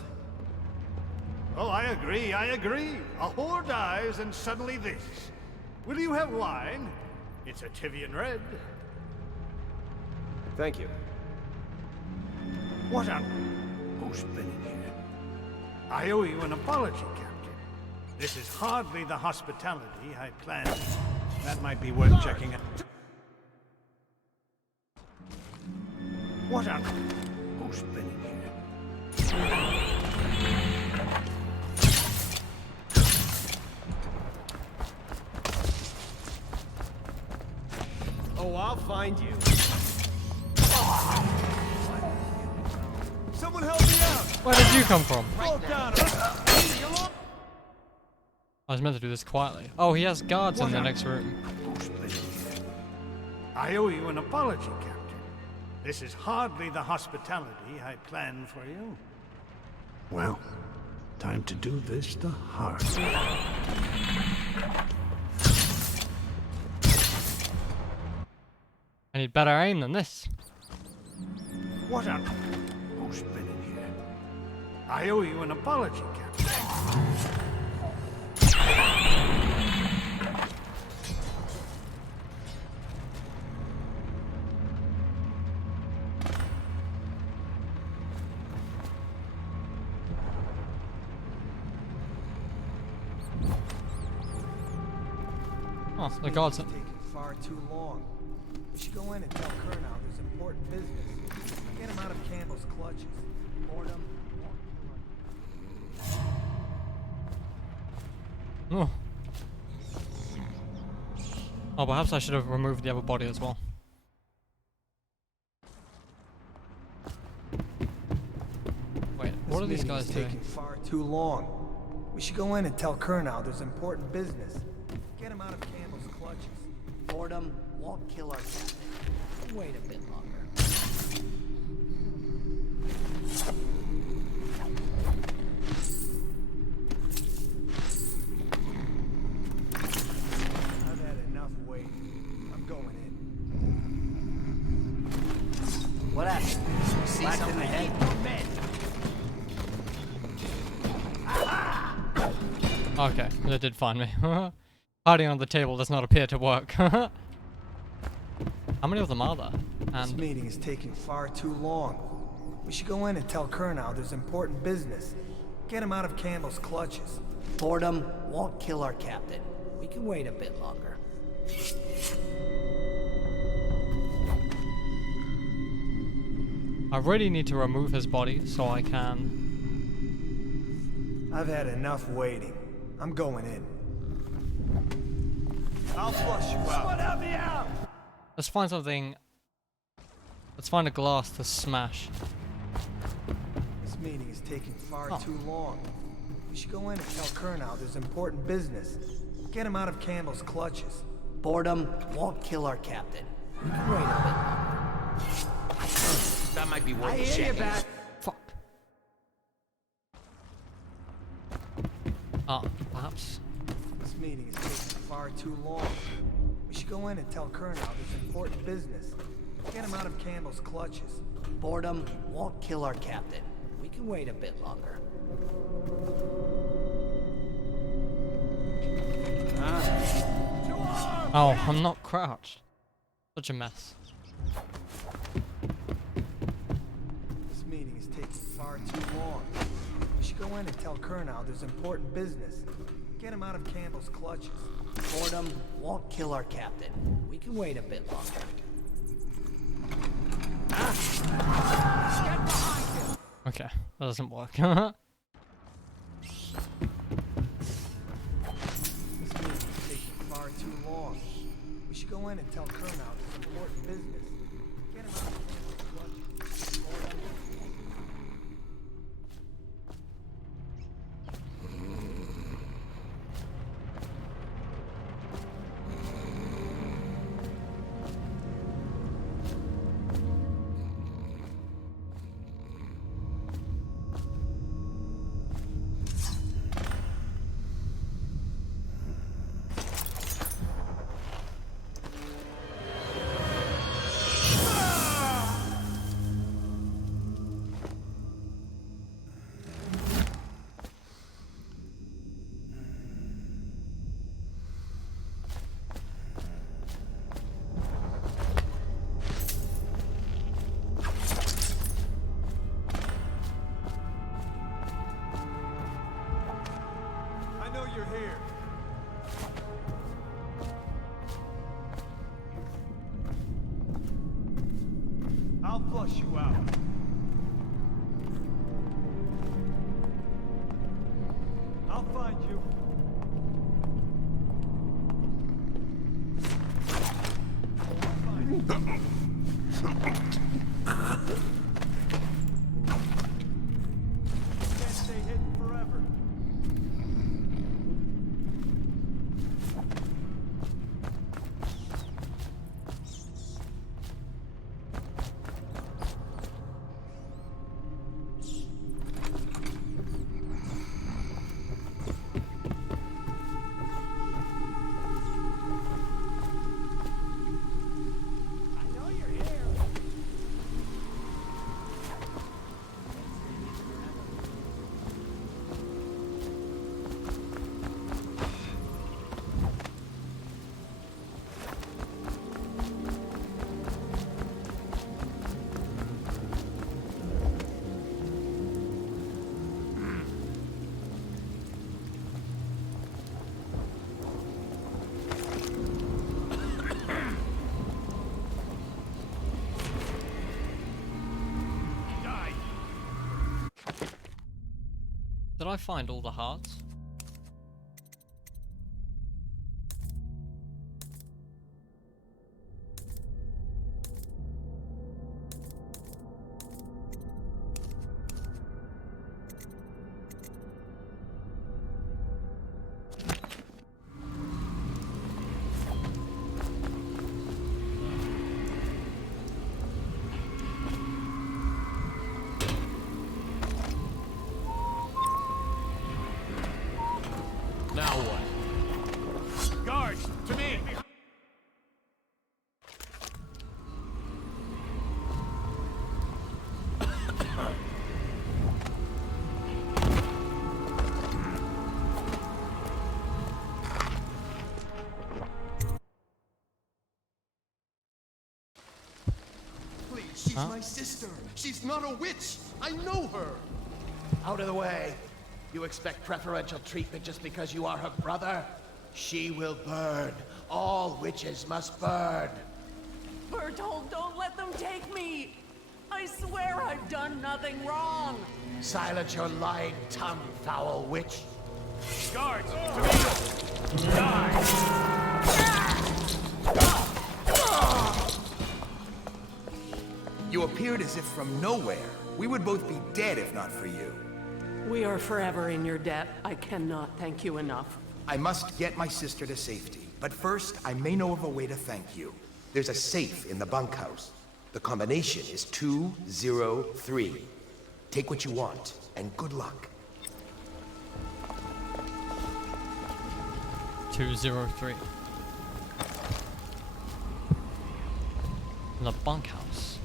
Oh, I agree, I agree. A whore dies and suddenly this. Will you have wine? It's a Tivian Red. Thank you. What on... Who's been in here? I owe you an apology, Captain. This is hardly the hospitality I planned. That might be worth checking out. What on... Who's been in here? Oh, I'll find you. Someone help me out! Where did you come from? Fall down! I was meant to do this quietly. Oh, he has guards in the next room. I owe you an apology, Captain. This is hardly the hospitality I planned for you. Well, time to do this the hard way. I need better aim than this. What on... Who's been in here? I owe you an apology, Captain. Oh, the guards. Taking far too long. We should go in and tell Kernow there's important business. Get him out of Campbell's clutches. Boredom. Oh. Oh, perhaps I should have removed the other body as well. Wait, what are these guys doing? Taking far too long. We should go in and tell Kernow there's important business. Get him out of Campbell's clutches. Boredom won't kill our cat. Wait a bit longer. I've had enough waiting. I'm going in. What happened? See something in the head? Okay, they did find me. Hiding on the table does not appear to work. How many of them are there? This meeting is taking far too long. We should go in and tell Kurnow there's important business. Get him out of Campbell's clutches. Boredom won't kill our captain. We can wait a bit longer. I really need to remove his body so I can... I've had enough waiting. I'm going in. I'll flush you out. Someone help me out! Let's find something... Let's find a glass to smash. This meeting is taking far too long. We should go in and tell Kurnow there's important business. Get him out of Campbell's clutches. Boredom won't kill our captain. We can wait a bit longer. That might be worth I a hear you check. back. Fuck. Perhaps. This meeting is taking far too long. We should go in and tell Kurnow there's important business. Get him out of Campbell's clutches. Boredom won't kill our captain. We can wait a bit longer. Oh, I'm not crouched. Such a mess. This meeting is taking far too long. We should go in and tell Kurnow there's important business. Get him out of Campbell's clutches. Boredom won't kill our captain. We can wait a bit longer. Okay, that doesn't work. This meeting is taking far too long. We should go in and tell Kurnow there's important business. Get him out of Campbell's clutches. I know you're here. I'll flush you out. I'll find you. Can't stay hidden forever. Did I find all the hearts? my sister. She's not a witch. I know her. Out of the way. You expect preferential treatment just because you are her brother? She will burn. All witches must burn. Bertold, don't let them take me! I swear I've done nothing wrong! Silence your lying tongue, foul witch. Guards, to me! Die! You appeared as if from nowhere. We would both be dead if not for you. We are forever in your debt. I cannot thank you enough. I must get my sister to safety, but first I may know of a way to thank you. There's a safe in the bunkhouse. The combination is 203. Take what you want, and good luck. 203. In the bunkhouse.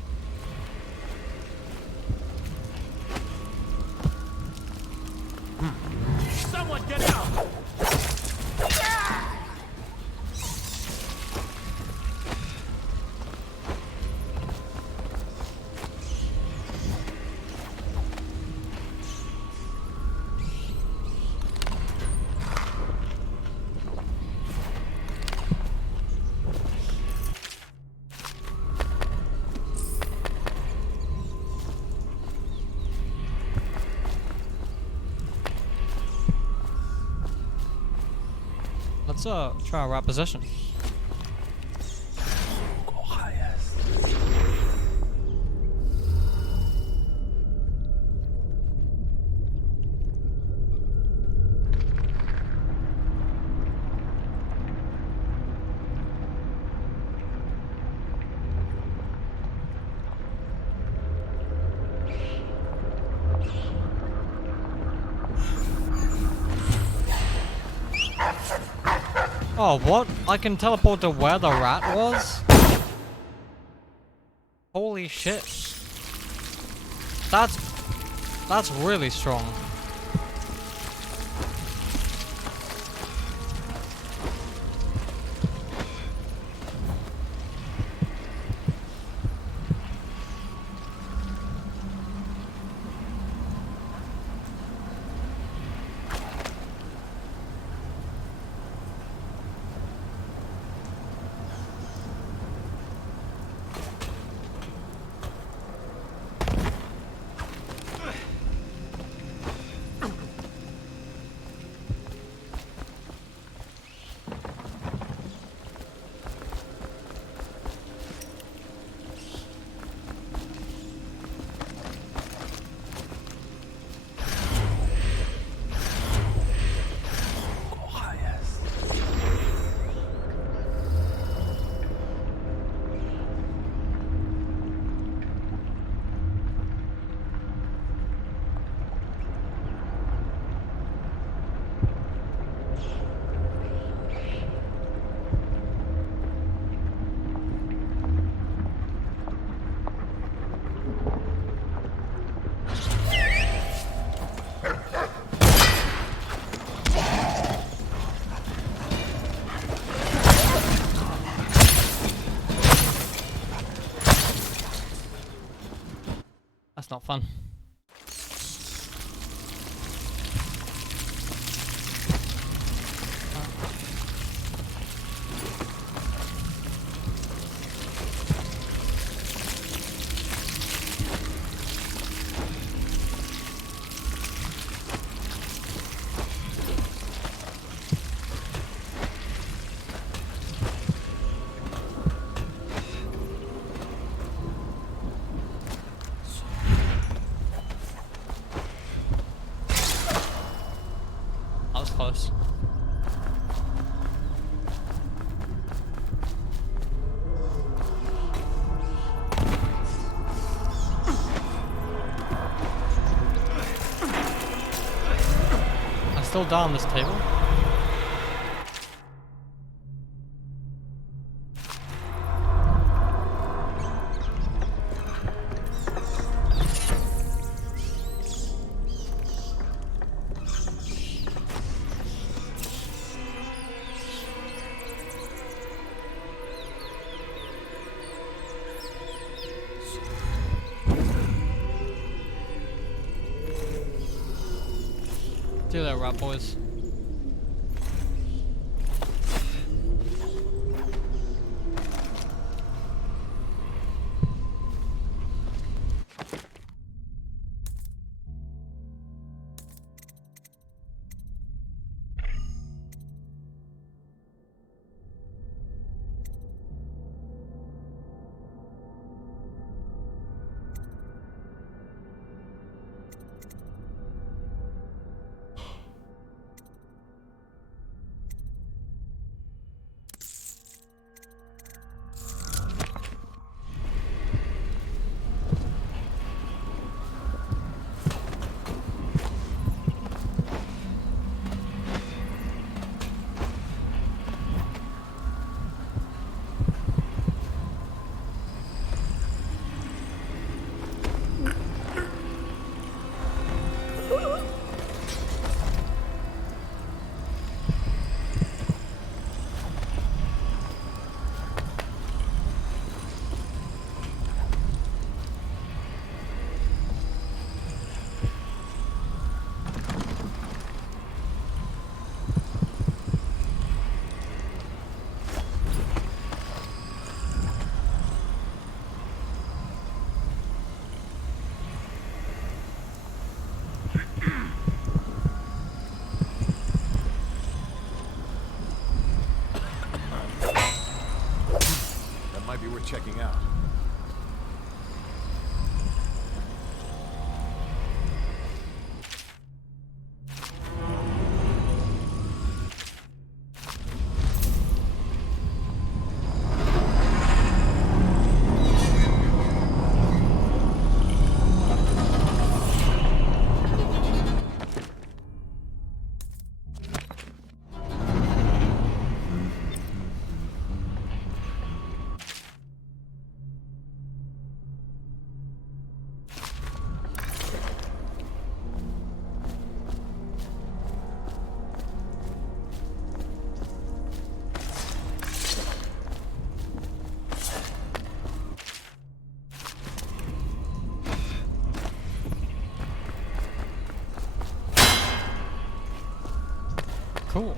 Someone get out! Let's try our right position. Oh, what? I can teleport to where the rat was? Holy shit. That's really strong. That's not fun. Close. I'm still down this table. See you later, rat boys. Worth checking out. Cool.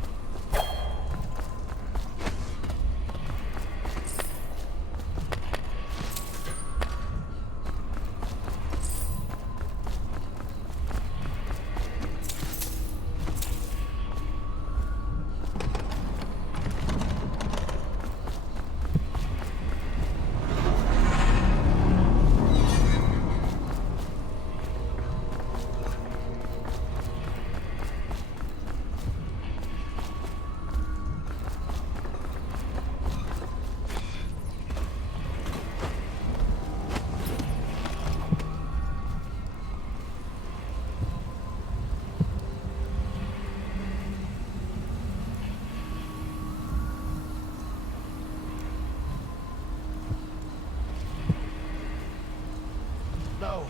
No,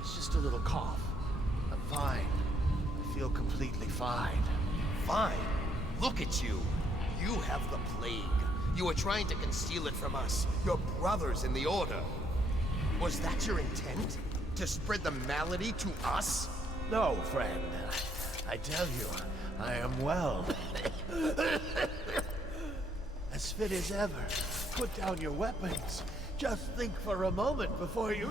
it's just a little cough. I'm fine. I feel completely fine. Fine. Look at you. You have the plague. You were trying to conceal it from us, your brothers in the Order. Was that your intent? To spread the malady to us? No, friend. I tell you, I am well. As fit as ever. Put down your weapons. Just think for a moment before you...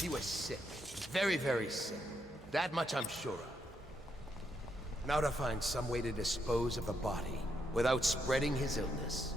He was sick. Very, very sick. That much I'm sure of. Now to find some way to dispose of the body without spreading his illness.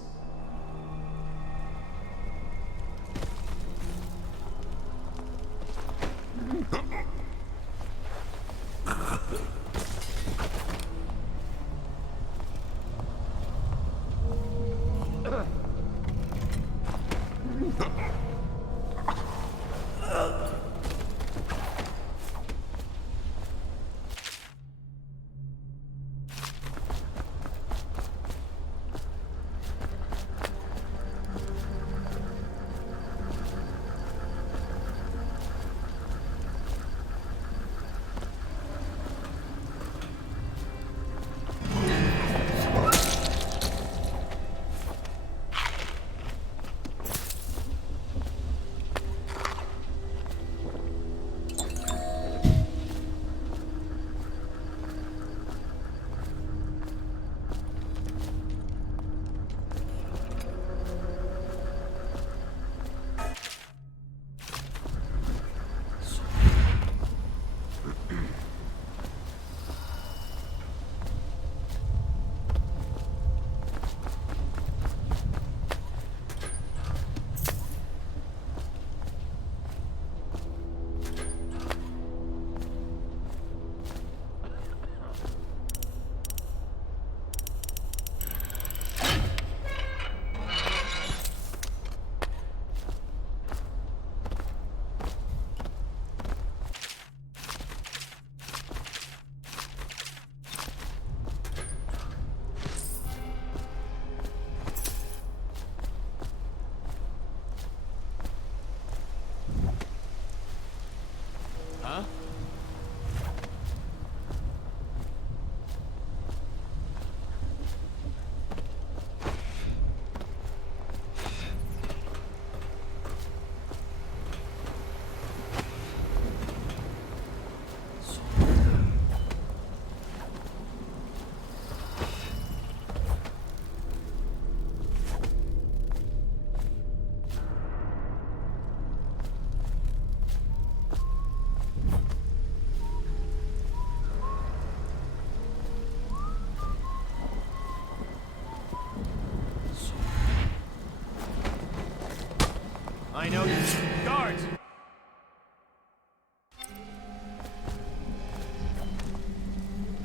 I know you. Guards!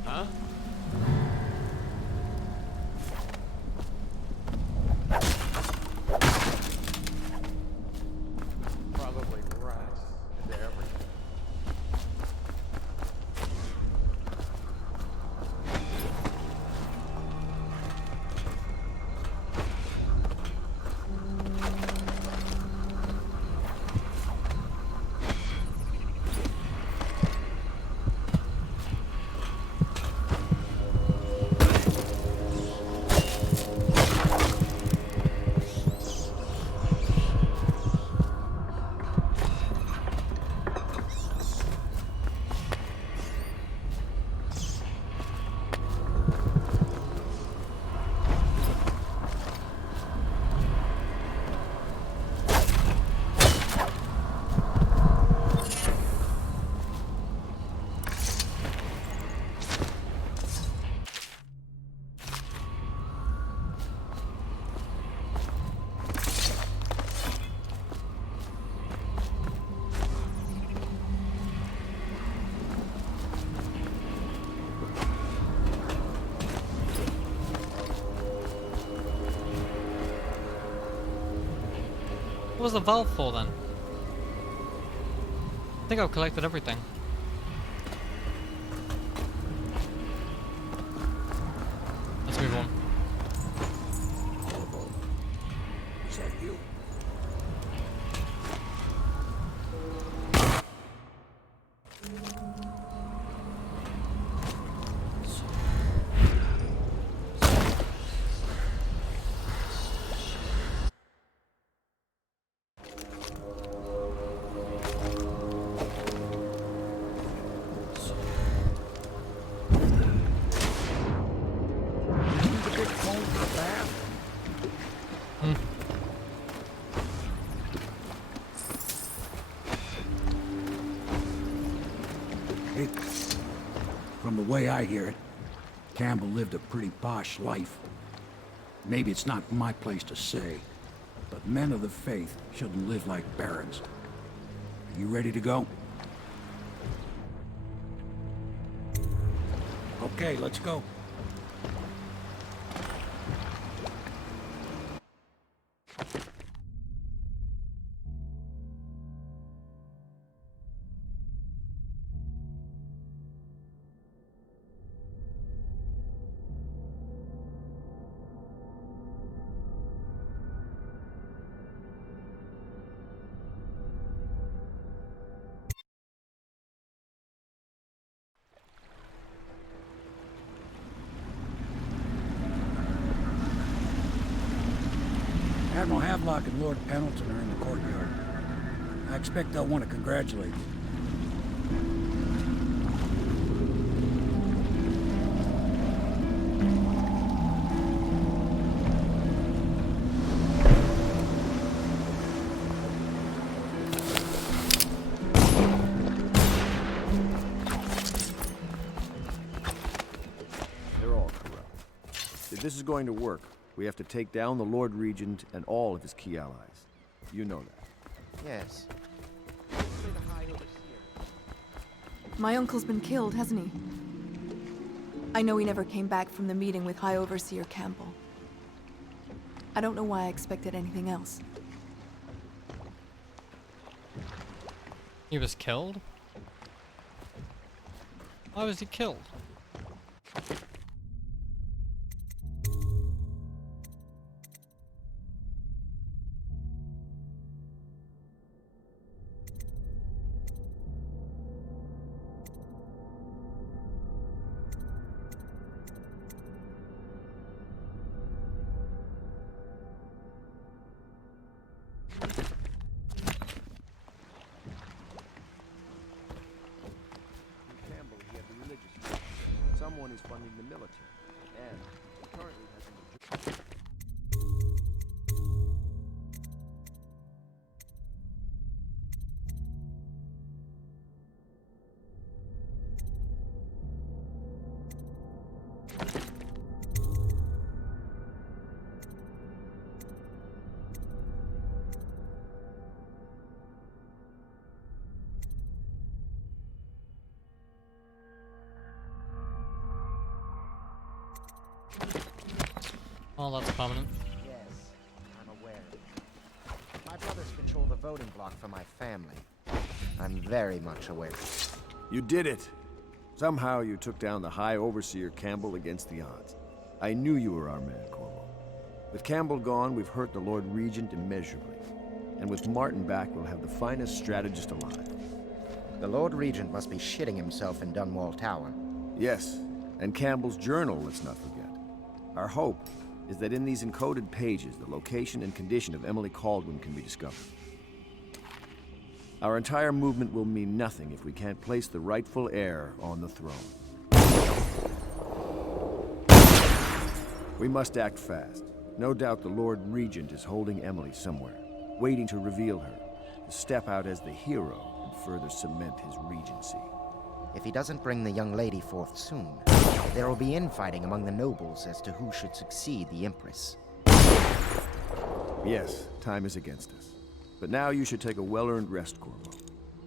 Huh? Probably rats into everything. What was the valve for then? I think I've collected everything. Let's move on. Is that you? Hey, from the way I hear it, Campbell lived a pretty posh life. Maybe it's not my place to say, but men of the faith shouldn't live like barons. Are you ready to go? Okay, let's go. Admiral Havelock and Lord Pendleton are in the courtyard. I expect they'll want to congratulate you. They're all corrupt. If this is going to work, we have to take down the Lord Regent and all of his key allies. You know that. Yes. My uncle's been killed, hasn't he? I know he never came back from the meeting with High Overseer Campbell. I don't know why I expected anything else. He was killed? Why was he killed? Campbell, he had the religious faith. Someone is funding the military, and he currently has a Oh, that's permanent. Yes, I'm aware. My brothers control the voting block for my family. I'm very much aware. You did it! Somehow you took down the High Overseer Campbell against the odds. I knew you were our man, Corvo. With Campbell gone, we've hurt the Lord Regent immeasurably. And with Martin back, we'll have the finest strategist alive. The Lord Regent must be shitting himself in Dunwall Tower. Yes, and Campbell's journal, let's not forget. Our hope is that in these encoded pages, the location and condition of Emily Kaldwin can be discovered. Our entire movement will mean nothing if we can't place the rightful heir on the throne. We must act fast. No doubt the Lord Regent is holding Emily somewhere, waiting to reveal her, to step out as the hero and further cement his regency. If he doesn't bring the young lady forth soon, there will be infighting among the nobles as to who should succeed the Empress. Yes, time is against us. But now you should take a well-earned rest, Corvo.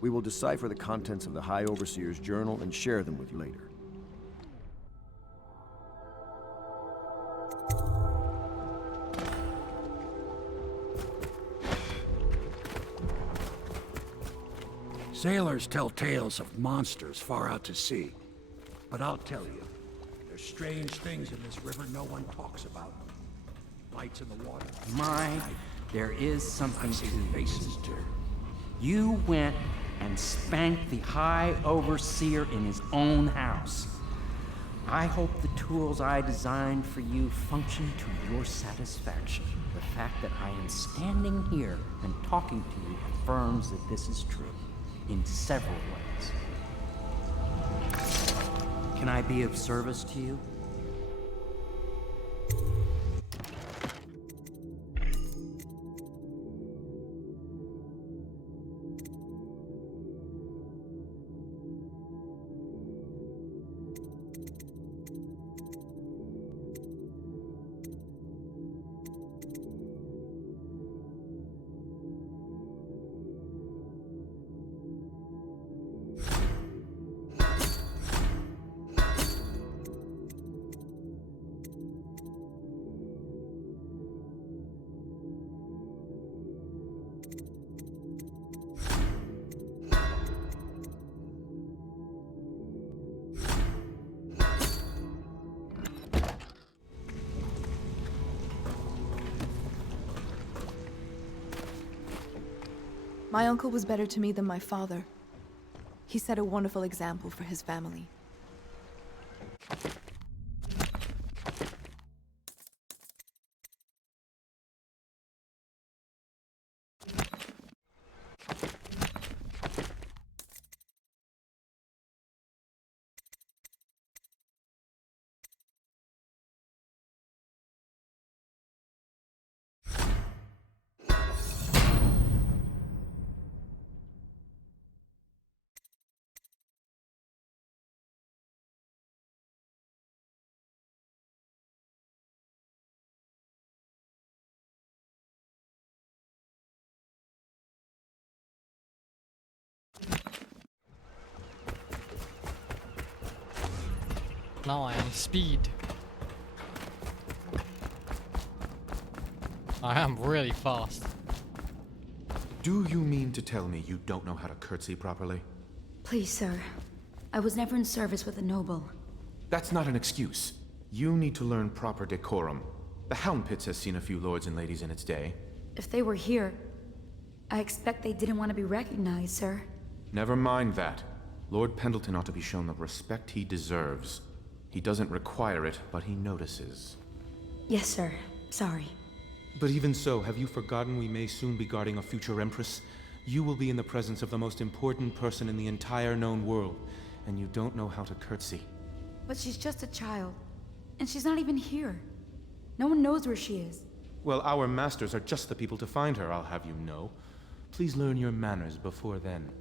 We will decipher the contents of the High Overseer's journal and share them with you later. Sailors tell tales of monsters far out to sea. But I'll tell you, there's strange things in this river no one talks about. Lights in the water. There is something I've to seen this. faces too. You went and spanked the High Overseer in his own house. I hope the tools I designed for you function to your satisfaction. The fact that I am standing here and talking to you affirms that this is true, in several ways. Can I be of service to you? My uncle was better to me than my father. He set a wonderful example for his family. Now I am speed. I am really fast. Do you mean to tell me you don't know how to curtsy properly? Please, sir. I was never in service with a noble. That's not an excuse. You need to learn proper decorum. The Hound Pits has seen a few lords and ladies in its day. If they were here, I expect they didn't want to be recognized, sir. Never mind that. Lord Pendleton ought to be shown the respect he deserves. He doesn't require it, but he notices. Yes, sir. Sorry. But even so, have you forgotten we may soon be guarding a future Empress? You will be in the presence of the most important person in the entire known world, and you don't know how to curtsy. But she's just a child, and she's not even here. No one knows where she is. Well, our masters are just the people to find her, I'll have you know. Please learn your manners before then.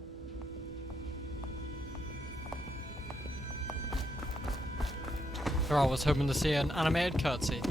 I was hoping to see an animated cutscene.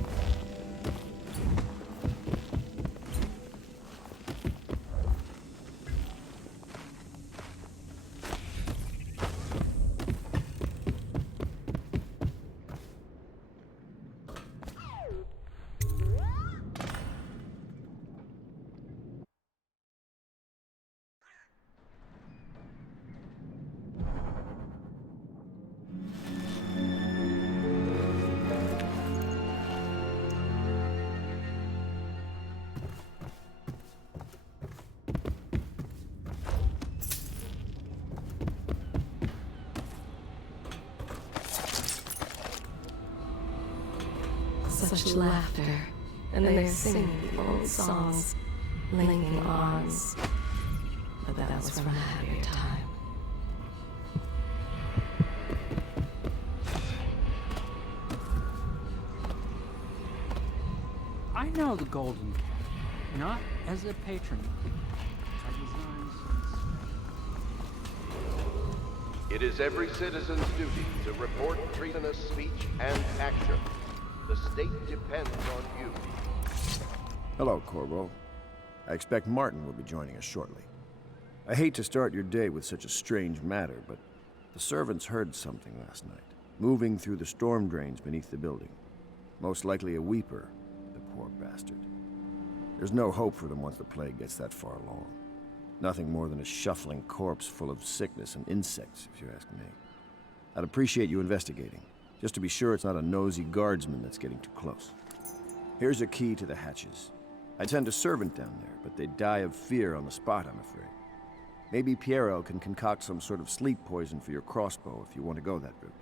Such laughter, and they're singing old songs, linking arms. But that was from a happier time. I know the Golden Cat, not as a patron. It is every citizen's duty to report treasonous speech and action. The state depends on you. Hello, Corvo. I expect Martin will be joining us shortly. I hate to start your day with such a strange matter, but the servants heard something last night, moving through the storm drains beneath the building. Most likely a weeper, the poor bastard. There's no hope for them once the plague gets that far along. Nothing more than a shuffling corpse full of sickness and insects, if you ask me. I'd appreciate you investigating, just to be sure it's not a nosy guardsman that's getting too close. Here's a key to the hatches. I'd send a servant down there, but they'd die of fear on the spot, I'm afraid. Maybe Piero can concoct some sort of sleep poison for your crossbow if you want to go that route.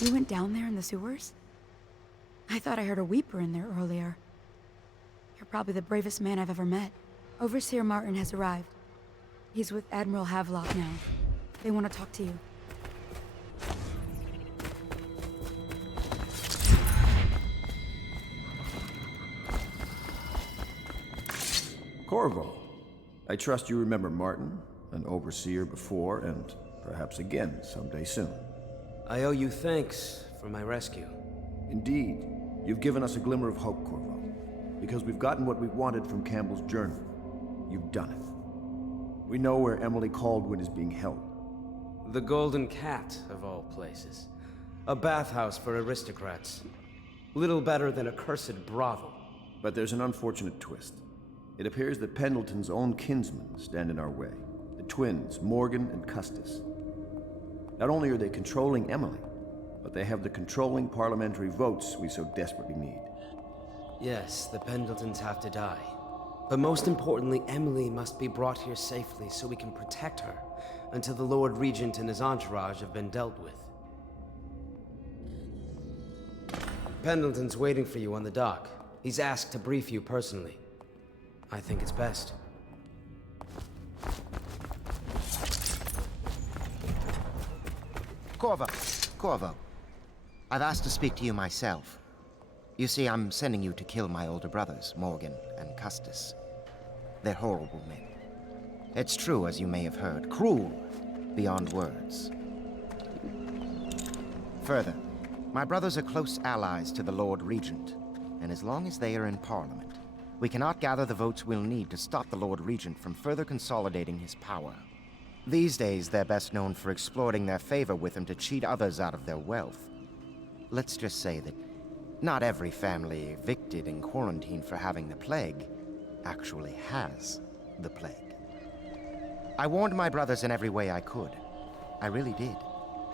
You went down there in the sewers? I thought I heard a weeper in there earlier. You're probably the bravest man I've ever met. Overseer Martin has arrived. He's with Admiral Havelock now. They want to talk to you. Corvo, I trust you remember Martin, an overseer before, and perhaps again someday soon. I owe you thanks for my rescue. Indeed. You've given us a glimmer of hope, Corvo. Because we've gotten what we wanted from Campbell's journal. You've done it. We know where Emily Caldwin is being held. The Golden Cat, of all places. A bathhouse for aristocrats. Little better than a cursed brothel. But there's an unfortunate twist. It appears that Pendleton's own kinsmen stand in our way. The twins, Morgan and Custis. Not only are they controlling Emily, but they have the controlling parliamentary votes we so desperately need. Yes, the Pendletons have to die. But most importantly, Emily must be brought here safely so we can protect her until the Lord Regent and his entourage have been dealt with. Pendleton's waiting for you on the dock. He's asked to brief you personally. I think it's best. Corvo. I've asked to speak to you myself. You see, I'm sending you to kill my older brothers, Morgan and Custis. They're horrible men. It's true, as you may have heard, cruel beyond words. Further, my brothers are close allies to the Lord Regent, and as long as they are in Parliament, we cannot gather the votes we'll need to stop the Lord Regent from further consolidating his power. These days, they're best known for exploiting their favor with him to cheat others out of their wealth. Let's just say that not every family evicted and quarantined for having the plague actually has the plague. I warned my brothers in every way I could. I really did.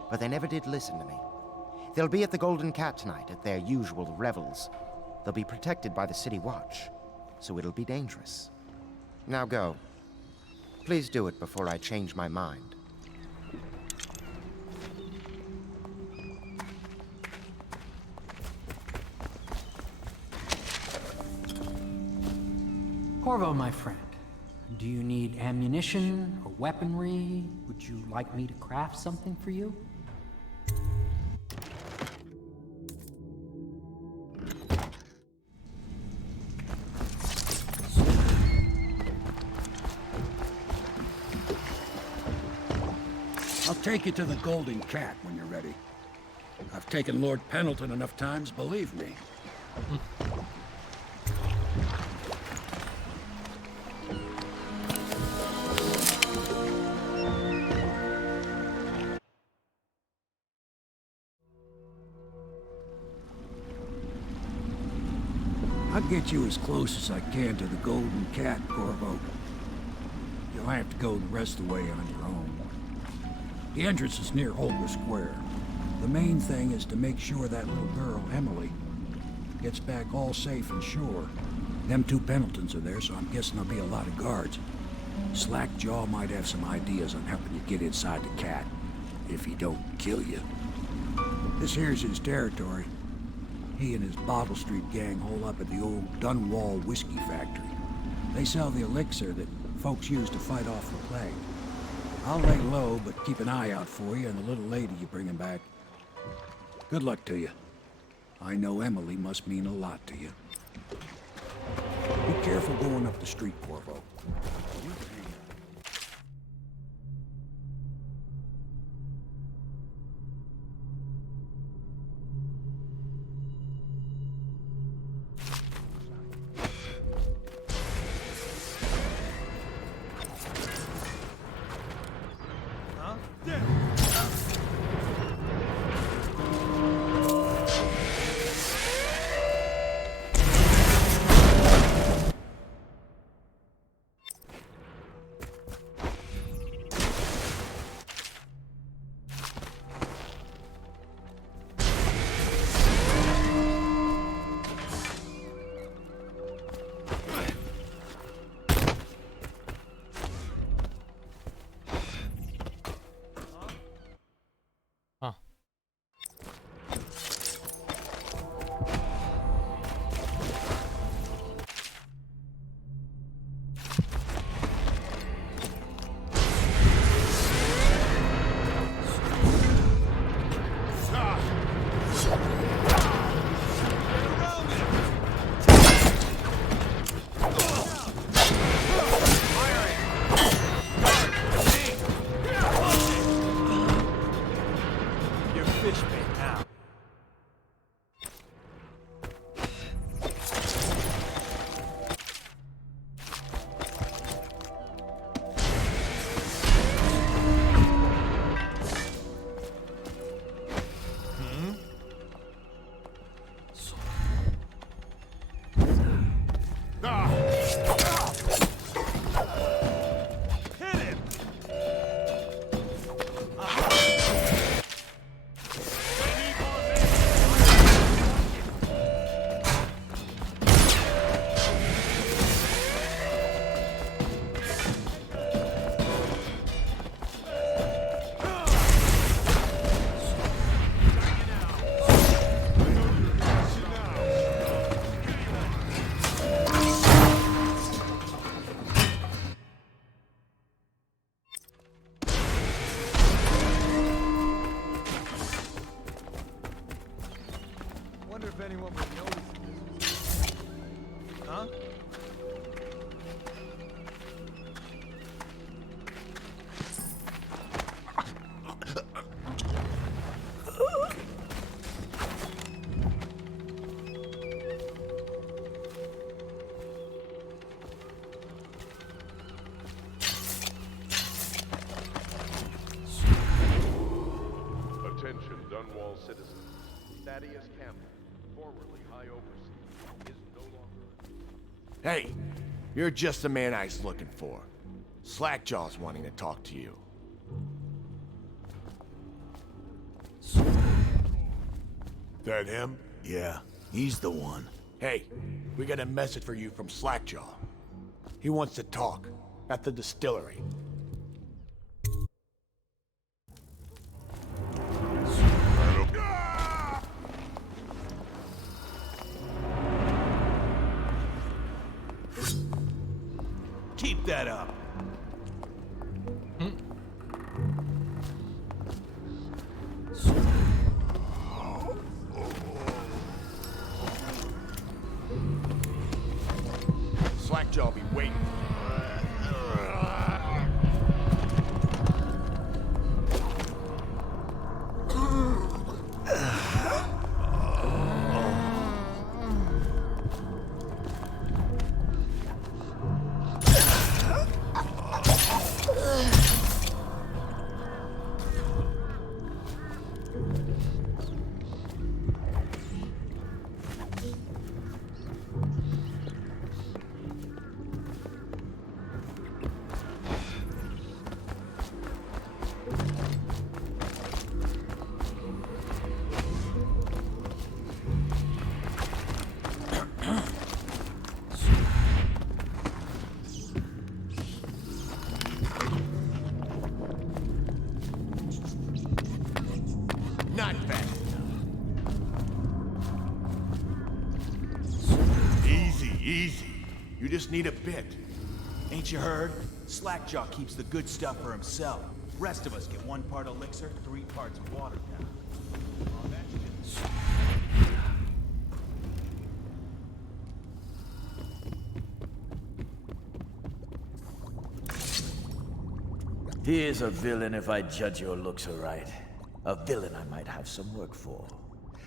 But they never did listen to me. They'll be at the Golden Cat tonight at their usual revels. They'll be protected by the City Watch, so it'll be dangerous. Now go. Please do it before I change my mind. Corvo, my friend, do you need ammunition or weaponry? Would you like me to craft something for you? I'll take you to the Golden Cat when you're ready. I've taken Lord Pendleton enough times, believe me. I'll get you as close as I can to the Golden Cat, Corvo. You'll have to go the rest of the way on your own. The entrance is near Holger Square. The main thing is to make sure that little girl, Emily, gets back all safe and sure. Them two Pendletons are there, so I'm guessing there'll be a lot of guards. Slackjaw might have some ideas on helping you get inside the cat, if he don't kill you. This here's his territory. He and his Bottle Street gang hole up at the old Dunwall whiskey factory. They sell the elixir that folks use to fight off the plague. I'll lay low, but keep an eye out for you and the little lady you're bringing back. Good luck to you. I know Emily must mean a lot to you. Be careful going up the street, Corvo. fish bait now. Wonder if anyone would notice if this was... Huh? Attention, Dunwall citizens. Thaddeus Campbell, formerly High Overseer, is no longer... Hey, you're just the man I was looking for. Slackjaw's wanting to talk to you. That him? Yeah, he's the one. Hey, we got a message for you from Slackjaw. He wants to talk at the distillery. Keep that up. Slackjaw be waiting. Not fast enough. Easy, easy. You just need a bit. Ain't you heard? Slackjaw keeps the good stuff for himself. Rest of us get 1 part elixir, 3 parts water down. Here's a villain if I judge your looks aright. A villain I might have some work for.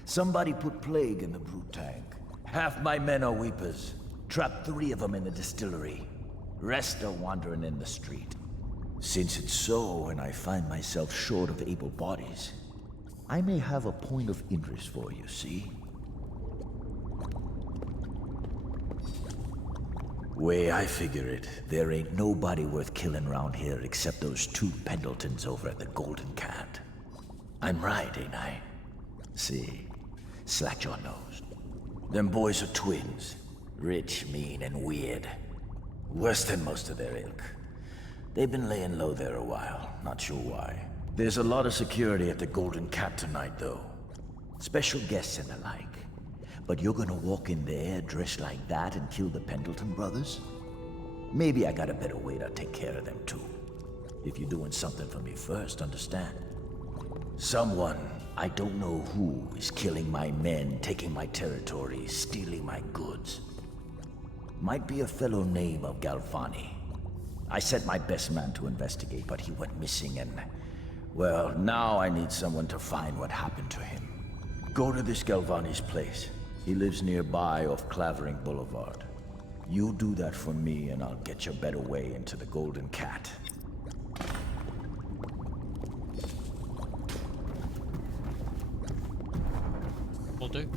Somebody put plague in the brute tank. Half my men are weepers. Trapped 3 of them in the distillery. Rest are wandering in the street. Since it's so, and I find myself short of able bodies, I may have a point of interest for you, see? Way I figure it, there ain't nobody worth killing around here except those 2 Pendletons over at the Golden Cat. I'm right, ain't I? See, Slackjaw knows. Them boys are twins. Rich, mean, and weird. Worse than most of their ilk. They've been laying low there a while, not sure why. There's a lot of security at the Golden Cat tonight, though. Special guests and the like. But you're gonna walk in there dressed like that and kill the Pendleton brothers? Maybe I got a better way to take care of them, too. If you're doing something for me first, understand? Someone, I don't know who, is killing my men, taking my territory, stealing my goods. Might be a fellow named of Galvani. I sent my best man to investigate, but he went missing and... Well, now I need someone to find what happened to him. Go to this Galvani's place. He lives nearby off Clavering Boulevard. You do that for me and I'll get you a better way into the Golden Cat. Will do.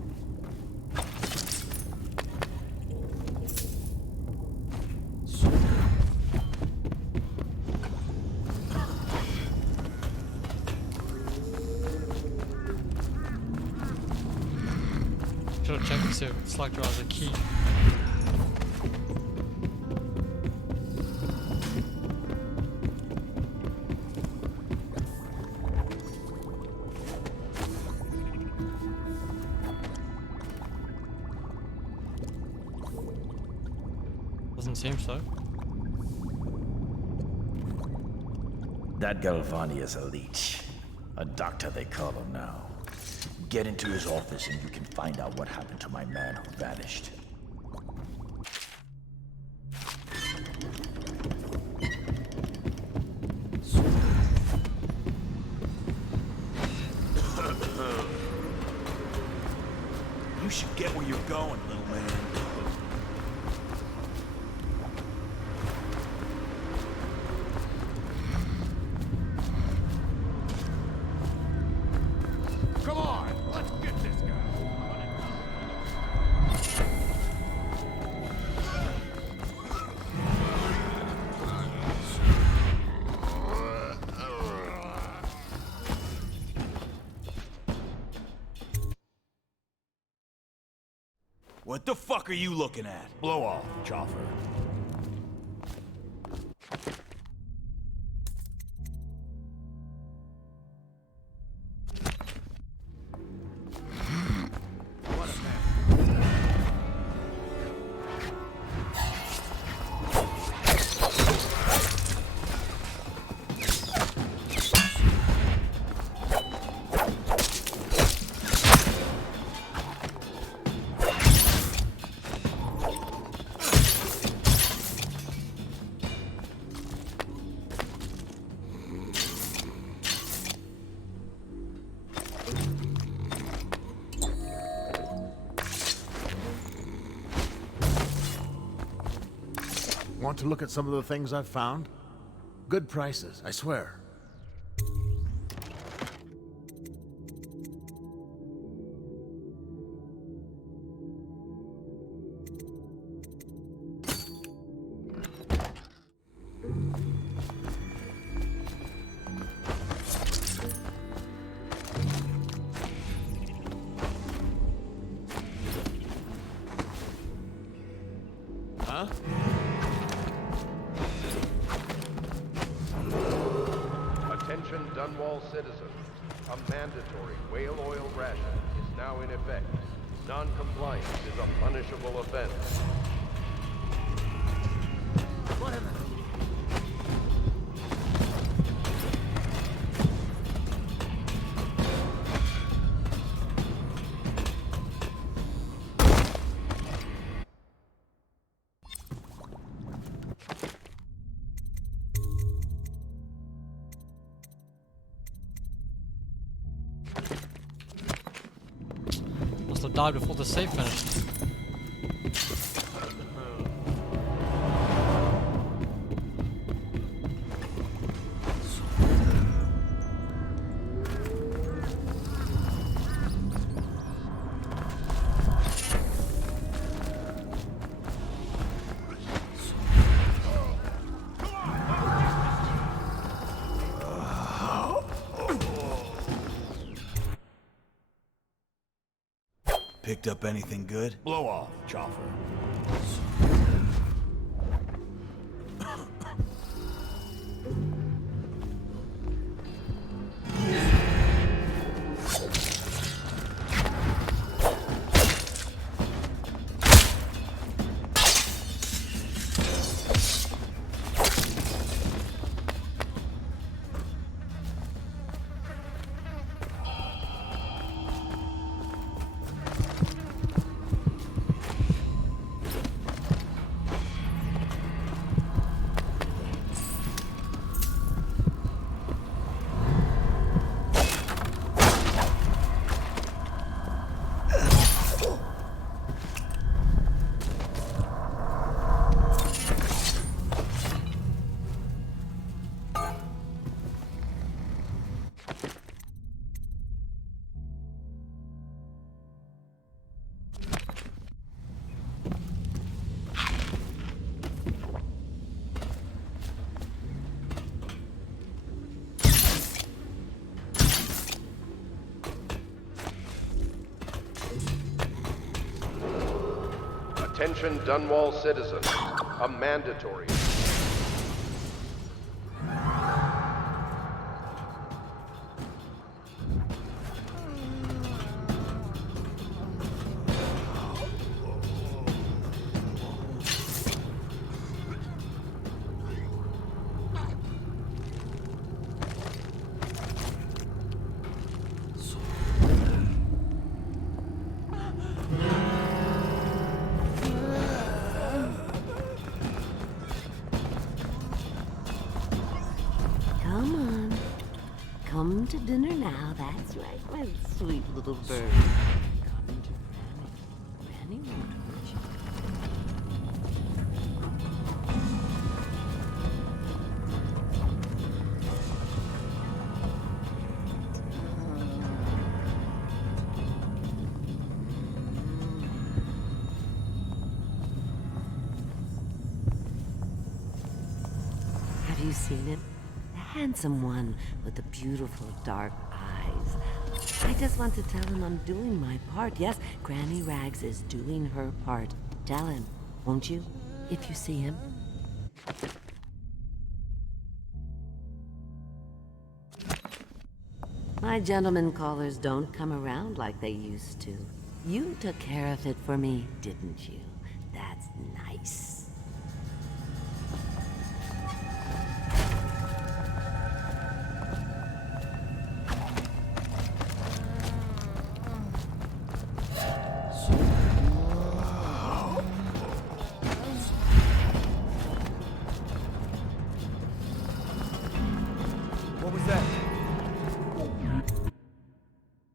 Should have checked to see if Slackjaw has a key. Doesn't seem so. That Galvani is a leech. A doctor, they call him now. Get into his office and you can find out what happened to my man who vanished. You should get where you're going, little man. Come on, let's get this guy. What the fuck are you looking at? Blow off, Chopper. Want to look at some of the things I've found? Good prices, I swear. Huh? Attention Dunwall citizens. A mandatory whale oil ration is now in effect. Non-compliance is a punishable offense. Must have died before the save finished. Picked up anything good? Blow off, Chopper. Attention Dunwall citizens. A mandatory. Come on. Come to dinner now. That's right, my sweet little bird. Come to Granny. Granny won't hurt you. Have you seen him? The handsome one with the beautiful dark eyes. I just want to tell him I'm doing my part. Yes, Granny Rags is doing her part. Tell him, won't you? If you see him. My gentlemen callers don't come around like they used to. You took care of it for me, didn't you? That's nice.